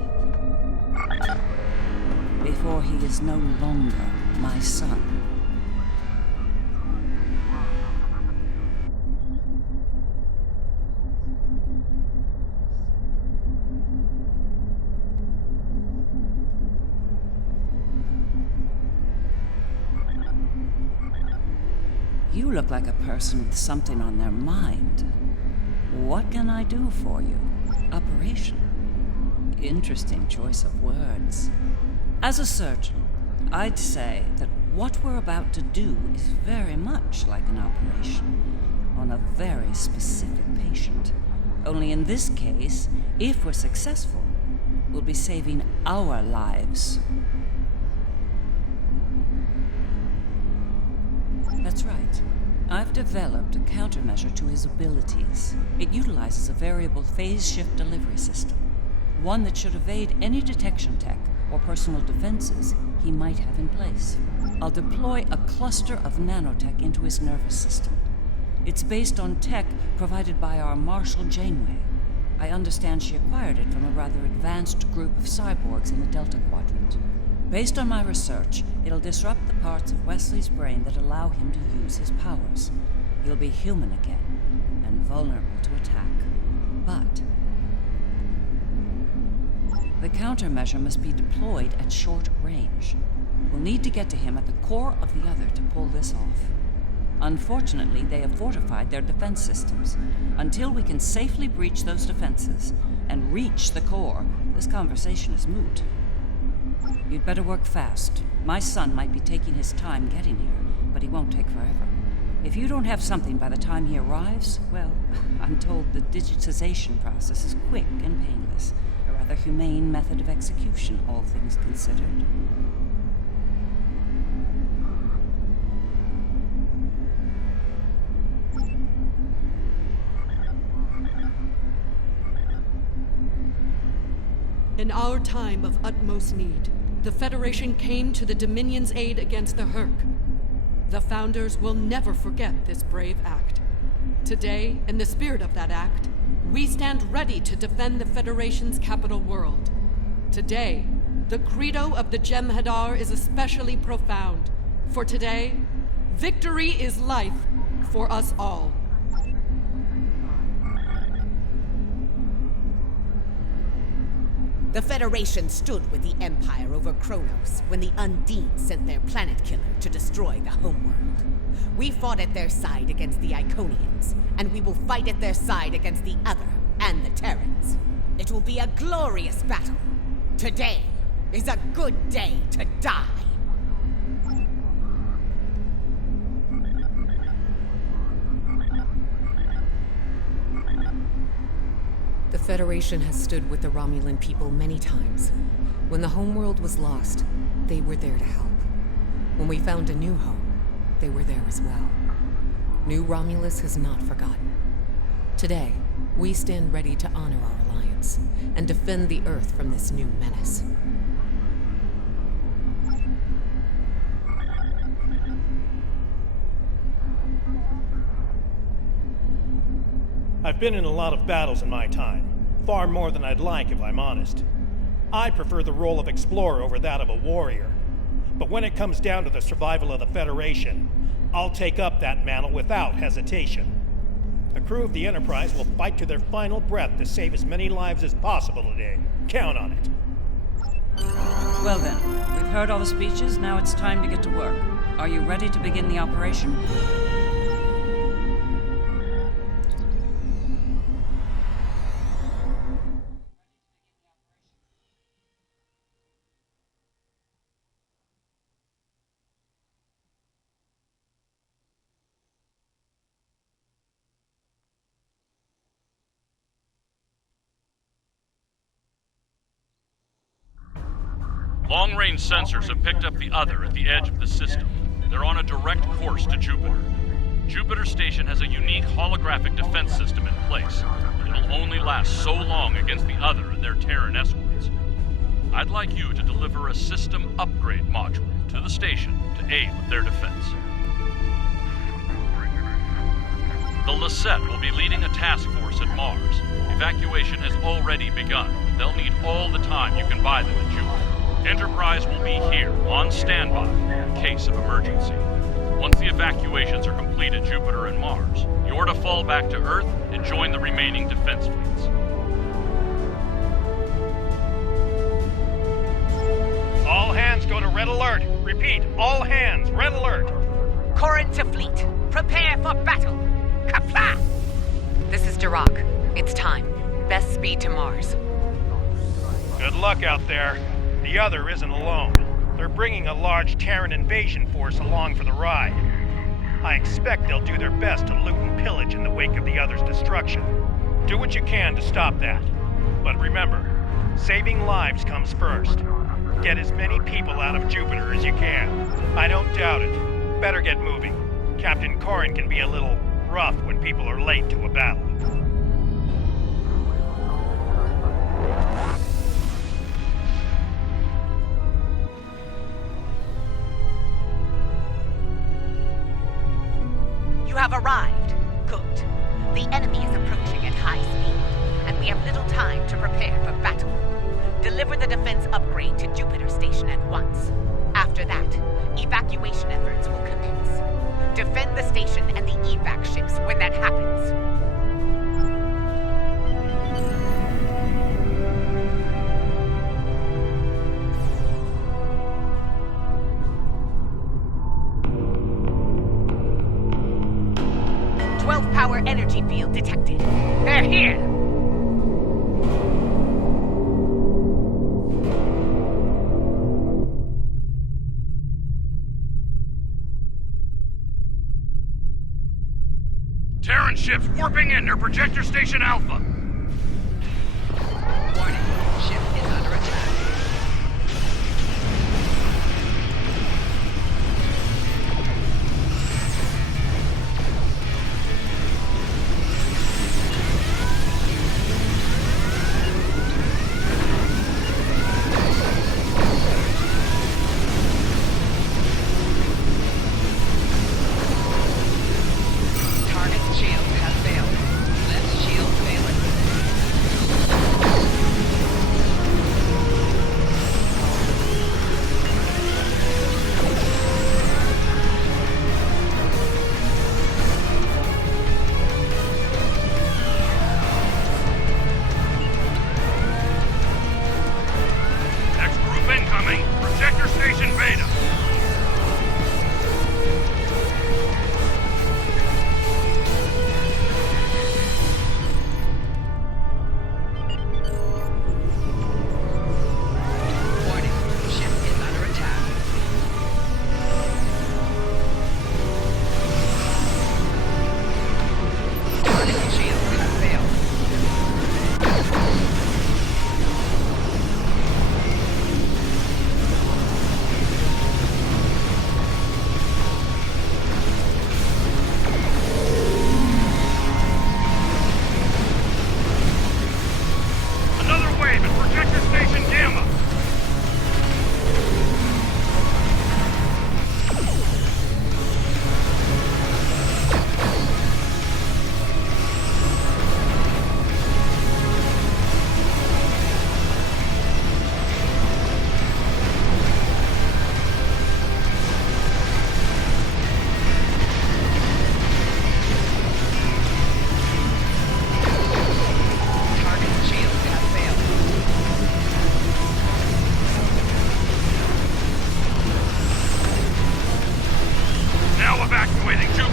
Before he is no longer my son. You look like a person with something on their mind. What can I do for you? Operation. Interesting choice of words. As a surgeon, I'd say that what we're about to do is very much like an operation on a very specific patient. Only in this case, if we're successful, we'll be saving our lives. That's right. I've developed a countermeasure to his abilities. It utilizes a variable phase shift delivery system, one that should evade any detection tech or personal defenses he might have in place. I'll deploy a cluster of nanotech into his nervous system. It's based on tech provided by our Marshal Janeway. I understand she acquired it from a rather advanced group of cyborgs in the Delta Quadrant. Based on my research, it'll disrupt the parts of Wesley's brain that allow him to use his powers. He'll be human again, and vulnerable to attack. But the countermeasure must be deployed at short range. We'll need to get to him at the core of the Other to pull this off. Unfortunately, they have fortified their defense systems. Until we can safely breach those defenses and reach the core, this conversation is moot. You'd better work fast. My son might be taking his time getting here, but he won't take forever. If you don't have something by the time he arrives, well, I'm told the digitization process is quick and painless. A rather humane method of execution, all things considered. In our time of utmost need, the Federation came to the Dominion's aid against the Herc. The Founders will never forget this brave act. Today, in the spirit of that act, we stand ready to defend the Federation's capital world. Today, the credo of the Jem'Hadar is especially profound. For today, victory is life for us all. The Federation stood with the Empire over Kronos when the Undine sent their planet killer to destroy the homeworld. We fought at their side against the Iconians, and we will fight at their side against the other and the Terrans. It will be a glorious battle. Today is a good day to die. The Federation has stood with the Romulan people many times. When the homeworld was lost, they were there to help. When we found a new home, they were there as well. New Romulus has not forgotten. Today, we stand ready to honor our alliance and defend the Earth from this new menace. I've been in a lot of battles in my time, far more than I'd like if I'm honest. I prefer the role of explorer over that of a warrior. But when it comes down to the survival of the Federation, I'll take up that mantle without hesitation. The crew of the Enterprise will fight to their final breath to save as many lives as possible today. Count on it. Well then, we've heard all the speeches, now it's time to get to work. Are you ready to begin the operation? Long-range sensors have picked up the other at the edge of the system. They're on a direct course to Jupiter. Jupiter Station has a unique holographic defense system in place. It'll only last so long against the other and their Terran escorts. I'd like you to deliver a system upgrade module to the station to aid with their defense. The Lassette will be leading a task force at Mars. Evacuation has already begun, but they'll need all the time you can buy them at Jupiter. Enterprise will be here, on standby, in case of emergency. Once the evacuations are complete at Jupiter and Mars, you're to fall back to Earth and join the remaining defense fleets. All hands go to red alert. Repeat, all hands, red alert. Corrin to fleet. Prepare for battle. Kapla! This is Dirac. It's time. Best speed to Mars. Good luck out there. The other isn't alone. They're bringing a large Terran invasion force along for the ride. I expect they'll do their best to loot and pillage in the wake of the other's destruction. Do what you can to stop that. But remember, saving lives comes first. Get as many people out of Jupiter as you can. I don't doubt it. Better get moving. Captain Corrin can be a little rough when people are late to a battle. You have arrived. Good. The enemy is approaching at high speed, and we have little time to prepare for battle. Deliver the defense upgrade to Jupiter Station at once. After that, evacuation efforts will commence. Defend the station and the evac ships when that happens. 12-power energy field detected. They're here! Terran ships warping in near Projector Station Alpha. Warning, ship is under attack.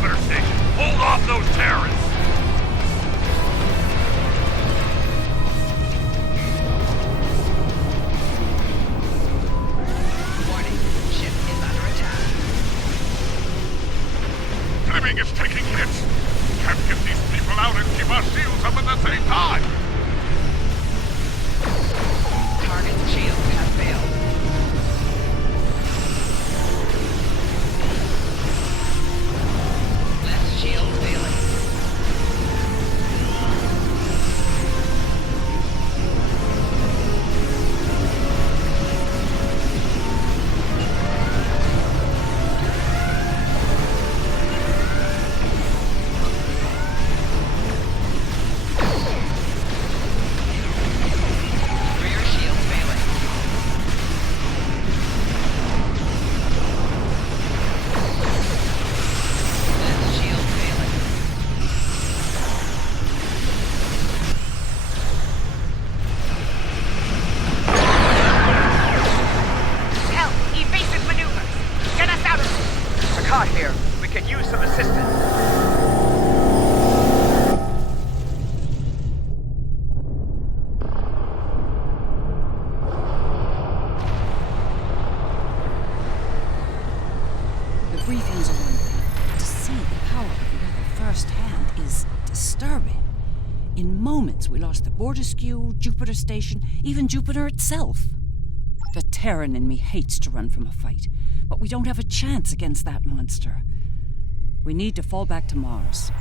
Jupiter Station! Hold off those terrorists! Fleming is taking hits. Can't get these people out and keep our shields up at the same time. Target's shields have failed. Left shield failing. Briefings are one thing, but to see the power of the other firsthand is disturbing. In moments, we lost the Borderskew, Jupiter Station, even Jupiter itself. The Terran in me hates to run from a fight, but we don't have a chance against that monster. We need to fall back to Mars.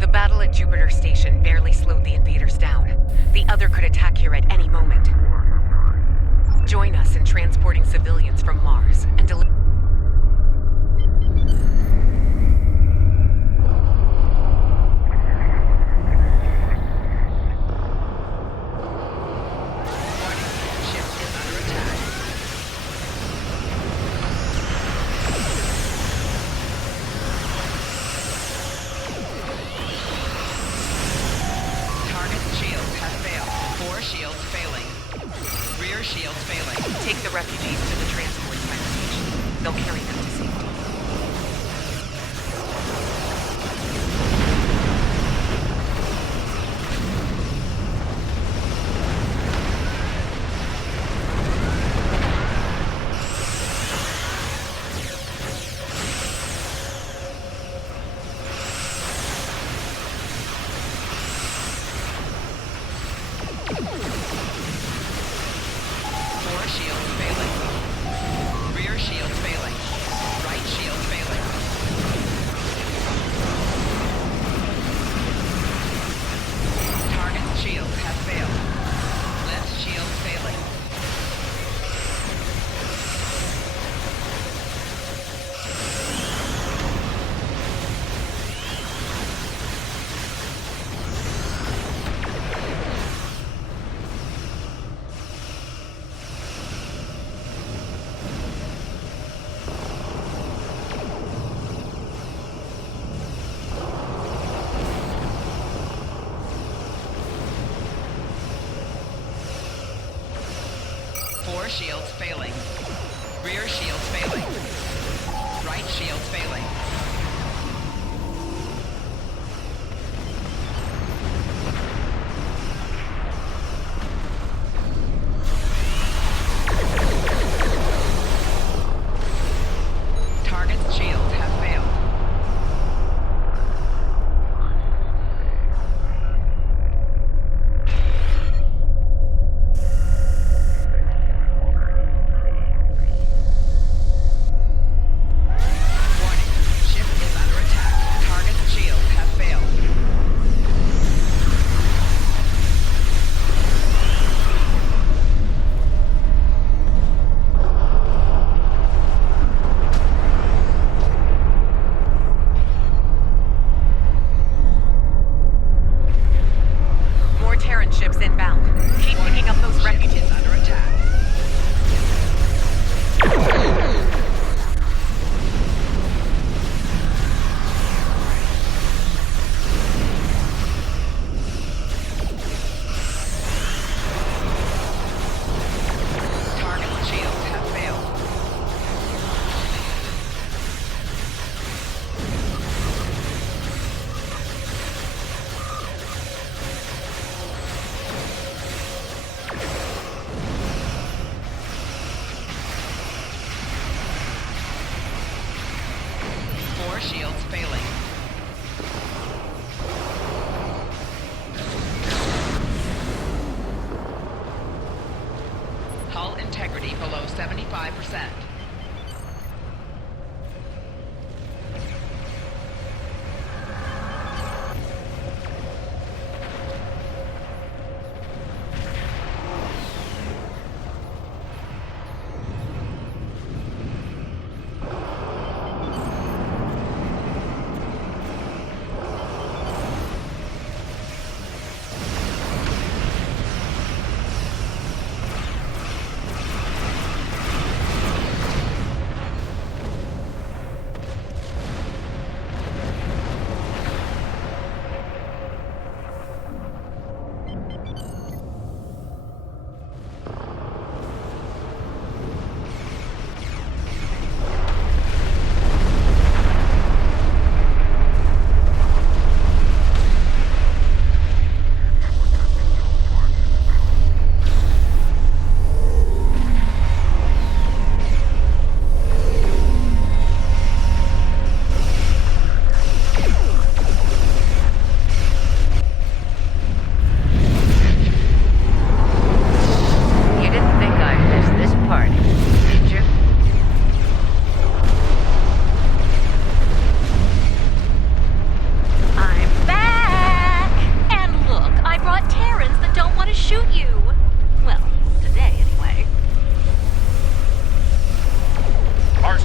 The battle at Jupiter Station barely slowed the invaders down. The other could attack here at any moment. Join us in transporting civilians from Mars and deliver. Take the refugees to the transport center station. They'll carry them to safety. Shields failing. Rear shields failing. Right shields failing. Target's shields have failed. 75%.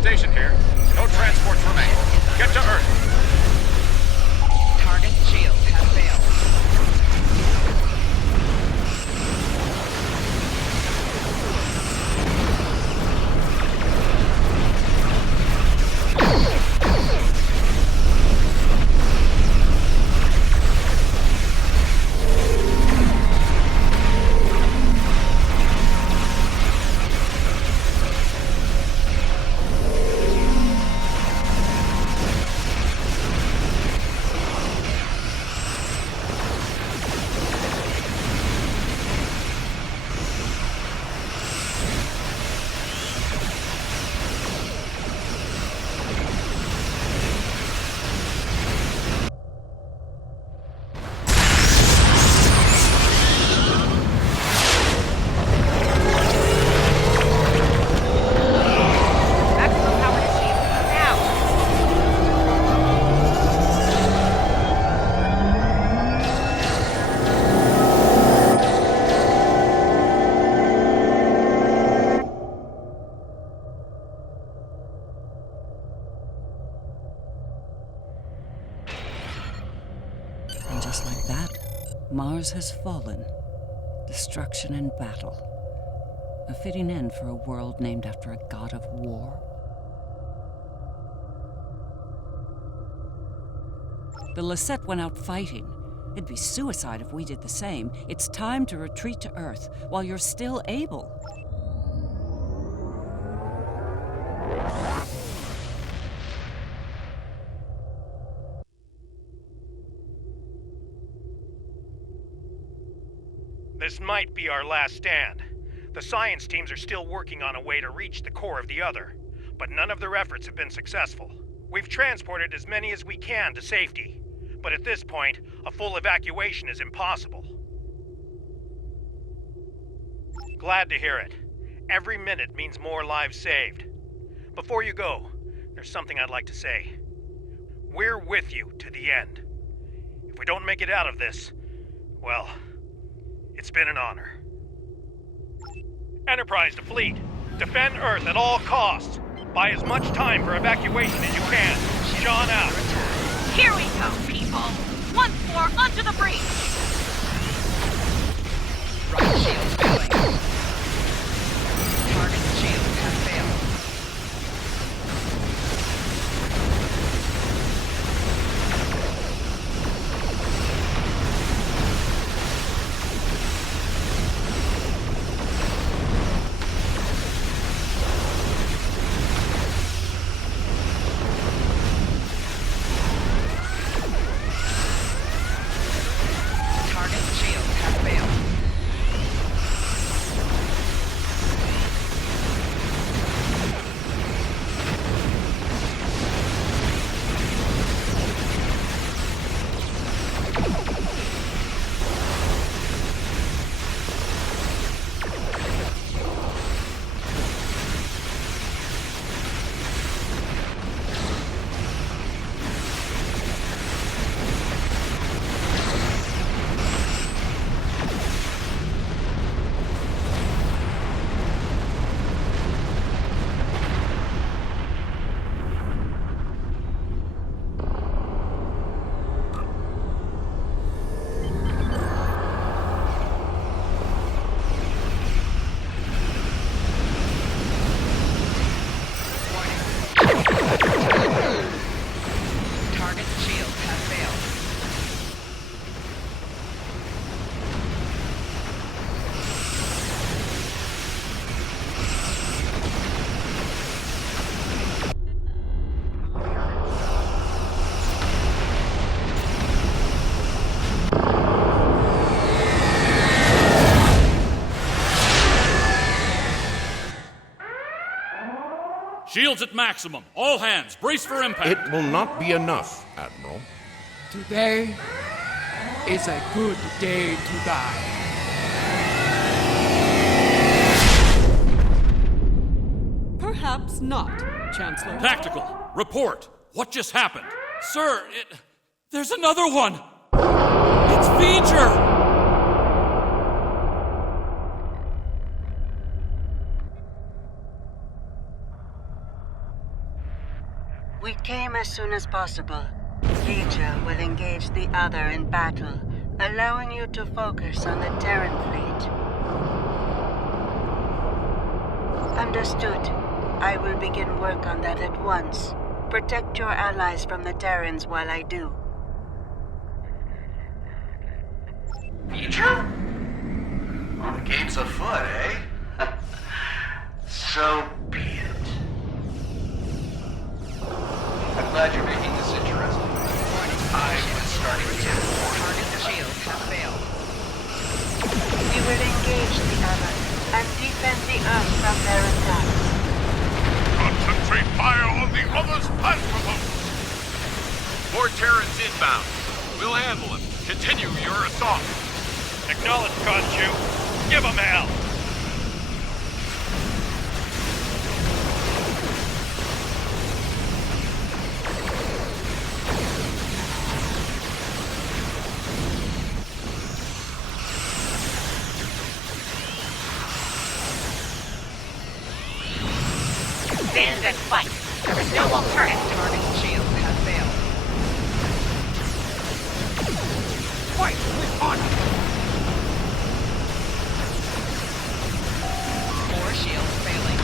station here. No transports remain. Get to Earth. Target shield has failed. And just like that, Mars has fallen. Destruction and battle. A fitting end for a world named after a god of war. The Lisette went out fighting. It'd be suicide if we did the same. It's time to retreat to Earth while you're still able. This might be our last stand. The science teams are still working on a way to reach the core of the other, but none of their efforts have been successful. We've transported as many as we can to safety, but at this point, a full evacuation is impossible. Glad to hear it. Every minute means more lives saved. Before you go, there's something I'd like to say. We're with you to the end. If we don't make it out of this, well, it's been an honor. Enterprise to fleet. Defend Earth at all costs. Buy as much time for evacuation as you can. John out. Here we go, people. Once more, onto the breach. Right shield failing. Target shield has failed. Shields at maximum. All hands, brace for impact. It will not be enough, Admiral. Today is a good day to die. Perhaps not, Chancellor. Tactical, report. What just happened? Sir, there's another one. It's V'ger. We came as soon as possible. V'ger will engage the other in battle, allowing you to focus on the Terran fleet. Understood. I will begin work on that at once. Protect your allies from the Terrans while I do. V'ger? The game's afoot, eh? So be it. I'm glad you're making this interesting. I was starting to get bored. Target shields have failed. We will engage the other and defend the Earth from their attacks. Concentrate fire on the other's platform! More Terrans inbound. We'll handle them. Continue your assault. Acknowledge, Khonshu. Give them hell! Stand and fight. There is no alternative. Target shields have failed. Fight with honor! More shields failing.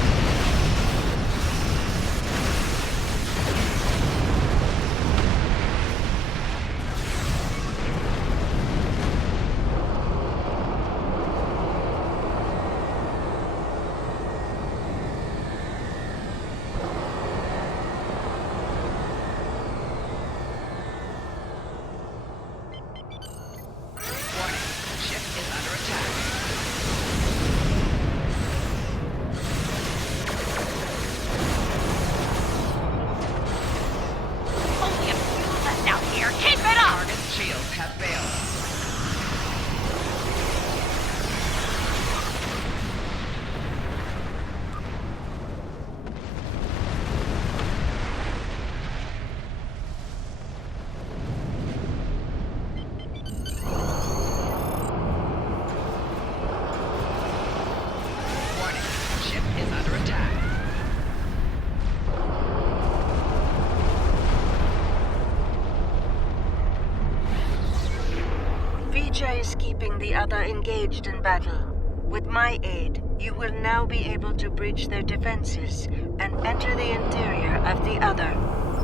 V'ger is keeping the other engaged in battle. With my aid, you will now be able to breach their defenses and enter the interior of the other.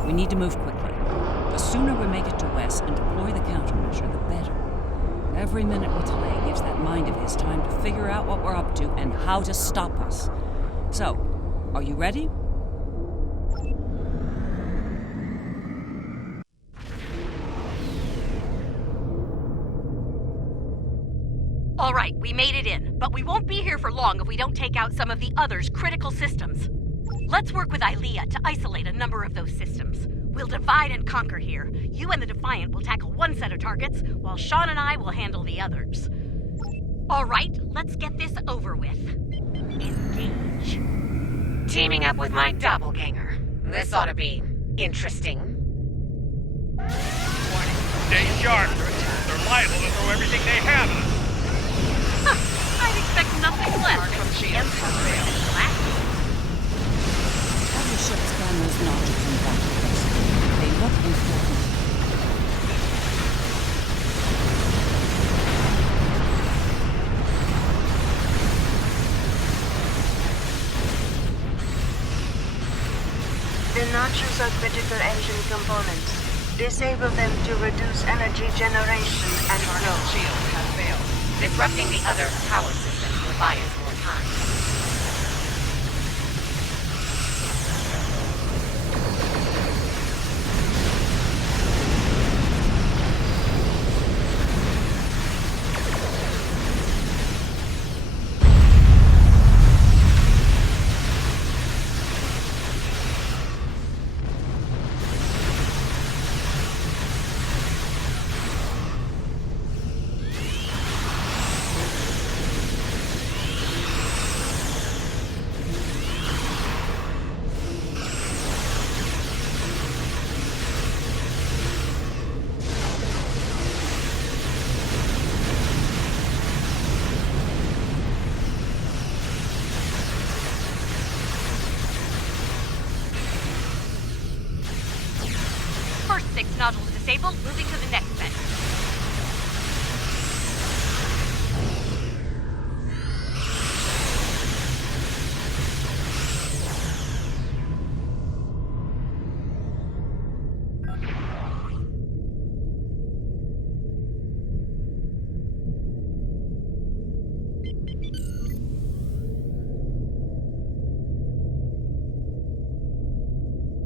We need to move quickly. The sooner we make it to Wes and deploy the countermeasure, the better. Every minute we delay gives that mind of his time to figure out what we're up to and how to stop us. So, are you ready? All right, we made it in, but we won't be here for long if we don't take out some of the other's critical systems. Let's work with Ilea to isolate a number of those systems. We'll divide and conquer here. You and the Defiant will tackle one set of targets, while Sean and I will handle the others. All right, let's get this over with. Engage. Teaming up with my doppelganger. This ought to be interesting. Warning. Stay sharp. They're liable to throw everything they have at us. I'd expect nothing less from the Emperor. Tell your ship's cameras not to come back to us. They look important. The notches are critical engine components. Disable them to reduce energy generation and flow. Shield has failed. Disrupting the other power system will buy us more time. Successful. Moving to the next sector.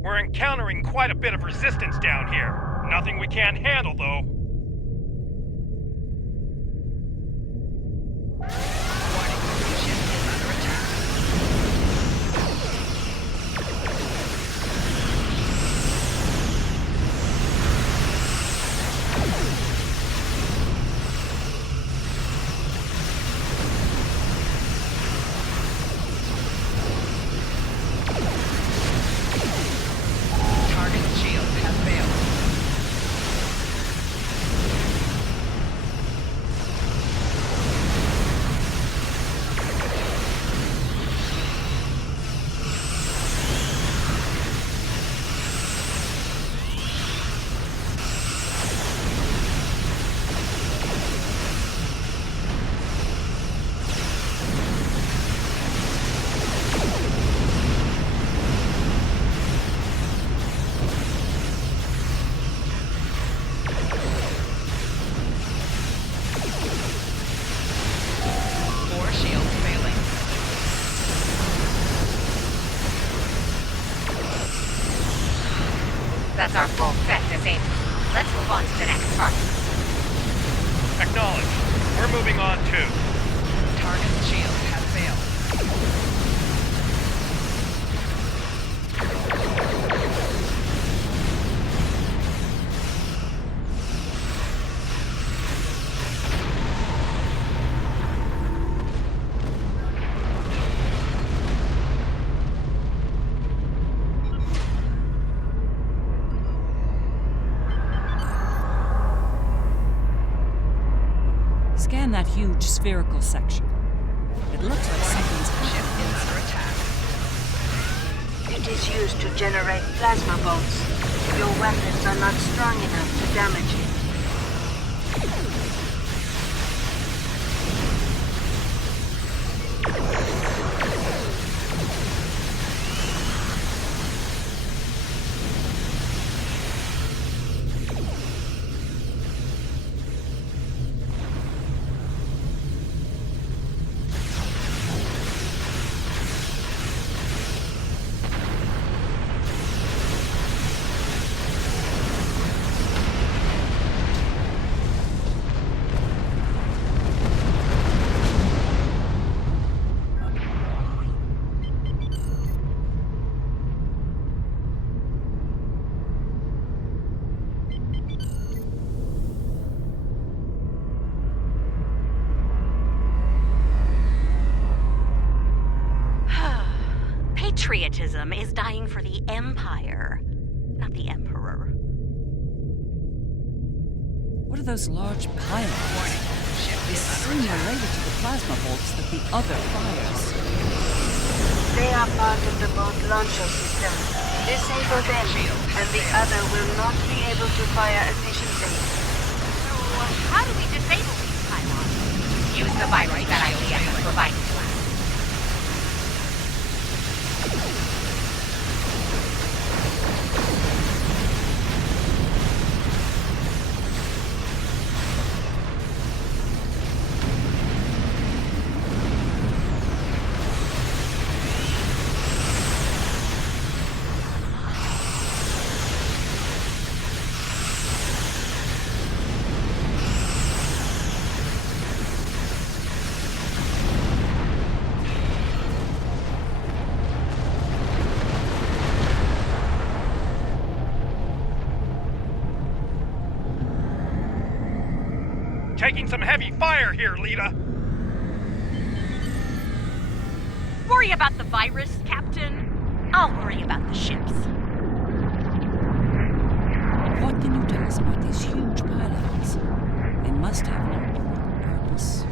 We're encountering quite a bit of resistance down here. Nothing we can't handle, though. That's our full set disabled. Let's move on to the next target. Acknowledged. We're moving on too. Target shield has failed. Scan that huge spherical section. It looks like something's Ship is under attack. It is used to generate plasma bolts. Your weapons are not strong enough to damage it. Patriotism is dying for the Empire, not the Emperor. What are those large pylons? They seem related to the plasma bolts that the other fires. They are part of the bolt launcher system. Disable them, and the other will not be able to fire efficiently. So, how do we disable these pylons? Use the virus that IDF has provided to us. Taking some heavy fire here, Lita. Worry about the virus, Captain. I'll worry about the ships. What can you tell us about these huge pylons? They must have an important purpose.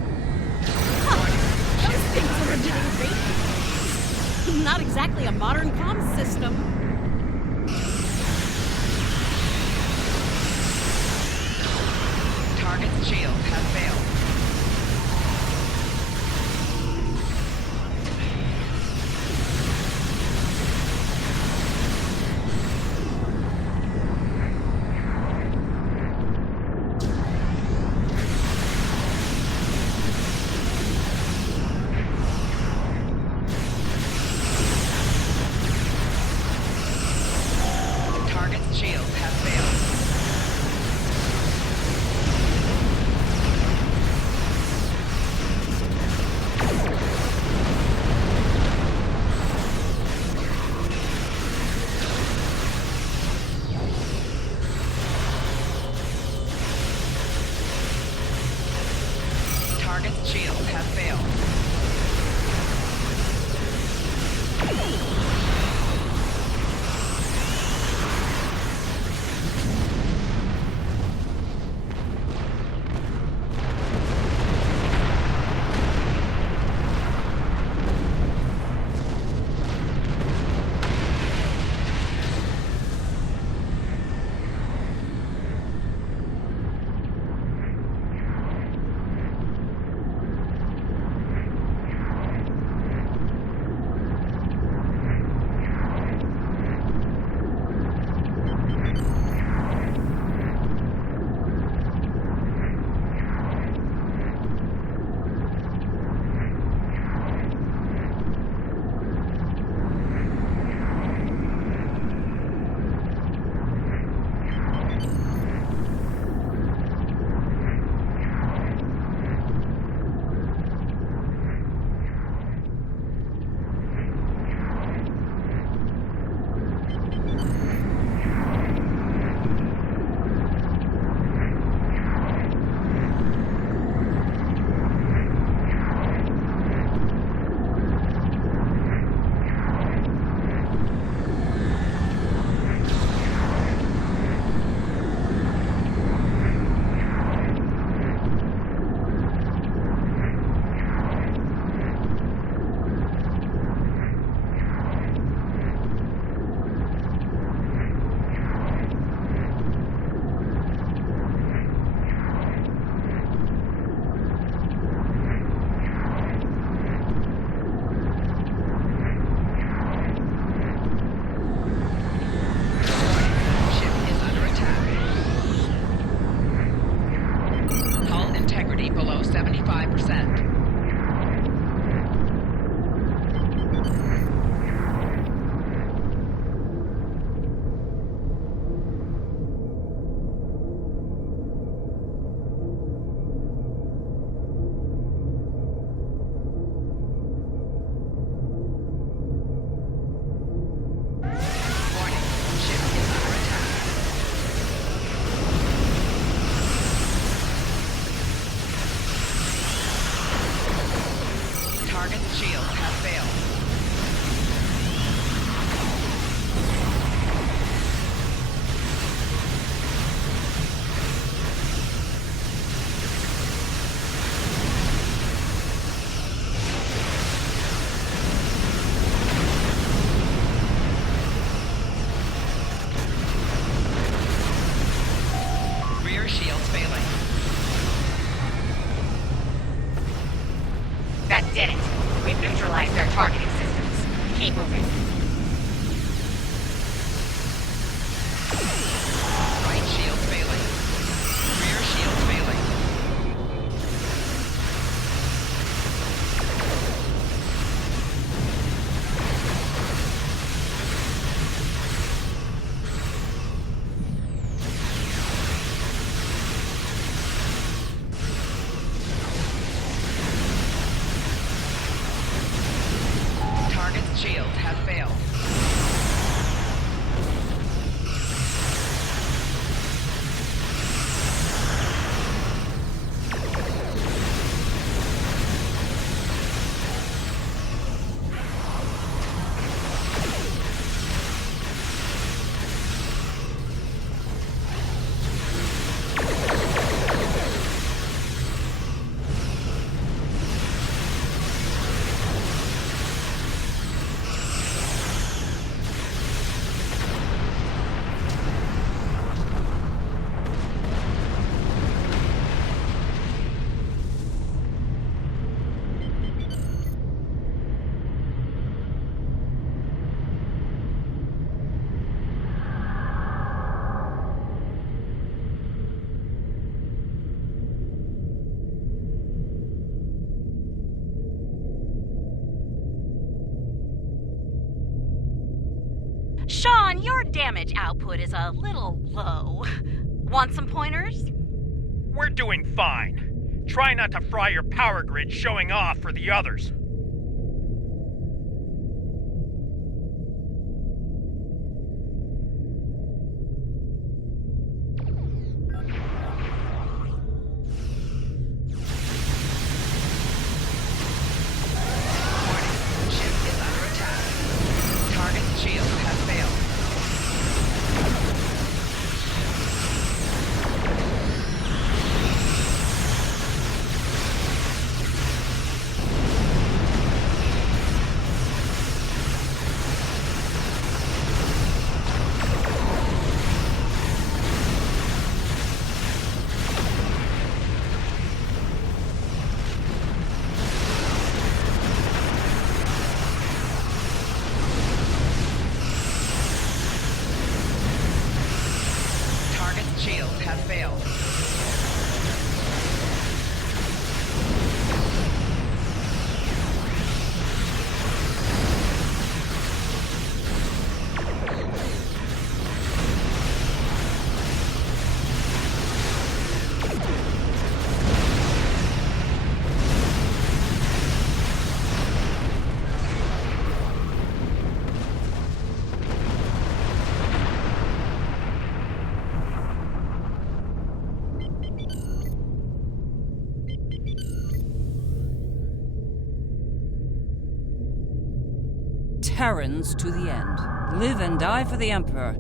Those things are emitting radio. Not exactly a modern comms system. shields have failed. Target's shields have failed. Target's shields have failed. Below 75%. Target's shields have failed. Rear shields failing. That did it. We've neutralized their targeting systems. Keep moving. Right shield failing. Rear shield failing. Target's shields have failed. damage output is a little low. Want some pointers? We're doing fine. Try not to fry your power grid showing off for the others. Shields have failed. Terrans to the end. Live and die for the Emperor.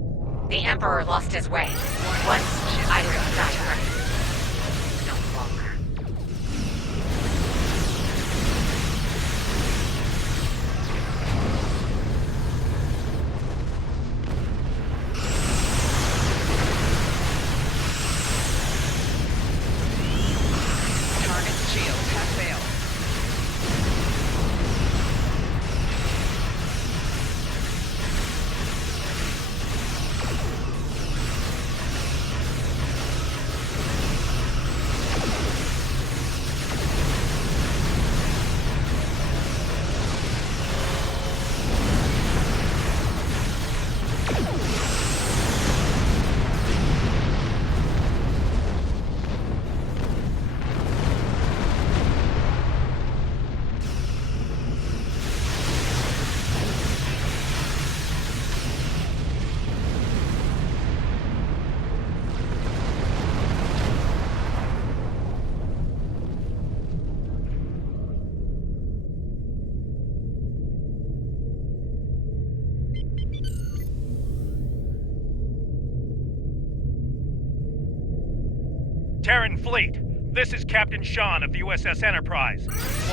The Emperor lost his way. Once, I would die no longer. Target's shields have failed. Terran Fleet, this is Captain Sean of the USS Enterprise.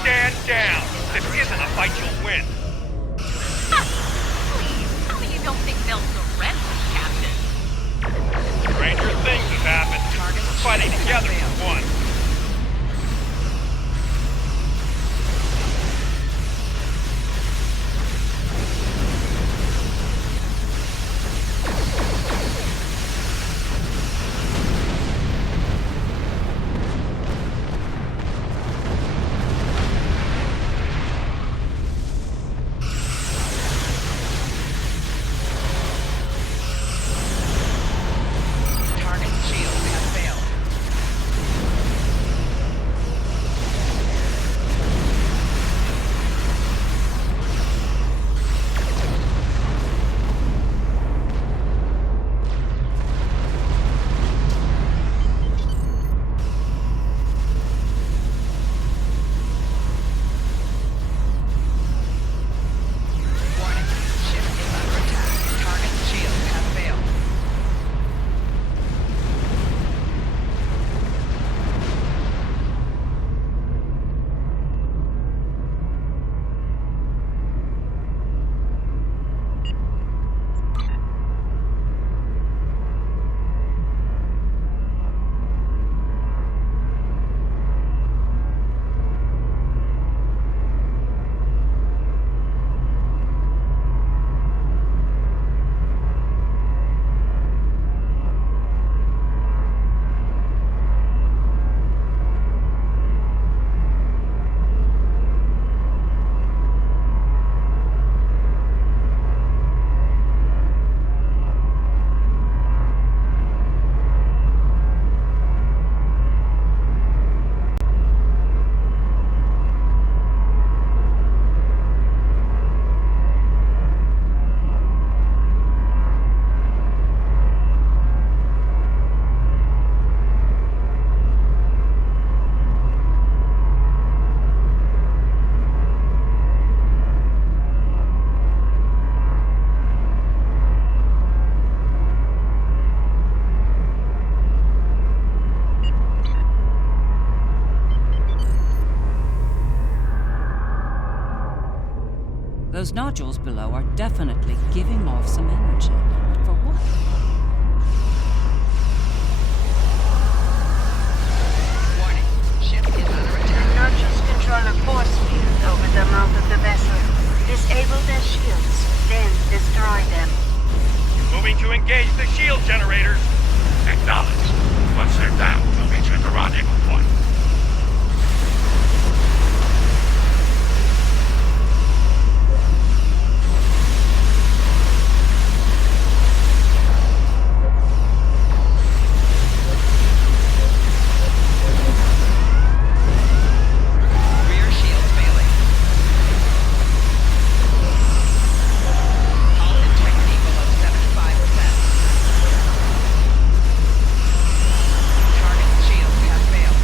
Stand down! This isn't a fight you'll win. Please, tell me you don't think they'll surrender, Captain. Stranger things have happened. We're fighting together for one. Those nodules below are definitely giving off some energy. For what? Warning. Ship is under attack. Nurtures control a force field over the mouth of the vessel. Disable their shields, then destroy them. Moving to engage the shield generators. Acknowledged. Once they're down, we'll meet you at the rendezvous point. Rear shields failing. Hull integrity below 75%. Target shields have failed.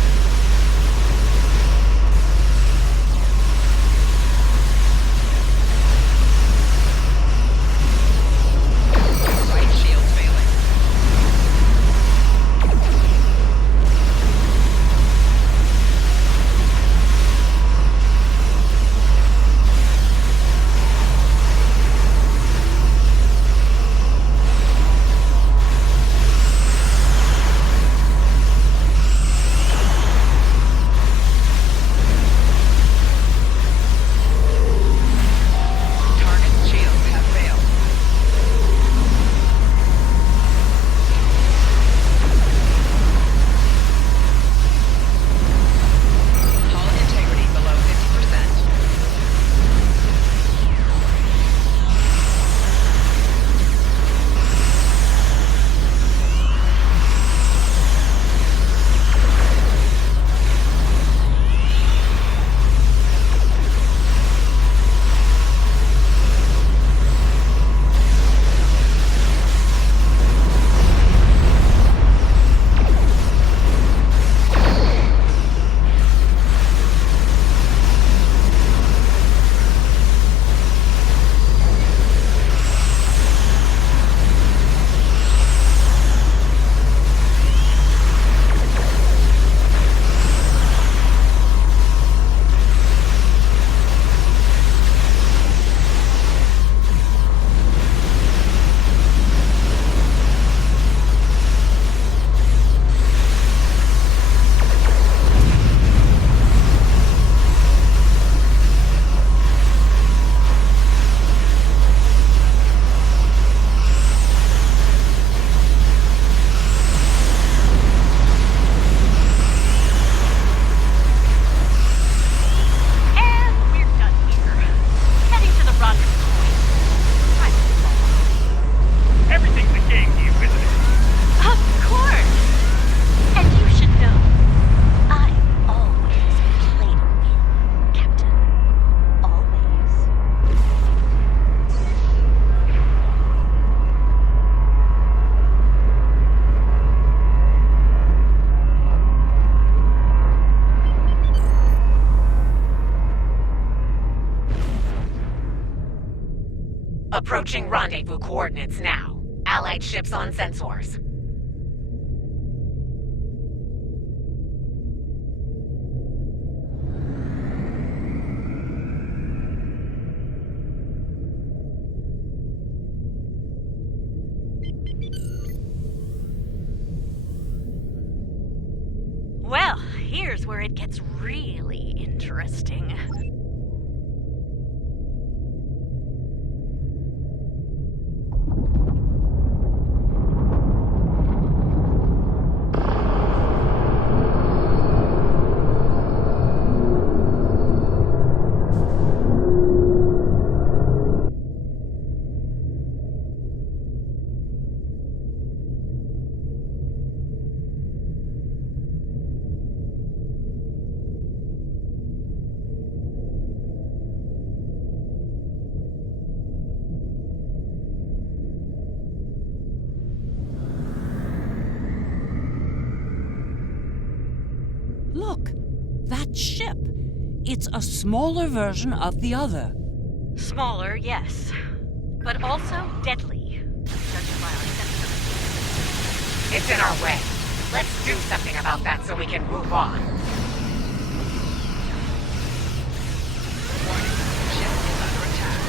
Right shields failing. Target shields have failed. Hull integrity below 50%. And we're done here. Heading to the rendezvous point. Time to move on. Everything's a game to you, isn't it? Of course! And you should know, I always play to win, Captain. Always. Approaching rendezvous coordinates now. Allied ships on sensors. Well, here's where it gets really interesting. Look, that ship. It's a smaller version of the other. Smaller, yes. But also deadly. Judging by our sensors. It's in our way. Let's do something about that so we can move on. Warning. Ship is under attack.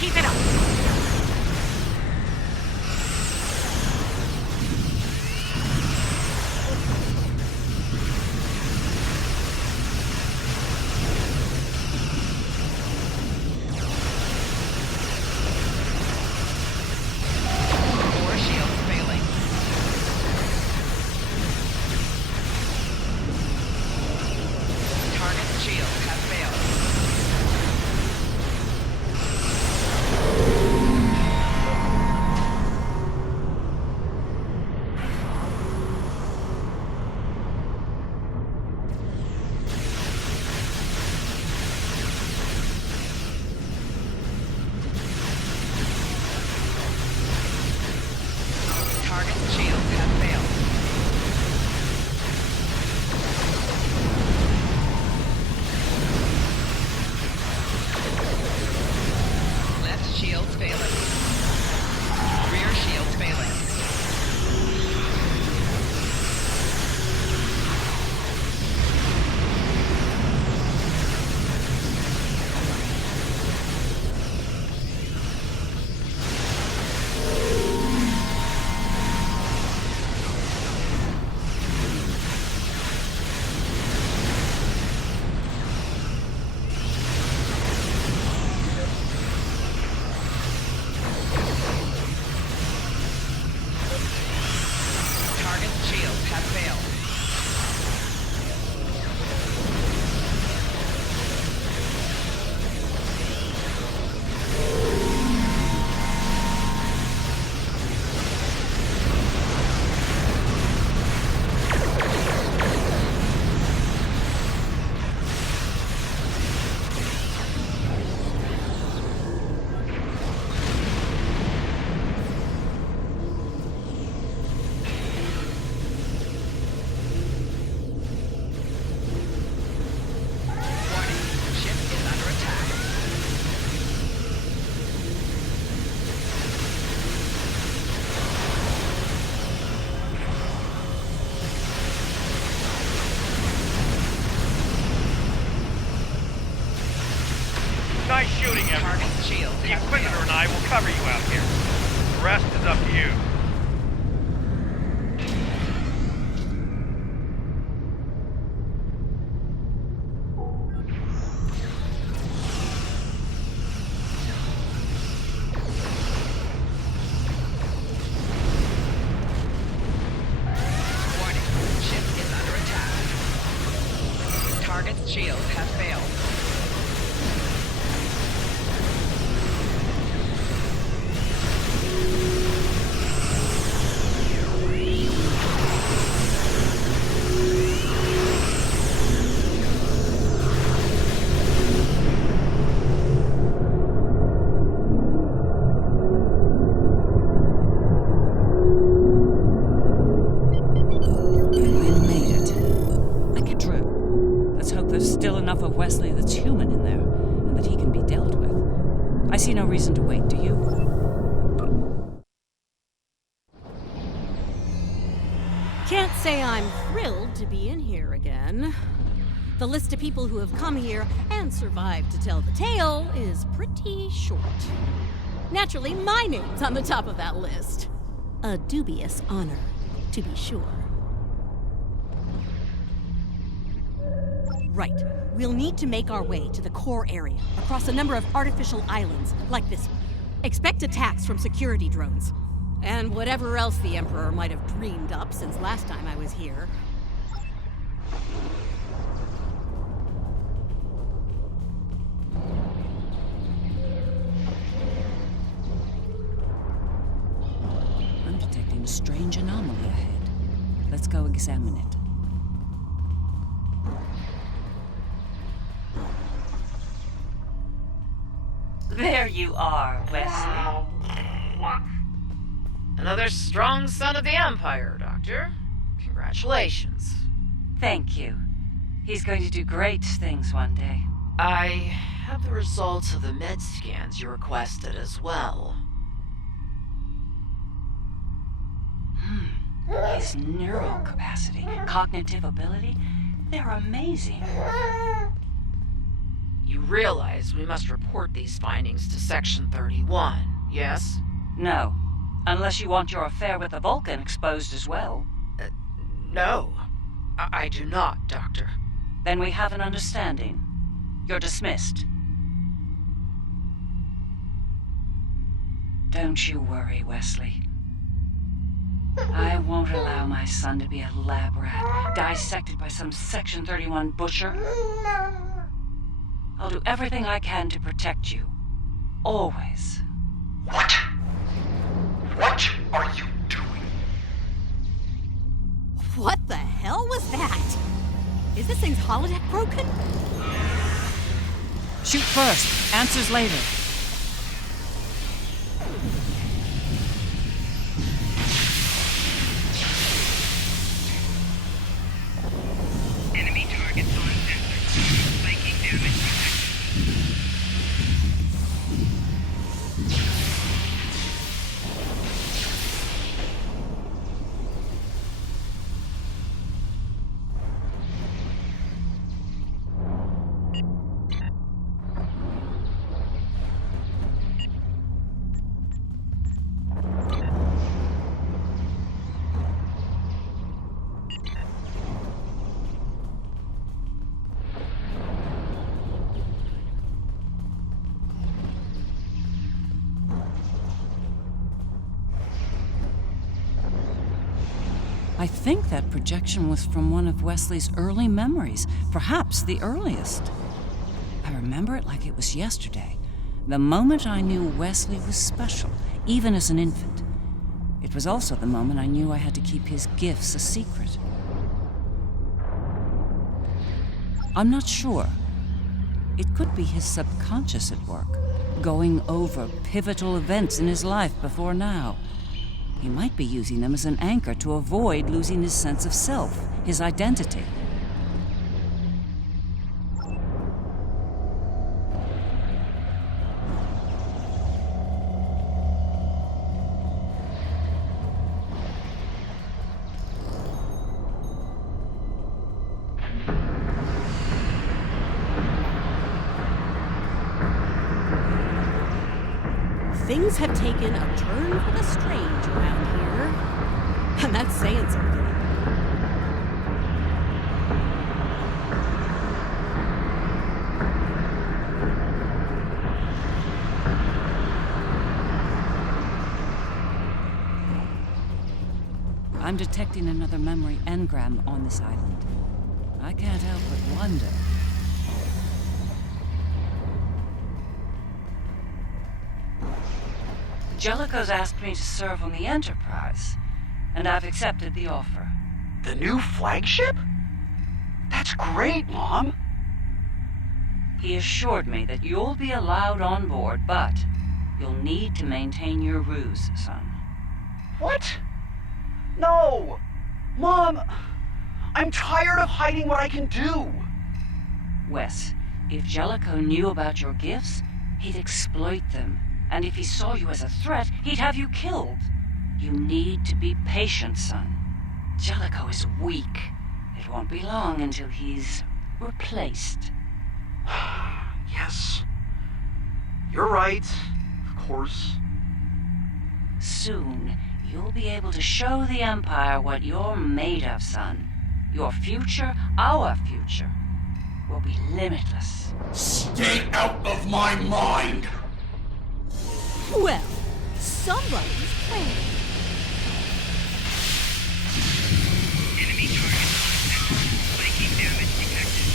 Keep it up! Core shields failing. Target shields have failed. Target shields have failed. Left shields failing. Rear shields failing. Target shields have failed. Warning, ship is under attack. Nice shooting, everyone. Target shields The have Inquisitor failed. and I will cover you out here. The rest is up to you. Warning, ship is under attack. Target's shields have failed. We made it. I get through. Let's hope there's still enough of Wesley that's human in there, and that he can be dealt with. I see no reason to wait, do you? Can't say I'm thrilled to be in here again. The list of people who have come here and survived to tell the tale is pretty short. Naturally, my name's on the top of that list. A dubious honor, to be sure. Right. We'll need to make our way to the core area, across a number of artificial islands, like this one. Expect attacks from security drones. And whatever else the Emperor might have dreamed up since last time I was here. I'm detecting a strange anomaly ahead. Let's go examine it. There you are, Wesley. Another strong son of the Empire, Doctor. Congratulations. Thank you. He's going to do great things one day. I have the results of the med scans you requested as well. His neural capacity, cognitive ability, they're amazing. You realize we must report these findings to Section 31, yes? No. Unless you want your affair with the Vulcan exposed as well. No. I do not, Doctor. Then we have an understanding. You're dismissed. Don't you worry, Wesley. I won't allow my son to be a lab rat, dissected by some Section 31 butcher. I'll do everything I can to protect you. Always. What? What are you doing? What the hell was that? Is this thing's holodeck broken? Shoot first, answers later. Enemy targets on sensor. Spiking damage detected. I think that projection was from one of Wesley's early memories, perhaps the earliest. I remember it like it was yesterday, the moment I knew Wesley was special, even as an infant. It was also the moment I knew I had to keep his gifts a secret. I'm not sure. It could be his subconscious at work, going over pivotal events in his life before now. He might be using them as an anchor to avoid losing his sense of self, his identity. Things have taken a turn for the strange around here. And that's saying something. I'm detecting another memory engram on this island. I can't help but wonder. Jellicoe's asked me to serve on the Enterprise, and I've accepted the offer. The new flagship? That's great, Mom. He assured me that you'll be allowed on board, but you'll need to maintain your ruse, son. What? No! Mom, I'm tired of hiding what I can do. Wes, if Jellicoe knew about your gifts, he'd exploit them. And if he saw you as a threat, he'd have you killed. You need to be patient, son. Jellicoe is weak. It won't be long until he's replaced. Yes. You're right, of course. Soon, you'll be able to show the Empire what you're made of, son. Your future, our future, will be limitless. Stay out of my mind! Well, somebody's playing. Enemy target on sensor. Spiking damage detected.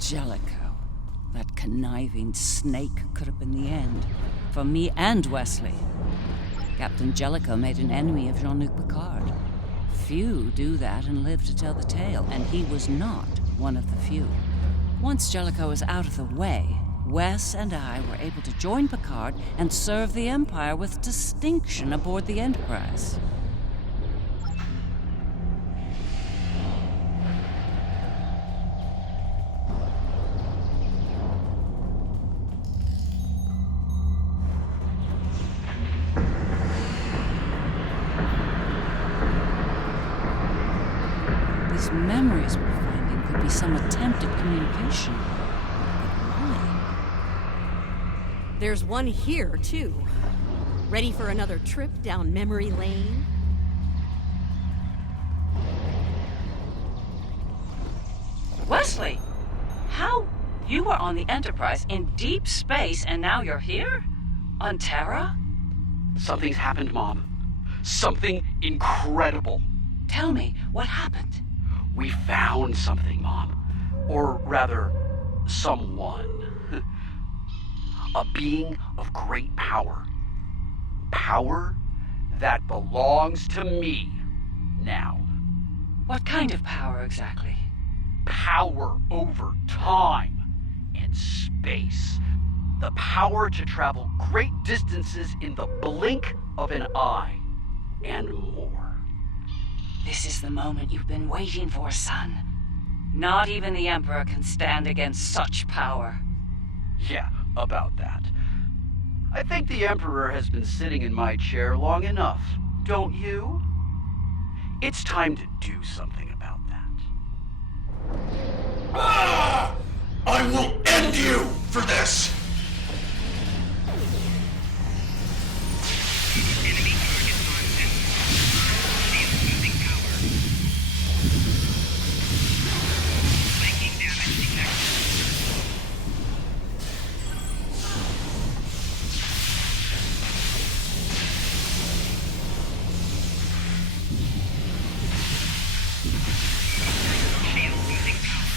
Jellicoe. That conniving snake could have been the end. For me and Wesley. Captain Jellicoe made an enemy of Jean-Luc Picard. Few do that and live to tell the tale, and he was not one of the few. Once Jellicoe was out of the way, Wes and I were able to join Picard and serve the Empire with distinction aboard the Enterprise. These memories we're finding could be some attempt at communication. There's one here, too. Ready for another trip down memory lane? Wesley! How? You were on the Enterprise in deep space and now you're here? On Terra? Something's happened, Mom. Something incredible. Tell me, what happened? We found something, Mom. Or rather, someone. A being of great power. Power that belongs to me now. What kind of power exactly? Power over time and space. The power to travel great distances in the blink of an eye. And more. This is the moment you've been waiting for, son. Not even the Emperor can stand against such power. Yeah, about that. I think the Emperor has been sitting in my chair long enough, don't you? It's time to do something about that. Ah! I will end you for this! Enemy target on center. Shield losing power. Flanking damage detected. Shield losing power. Flanking damage detected. Shield losing power.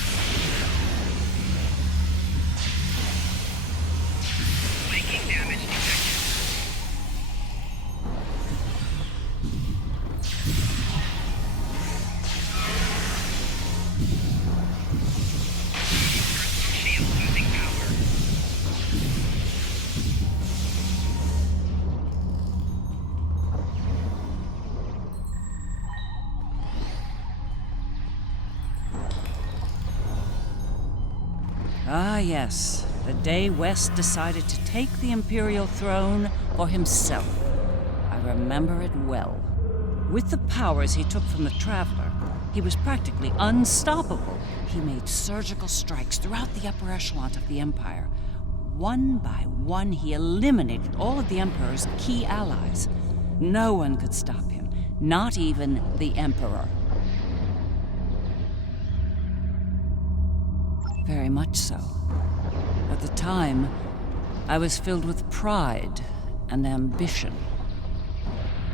Ah, yes. The day Wes decided to take the Imperial throne for himself. I remember it well. With the powers he took from the Traveler, he was practically unstoppable. He made surgical strikes throughout the upper echelon of the Empire. One by one, he eliminated all of the Emperor's key allies. No one could stop him, not even the Emperor. Very much so. At the time, I was filled with pride and ambition.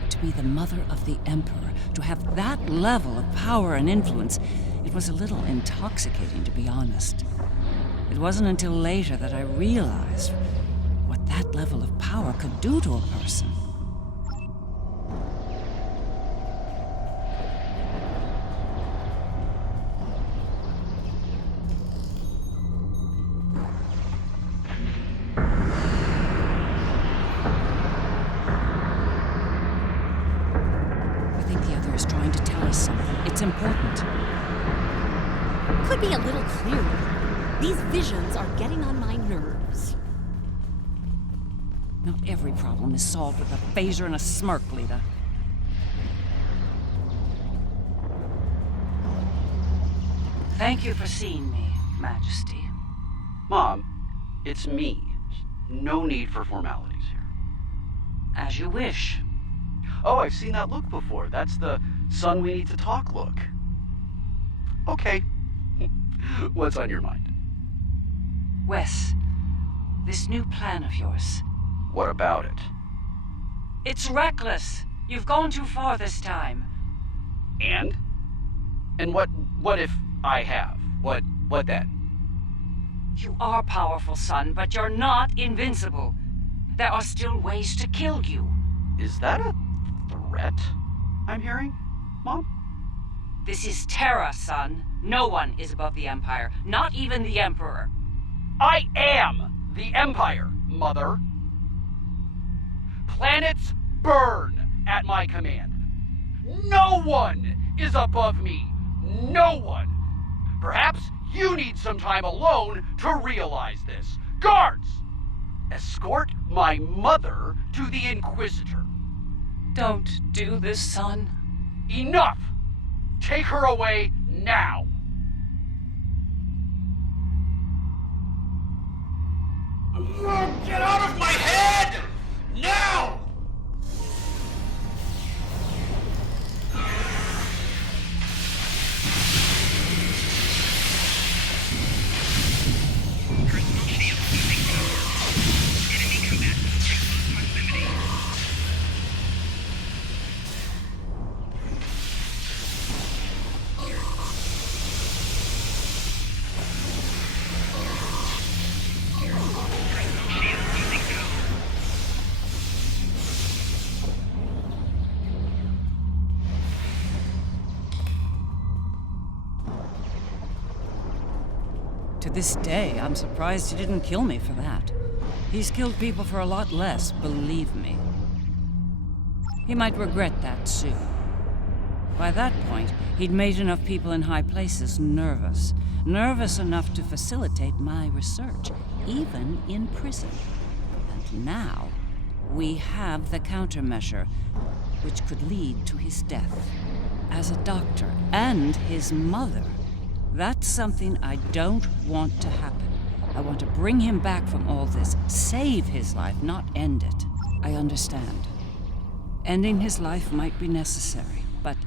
To be the mother of the Emperor, to have that level of power and influence, it was a little intoxicating, to be honest. It wasn't until later that I realized what that level of power could do to a person. Is trying to tell us something. It's important. Could be a little clearer. These visions are getting on my nerves. Not every problem is solved with a phaser and a smirk, Lita. Thank you for seeing me, Majesty. Mom, it's me. No need for formalities here. As you wish. Oh, I've seen that look before. That's the son we need to talk look. Okay. What's on your mind? Wes, this new plan of yours. What about it? It's reckless. You've gone too far this time. And? And what if I have? What then? You are powerful, son, but you're not invincible. There are still ways to kill you. Is that a threat I'm hearing, Mom? This is Terra, son. No one is above the Empire, not even the Emperor. I am the Empire, mother. Planets burn at my command. No one is above me. No one. Perhaps you need some time alone to realize this. Guards! Escort my mother to the Inquisitor. Don't do this, son. Enough! Take her away now! Get out of my head! Now! To this day, I'm surprised he didn't kill me for that. He's killed people for a lot less, believe me. He might regret that soon. By that point, he'd made enough people in high places nervous. Nervous enough to facilitate my research, even in prison. And now, we have the countermeasure, which could lead to his death. As a doctor, and his mother. That's something I don't want to happen. I want to bring him back from all this, save his life, not end it. I understand. Ending his life might be necessary, but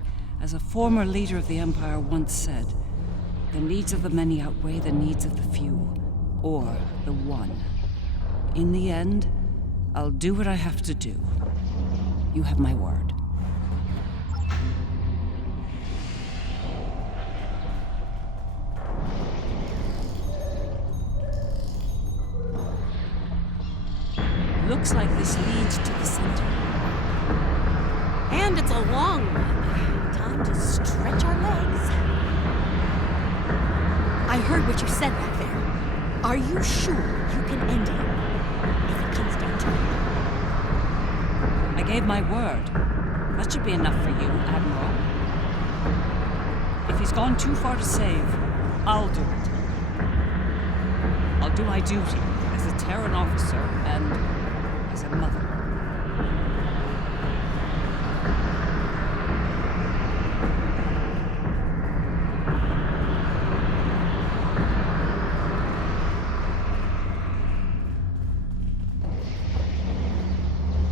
as a former leader of the Empire once said, the needs of the many outweigh the needs of the few, or the one. In the end, I'll do what I have to do. You have my word. Looks like this leads to the center. And it's a long one. Time to stretch our legs. I heard what you said back there. Are you sure you can end him if it comes down to it? I gave my word. That should be enough for you, Admiral. If he's gone too far to save, I'll do it. I'll do my duty as a Terran officer and as a mother.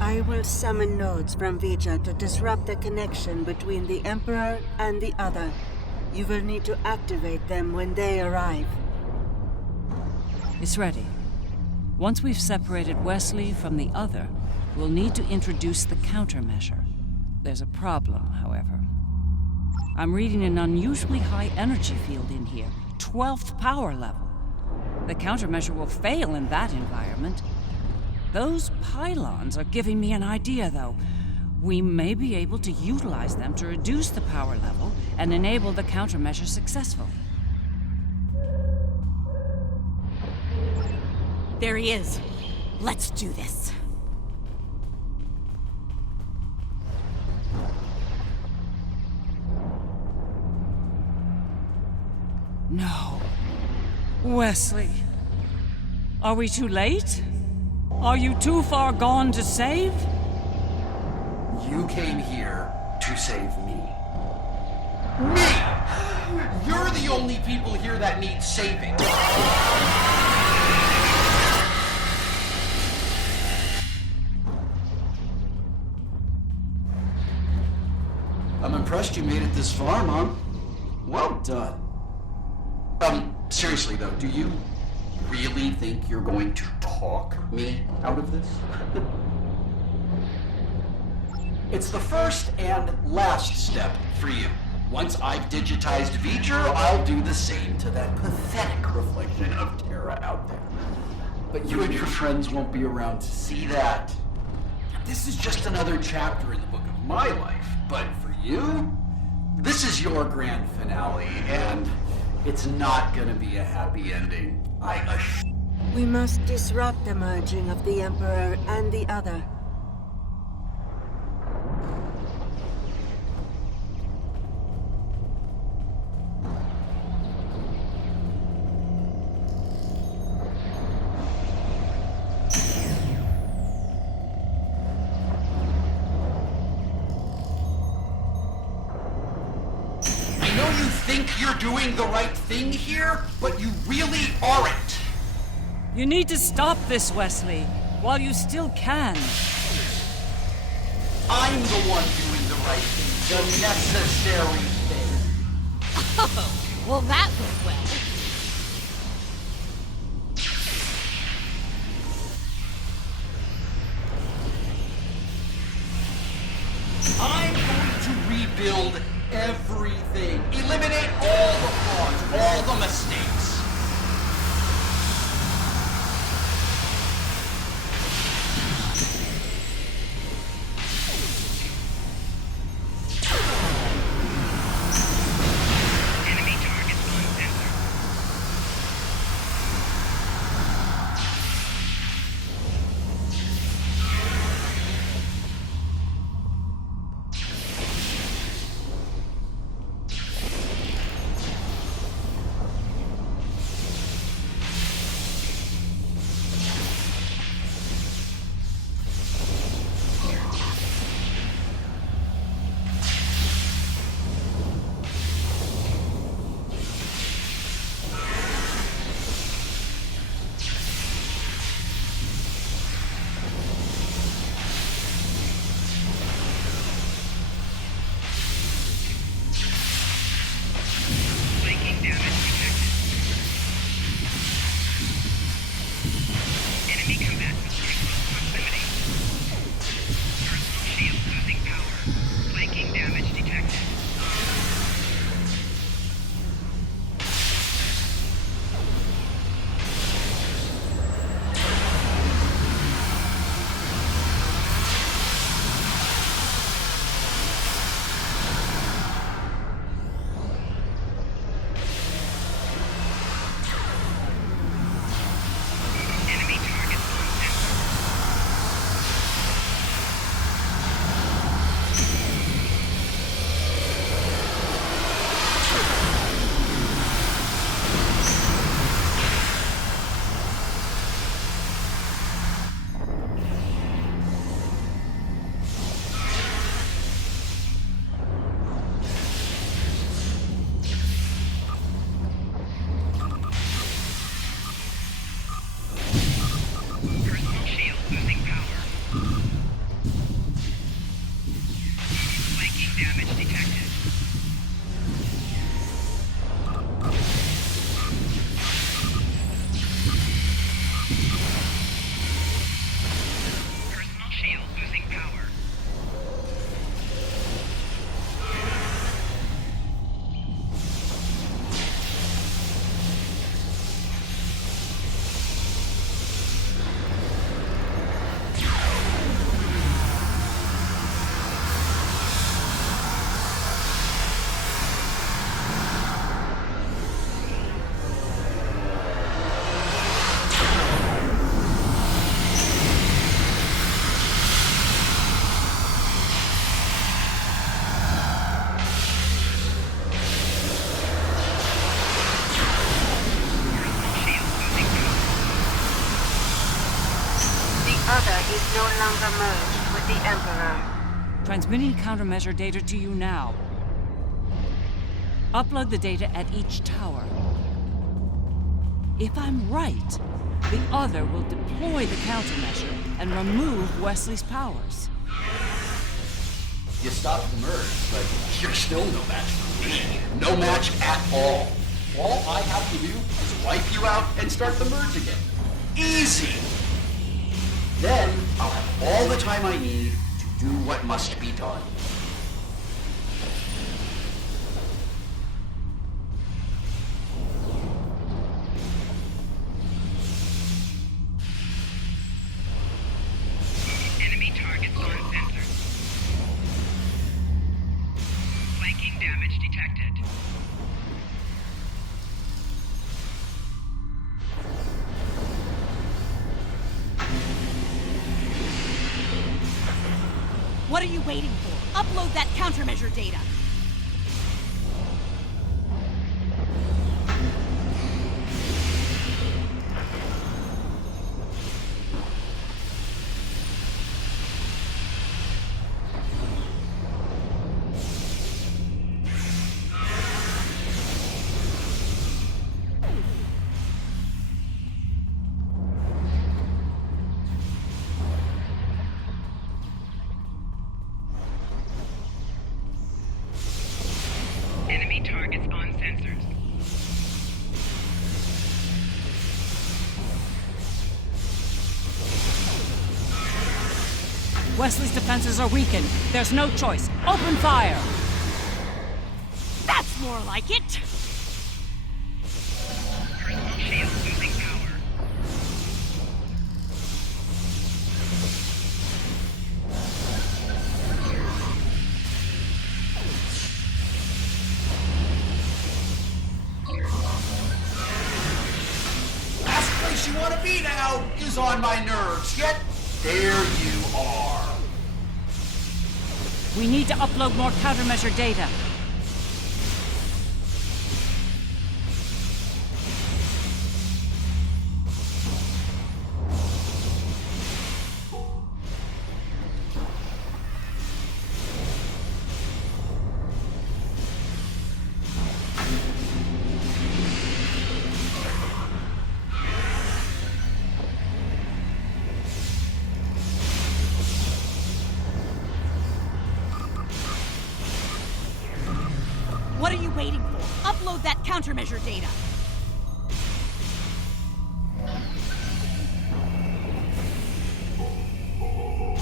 I will summon nodes from Vija to disrupt the connection between the Emperor and the other. You will need to activate them when they arrive. It's ready. Once we've separated Wesley from the other, we'll need to introduce the countermeasure. There's a problem, however. I'm reading an unusually high energy field in here, 12th power level. The countermeasure will fail in that environment. Those pylons are giving me an idea, though. We may be able to utilize them to reduce the power level and enable the countermeasure successfully. There he is. Let's do this. No. Wesley. Are we too late? Are you too far gone to save? You came here to save me. Me! You're the only people here that need saving. I'm impressed you made it this far, Mom. Well done. Seriously though, do you really think you're going to talk me out of this? It's the first and last step for you. Once I've digitized V'ger, I'll do the same to that pathetic reflection of Terra out there. But you and your friends won't be around to see that. This is just another chapter in the book of my life, but for you, this is your grand finale, and it's not gonna be a happy ending. We must disrupt the merging of the Emperor and the Other. I know you think you're doing the right thing here, but you really aren't. You need to stop this, Wesley, while you still can. I'm the one doing the right thing, the necessary thing. Oh, well that was well. I'm going to rebuild everything. Eliminate all the flaws, all the mistakes. Is no longer merged with the Emperor. Transmitting countermeasure data to you now. Upload the data at each tower. If I'm right, the Other will deploy the countermeasure and remove Wesley's powers. You stopped the merge, but you're still no match for me. No match at all. All I have to do is wipe you out and start the merge again. Easy! Then I'll have all the time I need to do what must be done. Enemy targets on center. Flanking damage detected. What are you waiting for? Upload that countermeasure data. Enemy targets on sensors. Wesley's defenses are weakened. There's no choice. Open fire! That's more like it! Personal shield losing power. Last place you want to be now is on my nerves, yet there you are. We need to upload more countermeasure data. What are you waiting for? Upload that countermeasure data.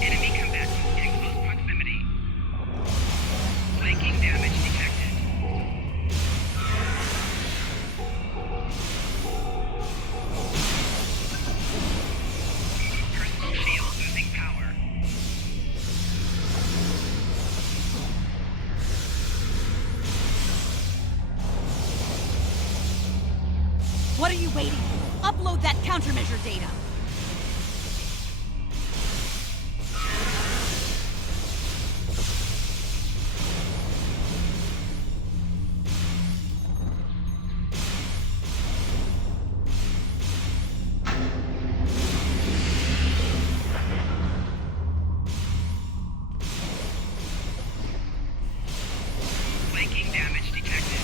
Enemy combatants in close proximity. Flanking damage detected. Personal shield losing power. What are you waiting for? Upload that countermeasure data. Flanking damage detected.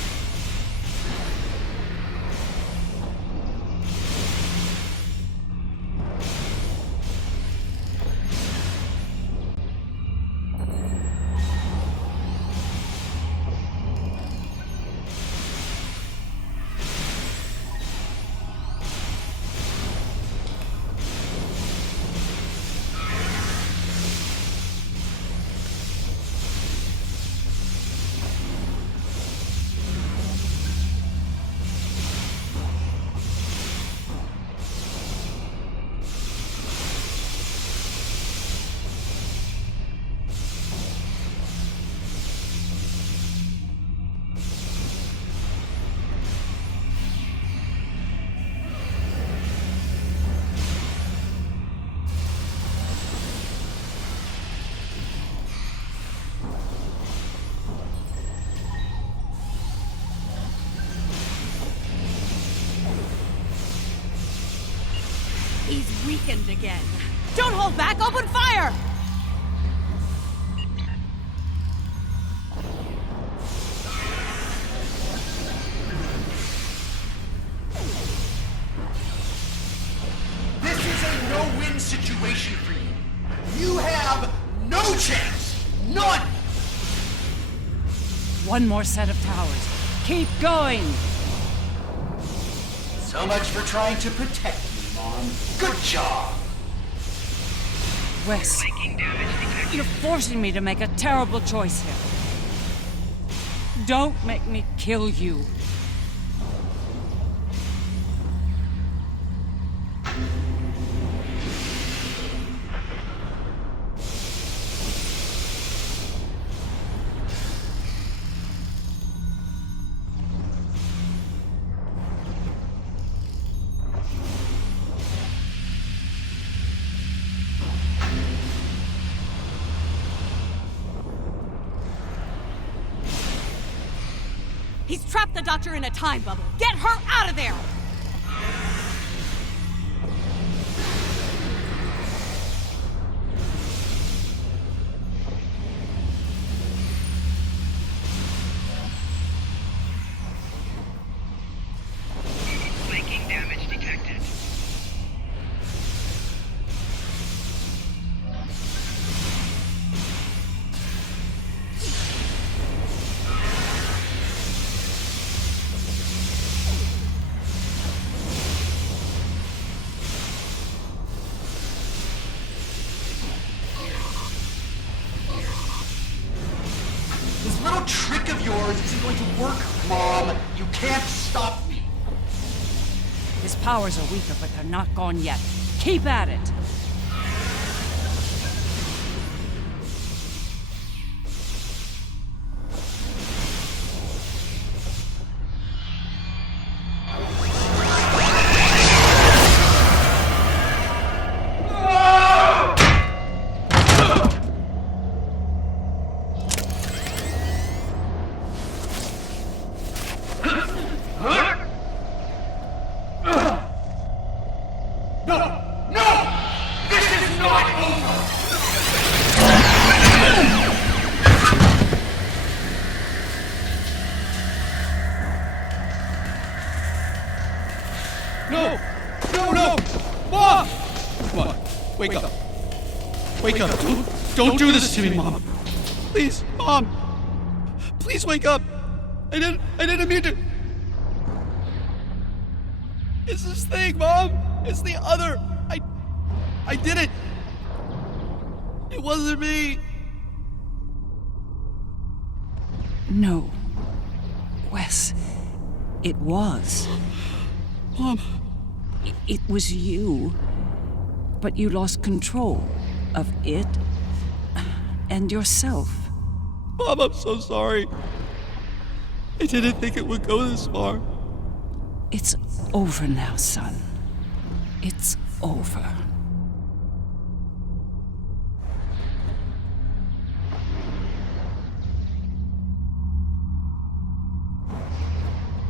He's weakened again. Don't hold back! Open fire! This is a no-win situation for you. You have no chance. None. One more set of towers. Keep going! So much for trying to protect me, Mom. Good job. Wes, Flanking damage detected. you're forcing me to make a terrible choice here. Don't make me kill you. He's trapped the Doctor in a time bubble. Get her out of there! Flanking damage detected. This little trick of yours isn't going to work, Mom. You can't stop me. His powers are weaker, but they're not gone yet. Keep at it! No! No, no! Mom! Come on, wake up. Wake up. Don't do this to me, Mom. Please, Mom. Please wake up. I didn't mean to. It's this thing, Mom. It's the other. I did it. It wasn't me. No. Wes, it was. Mom. It was you. But you lost control of it and yourself. Mom, I'm so sorry. I didn't think it would go this far. It's over now, son. It's over.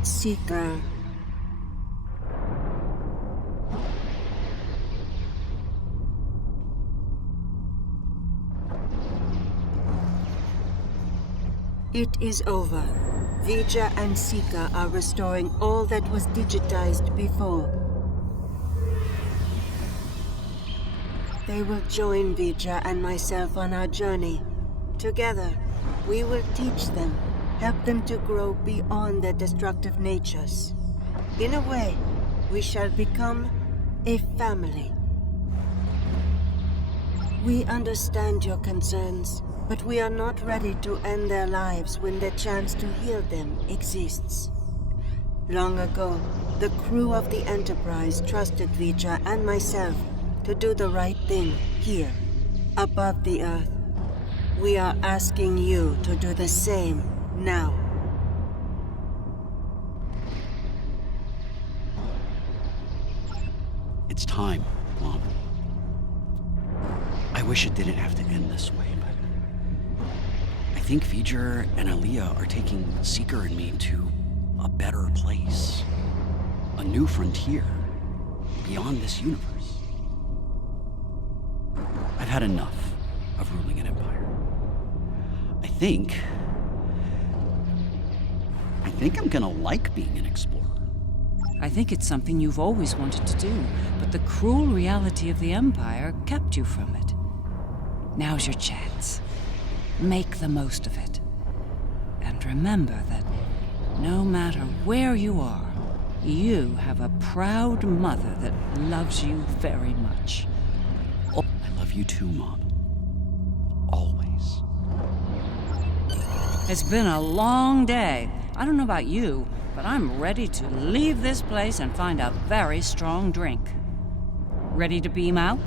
Seeker. It is over. Vija and Sika are restoring all that was digitized before. They will join Vija and myself on our journey. Together, we will teach them, help them to grow beyond their destructive natures. In a way, we shall become a family. We understand your concerns, but we are not ready to end their lives when the chance to heal them exists. Long ago, the crew of the Enterprise trusted Vija and myself to do the right thing here, above the Earth. We are asking you to do the same now. It's time, Mom. I wish it didn't have to end this way, but I think V'ger and Aliyah are taking Seeker and me to a better place. A new frontier, beyond this universe. I've had enough of ruling an empire. I think I'm gonna like being an explorer. I think it's something you've always wanted to do, but the cruel reality of the Empire kept you from it. Now's your chance. Make the most of it. And remember that no matter where you are, you have a proud mother that loves you very much. I love you too, Mom. Always. It's been a long day. I don't know about you, but I'm ready to leave this place and find a very strong drink. Ready to beam out?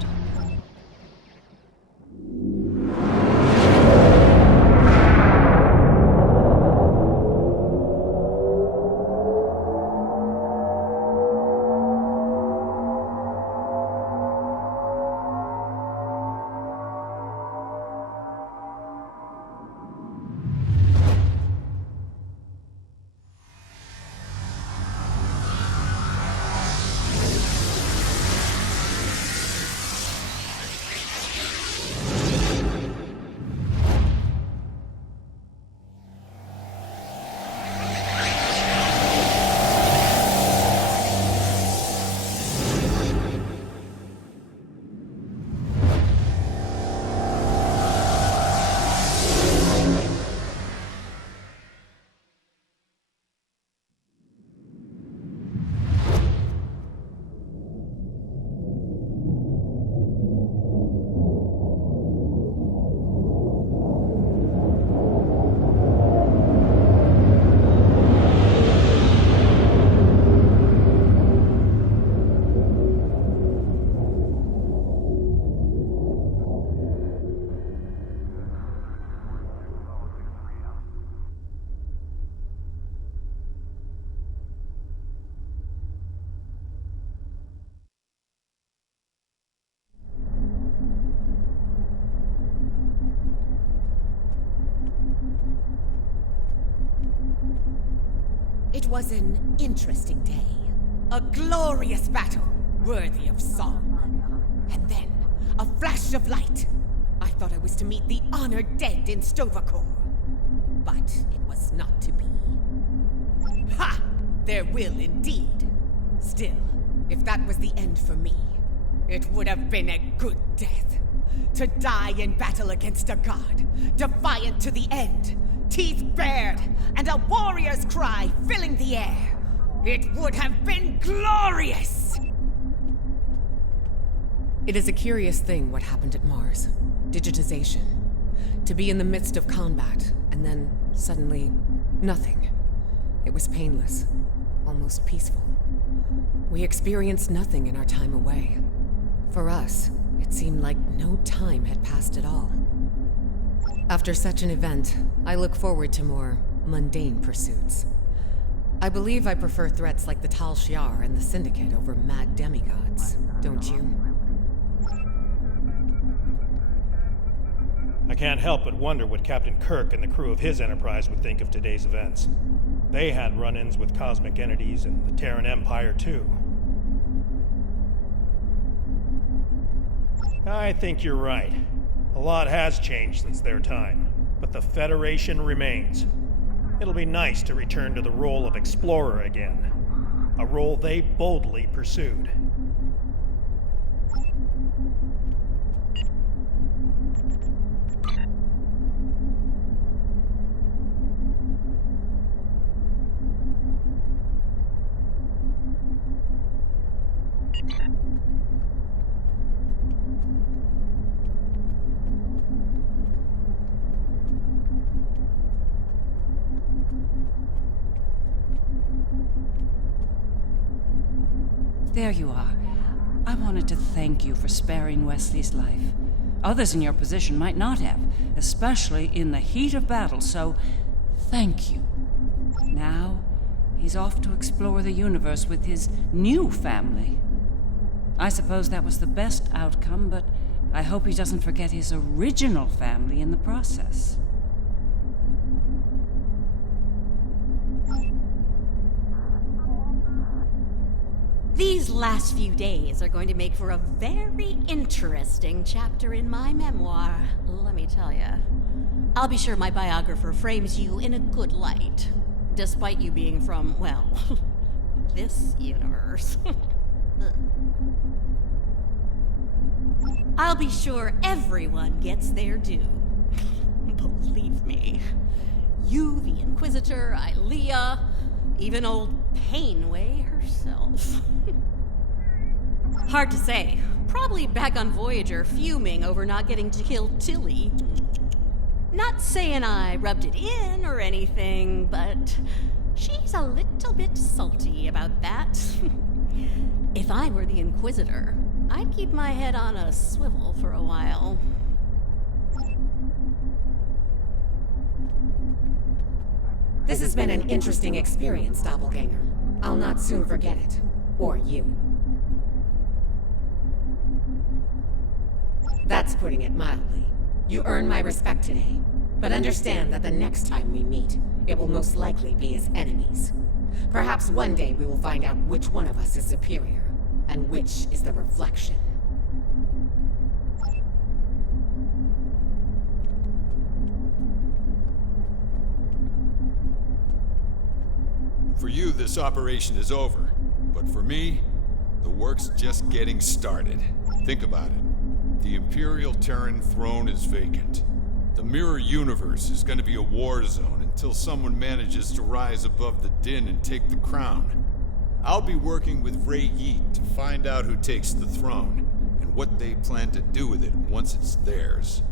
It was an interesting day. A glorious battle, worthy of song. And then, a flash of light. I thought I was to meet the honored dead in Stovacor. But it was not to be. Ha! There will indeed. Still, if that was the end for me, it would have been a good death. To die in battle against a god, defiant to the end, teeth bared, and a warrior's cry filling the air. It would have been glorious! It is a curious thing what happened at Mars. Digitization. To be in the midst of combat, and then suddenly, nothing. It was painless, almost peaceful. We experienced nothing in our time away. For us, it seemed like no time had passed at all. After such an event, I look forward to more mundane pursuits. I believe I prefer threats like the Tal Shiar and the Syndicate over mad demigods, don't you? I can't help but wonder what Captain Kirk and the crew of his Enterprise would think of today's events. They had run-ins with cosmic entities and the Terran Empire, too. I think you're right. A lot has changed since their time, but the Federation remains. It'll be nice to return to the role of explorer again, a role they boldly pursued. There you are. I wanted to thank you for sparing Wesley's life. Others in your position might not have, especially in the heat of battle, so thank you. Now, he's off to explore the universe with his new family. I suppose that was the best outcome, but I hope he doesn't forget his original family in the process. These last few days are going to make for a very interesting chapter in my memoir, let me tell you. I'll be sure my biographer frames you in a good light, despite you being from, well, this universe. I'll be sure everyone gets their due. Believe me. You, the Inquisitor, Ilea, even old Painway herself. Hard to say. Probably back on Voyager fuming over not getting to kill Tilly. Not saying I rubbed it in or anything, but she's a little bit salty about that. If I were the Inquisitor, I'd keep my head on a swivel for a while. This has been an interesting experience, Doppelganger. I'll not soon forget it. Or you. That's putting it mildly. You earn my respect today, but understand that the next time we meet, it will most likely be as enemies. Perhaps one day we will find out which one of us is superior, and which is the reflection. For you, this operation is over. But for me, the work's just getting started. Think about it. The Imperial Terran throne is vacant. The Mirror Universe is going to be a war zone until someone manages to rise above the din and take the crown. I'll be working with Ray Yeet to find out who takes the throne, and what they plan to do with it once it's theirs.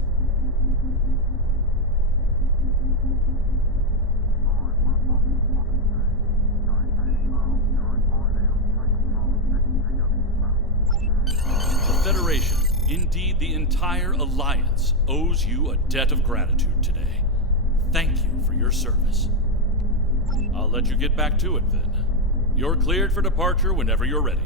The Federation, indeed the entire Alliance, owes you a debt of gratitude today. Thank you for your service. I'll let you get back to it then. You're cleared for departure whenever you're ready.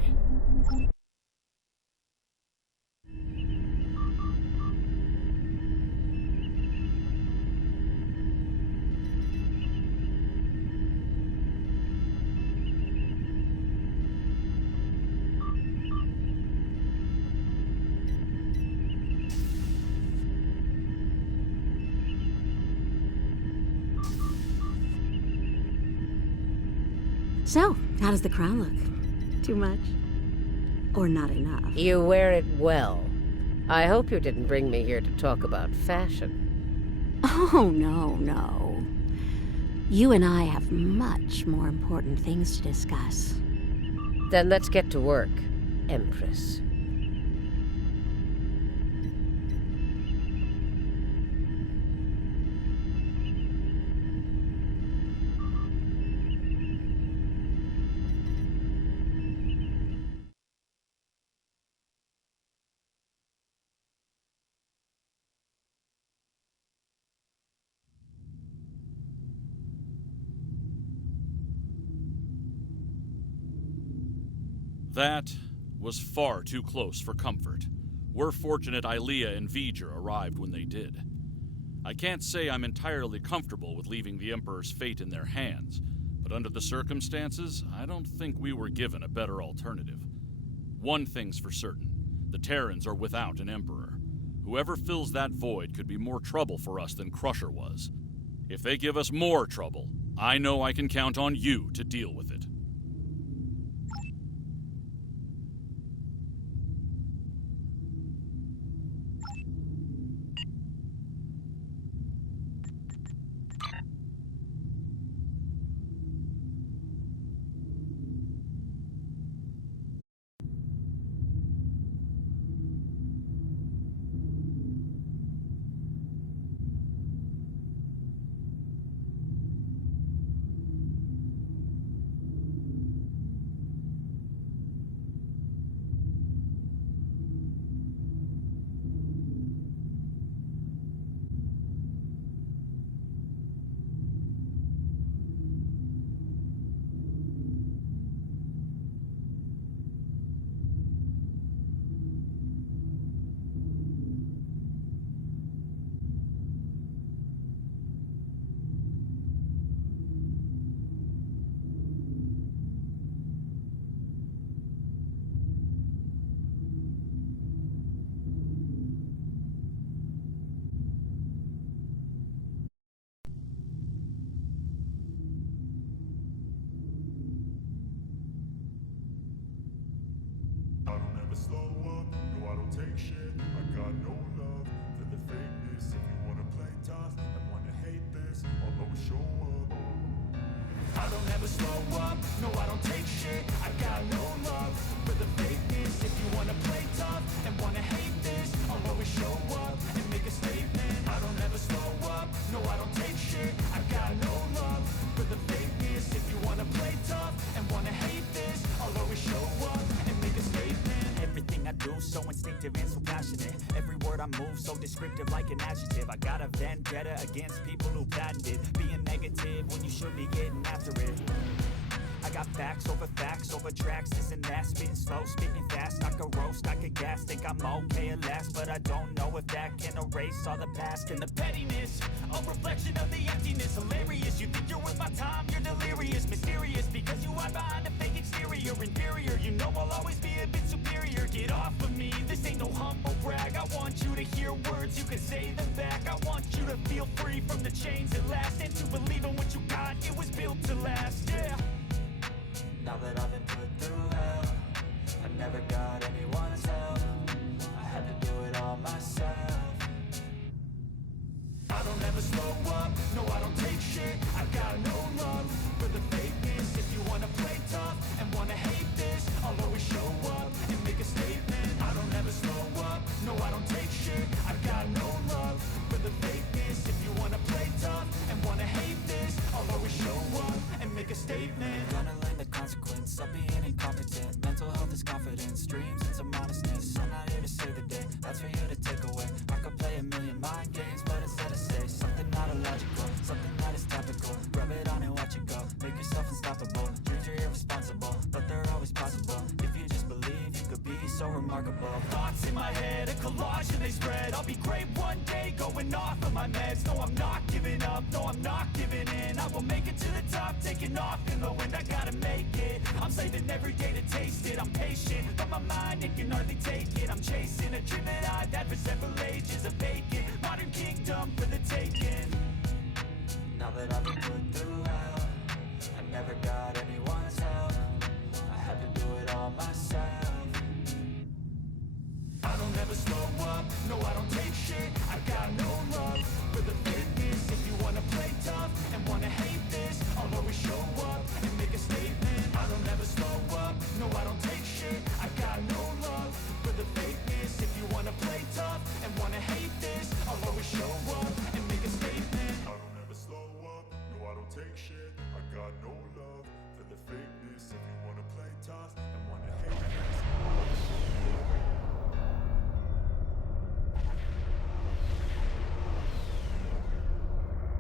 So, how does the crown look? Too much? Or not enough? You wear it well. I hope you didn't bring me here to talk about fashion. Oh, no. You and I have much more important things to discuss. Then let's get to work, Empress. That was far too close for comfort. We're fortunate Ilea and V'ger arrived when they did. I can't say I'm entirely comfortable with leaving the Emperor's fate in their hands, but under the circumstances, I don't think we were given a better alternative. One thing's for certain, the Terrans are without an Emperor. Whoever fills that void could be more trouble for us than Crusher was. If they give us more trouble, I know I can count on you to deal with it. Slow up, no I don't take shit. I got no love for the fakeness. If you wanna play tough and wanna hate this, I'll always show up. I don't ever slow up, no I don't take shit. I got no love for the fakeness. If you wanna play tough and wanna hate this, I'll always show up and make a statement. I don't ever slow up, no I don't take shit. I got no love for the fakeness. If you wanna play tough and wanna hate this, I'll always show up and make a statement. Everything I do so instinctive and so passionate. Every word I move so descriptive like an adjective. I got a vendetta against people who patented being negative when you should be getting after it. I got facts over tracks, this and that. Spitting slow, spitting fast, I could roast, I could gas. Think I'm okay at last, but I don't know if that can erase all the past. And the pettiness, a reflection of the emptiness. Hilarious, you think you're worth my time, you're delirious. Mysterious, because you hide behind a fake exterior. Inferior, you know I'll always be a bit superior. Get off of me, this ain't no humble brag. I want you to hear words, you can say them back. I want you to feel free from the chains that last, and to believe in what you got, it was built to last, yeah. Now that I've been put through hell, I never got anyone's help. I had to do it all myself. I don't ever slow up, no I don't take shit. I got no love for the fakeness. If you wanna play tough and wanna hate this, I'll always show up and make a statement. I don't ever slow up, no I don't take shit. I got no love for the fakeness. If you wanna play tough and wanna hate this, I'll always show up and make a statement. Gonna learn the consequence of being incompetent. Mental health is confidence, dreams into modestness. I'm not here to save the day, that's for you to take away. I could play a million mind games, but instead I say something not illogical, something that is topical. Rub it on and watch it go, make yourself unstoppable. Dreams are irresponsible, but they're always possible. If you just believe, you could be so remarkable. Thoughts in my head, a collage and they spread. I'll be great one day, going off of my meds. No, I'm not giving up, no, I'm not giving in. I will make it to the top, taking off in the wind. I gotta make it, I'm saving every day to taste it. I'm patient, but my mind, it can hardly take it. I'm chasing a dream that I've had for several ages. A vacant, modern kingdom for the taking. Now that I've been put through hell, I never got